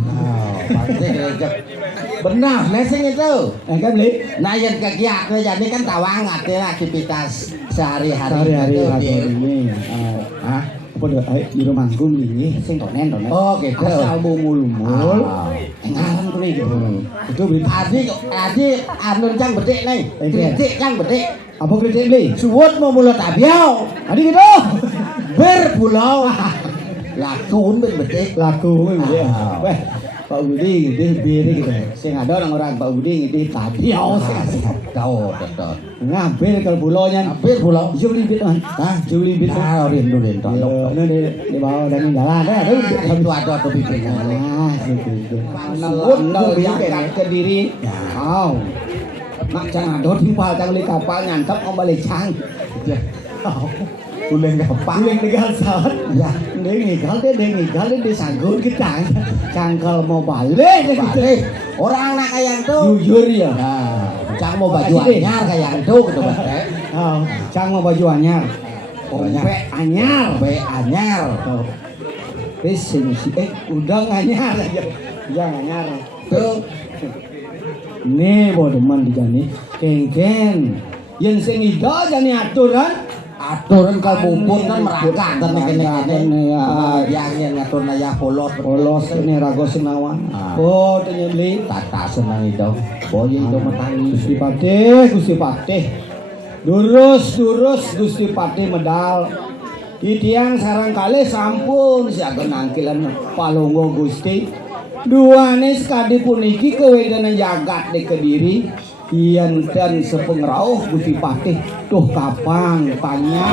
Benar, lesing itu. kan beli Nah yang kegiatan jadi kan tawangat ya aktivitas sehari-hari sehari-hari itu hari di- ini apa tuh di rumah manggung ini sing tonen Oh gitu. asal bumul-mul ngaran tuh nih gitu itu beli Adi anu cang bedek nih. Kritik cang bedek. apa kerja beli Suwut mau mulut abiau. adi gitu Berpulau. Lakun ben bedek. laku gitu ya Ah. weh Pak Budi gitu biri gitu sing ada orang Pak Budi gitu tadi Kau tetot. ngambil kalau pulaunya Hampir pulau. Jauh lebih kan? Hah? Jauh lebih Nah, rindu. Ini di bawah dan di jalan ada Itu ada pipinya. Nah, gitu. Suwut Nol kudu diangkat ke diri. Kau. Nak jangan dot himpal kang beli kapal nyantap om balik cang. Uleng gampang. Paling digal saat. Ya. Dia ngigal disangkut ke cang. Cangkel mau balik gitu. Balik. Orang anak kayak tuh. Jujur ya. Nah, cang mau baju Makasih, Dek. anyar kayak itu gitu bedek. Oh, cang mau baju anyar. Anyar. Ompe anyar. Be anyar. Tuh. Wis sing udah anyar aja. Jangan anyar. Tuh. Nih bodoh man dijani kengken. Yang sing ida jani aturan. Aturan kalau bubur kan merangkak kan kene Ya. yang ngatur naya polos Polos ini rago senawan. Ah. Oh tenyeli. tata senang itu. Boy itu metangi. Gusti Patih. Durus Gusti Patih medal. Itiang sarang kali sampun siaga nangkilan palunggo Gusti. Duane sekadi puniki kewedana jagat di Kediri. Iyan dan sepengrauh Gusti Patih tuh kapang tanya.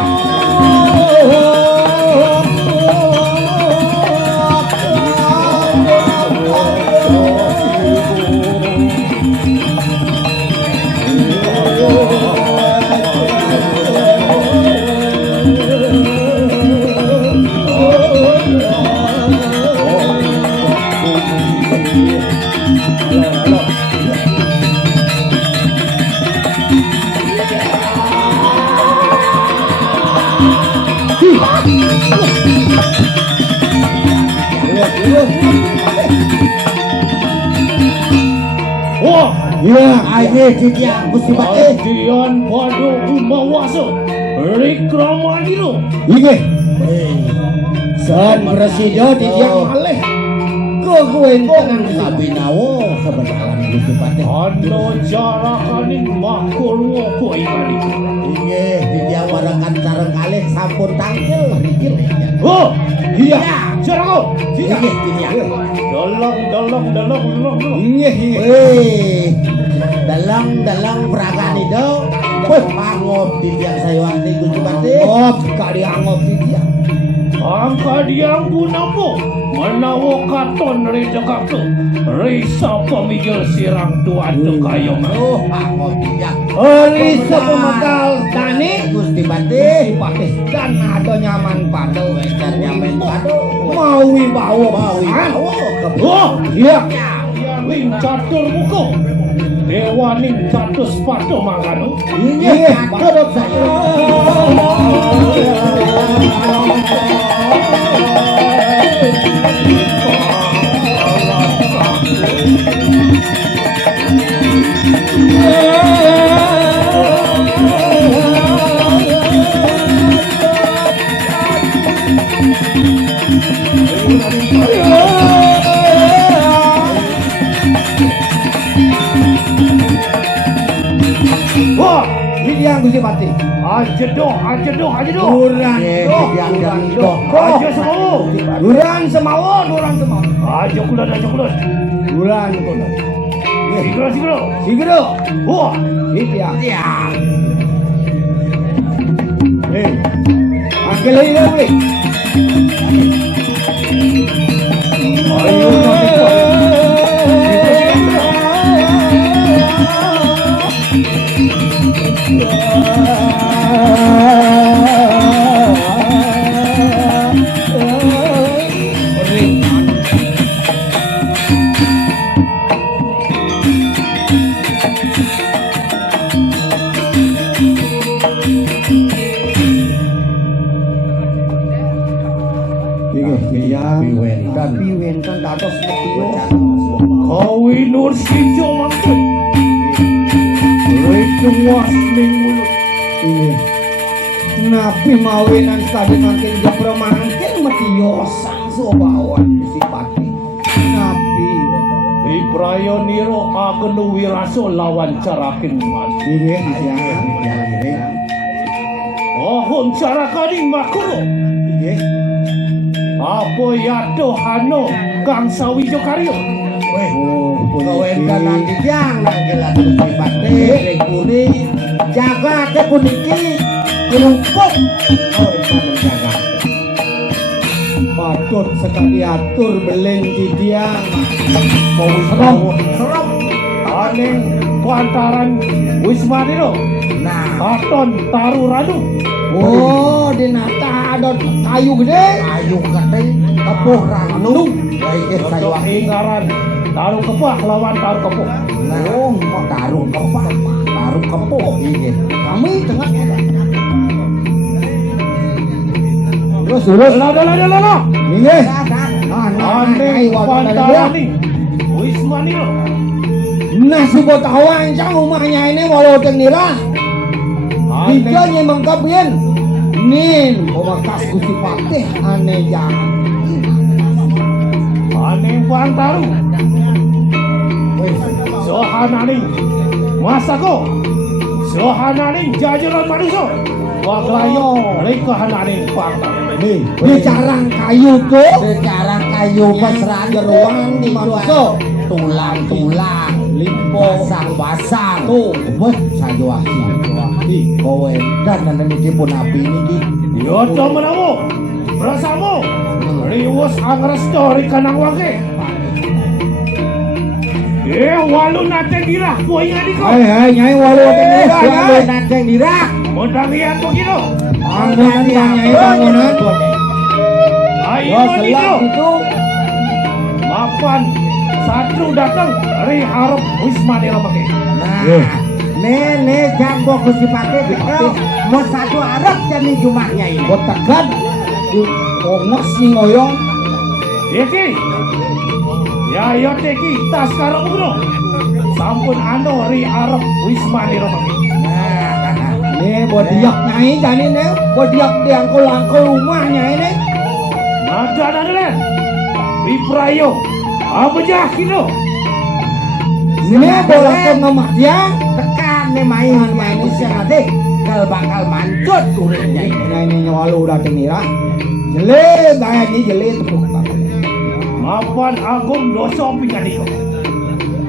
Wah, Iya, Aye dia Gusti Patih. Dian Padu Mawasa Rikramadino Iya. San Presiden di tiang malih. Kekuwen tenang Kabinawo kebenaran Gusti Patih. Ano jarakaning makul wopo ibali Inggih di dia wadakan sareng kalih sampun tangkil rikil. Oh, iya, jarako Inggih di dia. Dolong Iya, iya. Weh, dalam peragaan itu mangop di tiang sayuan di Gusti Pati. Ngop kali angop di dia. Angka diang punapo menawo katon redekak tu risa pemikir sirang tuan tu kayong. Oh, mangop di tiang. Risa pemedal Dani Gusti Pati. Gusti Pati dan ada nyaman padu Dan nyamen padu. mawi bawa oh iya Ling catur buku Dewaning catus pato mangkano. iya betul saya. Wah, Ini dia Gusti Pati. ajedoh. Duran. Ajo semua. Duran semawo. Ajo kulan. Duran kono. Sigro. Sigro. Wah, Ini dia. Angkel ini boleh. ayo Piwen kan dados metio. Kawi nur sijo mangkut. Itu was ning mulut. Nabi mawinan tadi mangkin jepro mangkin metio sang sobawan Gusti Pati. Nabi. Ibrayo niro akan wiraso lawan carakin mas. Iya. Ohon carakaning makuro. Iya. Apa yato hano kang sawijo karyo. Kawenkan nanti tiang nangkilan Gusti Pati. Rekuni jaga ke puniki kerumpuk. Kawenkan menjaga. Patut sekali atur beling di diang. Mau serem. Aneh kuantaran Wismaniro. Nah, Katon taru radu. Oh, di nata ada kayu gede. ayu kate kepuh ranu. Baik sayo Ingaran taru kepah lawan taru kepuh. Nah, taruh kepuh iki. Kami tengah. Lala. Iya. Aneh kuantarani Wismaniro. Nah, subot awan cang rumahnya ini walau tenira. Tiga nya mengkapien. Nin, pemakas Gusti Pati aneh jangan. Aneh kuantaru. Sohananing masako. Sohananing jajaran manusia. Waglayo rekahananing pantar. Nih, di carang kayu tuh. Sekarang kayu mesra Jeruang di manusia. tulang Limpo. basang tuh wes sayo aki kowe dan niki pun api niki Yoto menawo. Rasamu. Riwus angresto rikanang wage. Walu nate dirah kuwi ngadiko. Hai, nyai walu tenira. walu nanteng dirak Mondangian begitu. Bangunan nyai bangunan. Ayo Oh, dito. selang itu. Mapan Satru datang dari harap Wisma Dela pakai. nah nene jambo Gusti Pati bekel mau satu arep jadi jumahnya ini Botakan. Ongos nih ngoyong. Iki. Ya yo teki tas karo bro. Sampun ando ri arep Wisma Dela pakai. nah Nih bodiak nyai jani nih. Bodiak diangkul-angkul rumahnya ini. Ada adalah Viprayo. Apa jah kilo? Ini bola ke ngemah dia. tekan nih main manusia nanti kalau bakal mancut turunnya ini Nyai walu udah tenira. Jele gaya ini jele tepuk. Mapan agung dosa pingadiko.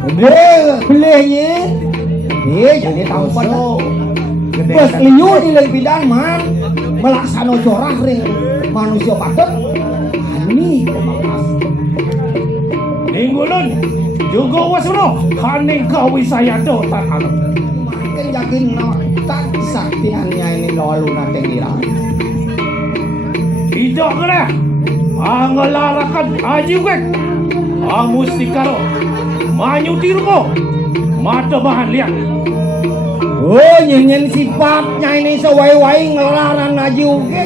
Dia belehnya. Dia jadi tampan. Bos liu di lempidan man melaksano corah ring manusia patut. Ini pemakas. Ninggulun juga wasuno kaning kawisayato tak alam. Makin yakin no tak saktiannya ini lalu nanti ngira. Tidak kena angelarakan aji wek amustikaro manyutirmo mata bahan lihat. Oh nyenyen sifatnya ini sewai-wai ngelaran aja uge.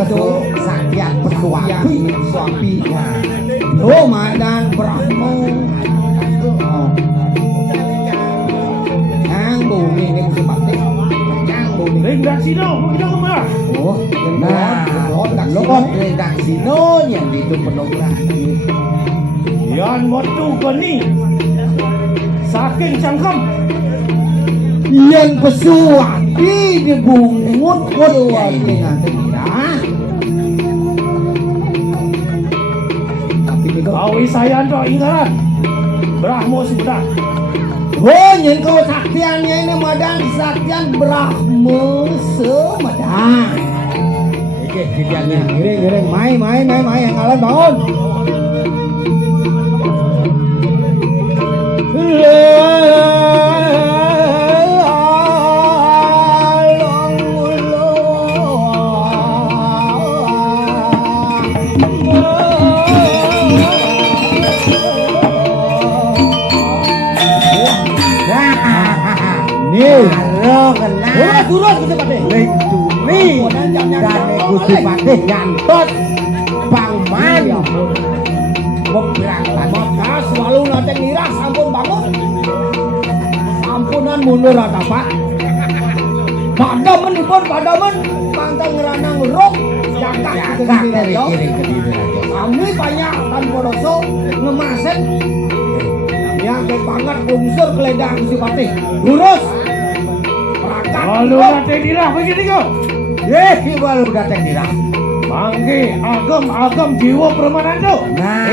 Itu saktian persuapi. Oh madan Brahmo. Yang bumi ini sifatnya. Yang bumi. Ringdak sino kita kemana? Oh, lokot redak sino yang itu penuh lagi. Yan motu keni saking cangkem. Yang pesuapi dibungut ini nanti ya. Tapi itu Kawisayanto ingkaran Brahmo sudah. oh yang kau saktiannya ini madan saktian Brahmo semadan. Oke, kejadiannya giring main yang alam bangun. Halo kena Turun Gusti Patih. Linturi dan Gusti Patih nyantot Pangman beberatan Maka selalu nanti ngira sampun bangun. Ampunan mundur ada Pak. Padamen pantang ngeranang rok jakak kakak dari kiri ke diri aja. kami banyak tanpa dosa ngemasen yang banget unsur keledang Gusti Patih. Lurus. Perakat. Lalu nate dirah begini kau. Baru datang dirah. Mangke agam jiwa permanen tu. Nah,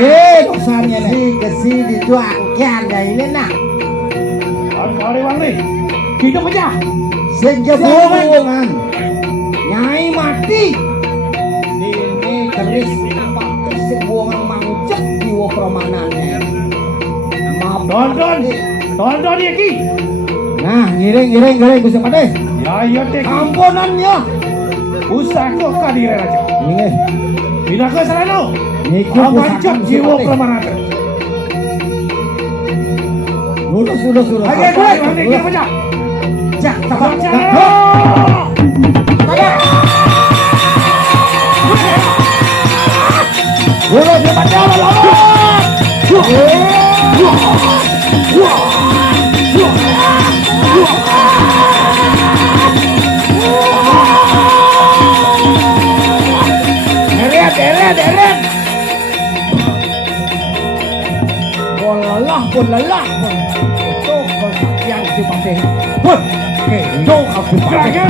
Dosanya nih. si kesini tu angkian dah ini nak. Wari kita pecah. Sejebungan Nyai mati ini keris pakai sebuangan mangcek jiwa permanannya. Maaf Tonton ya ki. nah giring Gusti Patih. Ya teki. Ampunannya Usah kau kadire aja. ini Bila kau serano. Niku Amancak pusaka jiwa Gusti Patih. permanen. Lurus Ayo mangke kita pecah. cak Baca. lurus deret pun lelah itu kesaktian Gusti Patih. Pun itu Gusti Patih.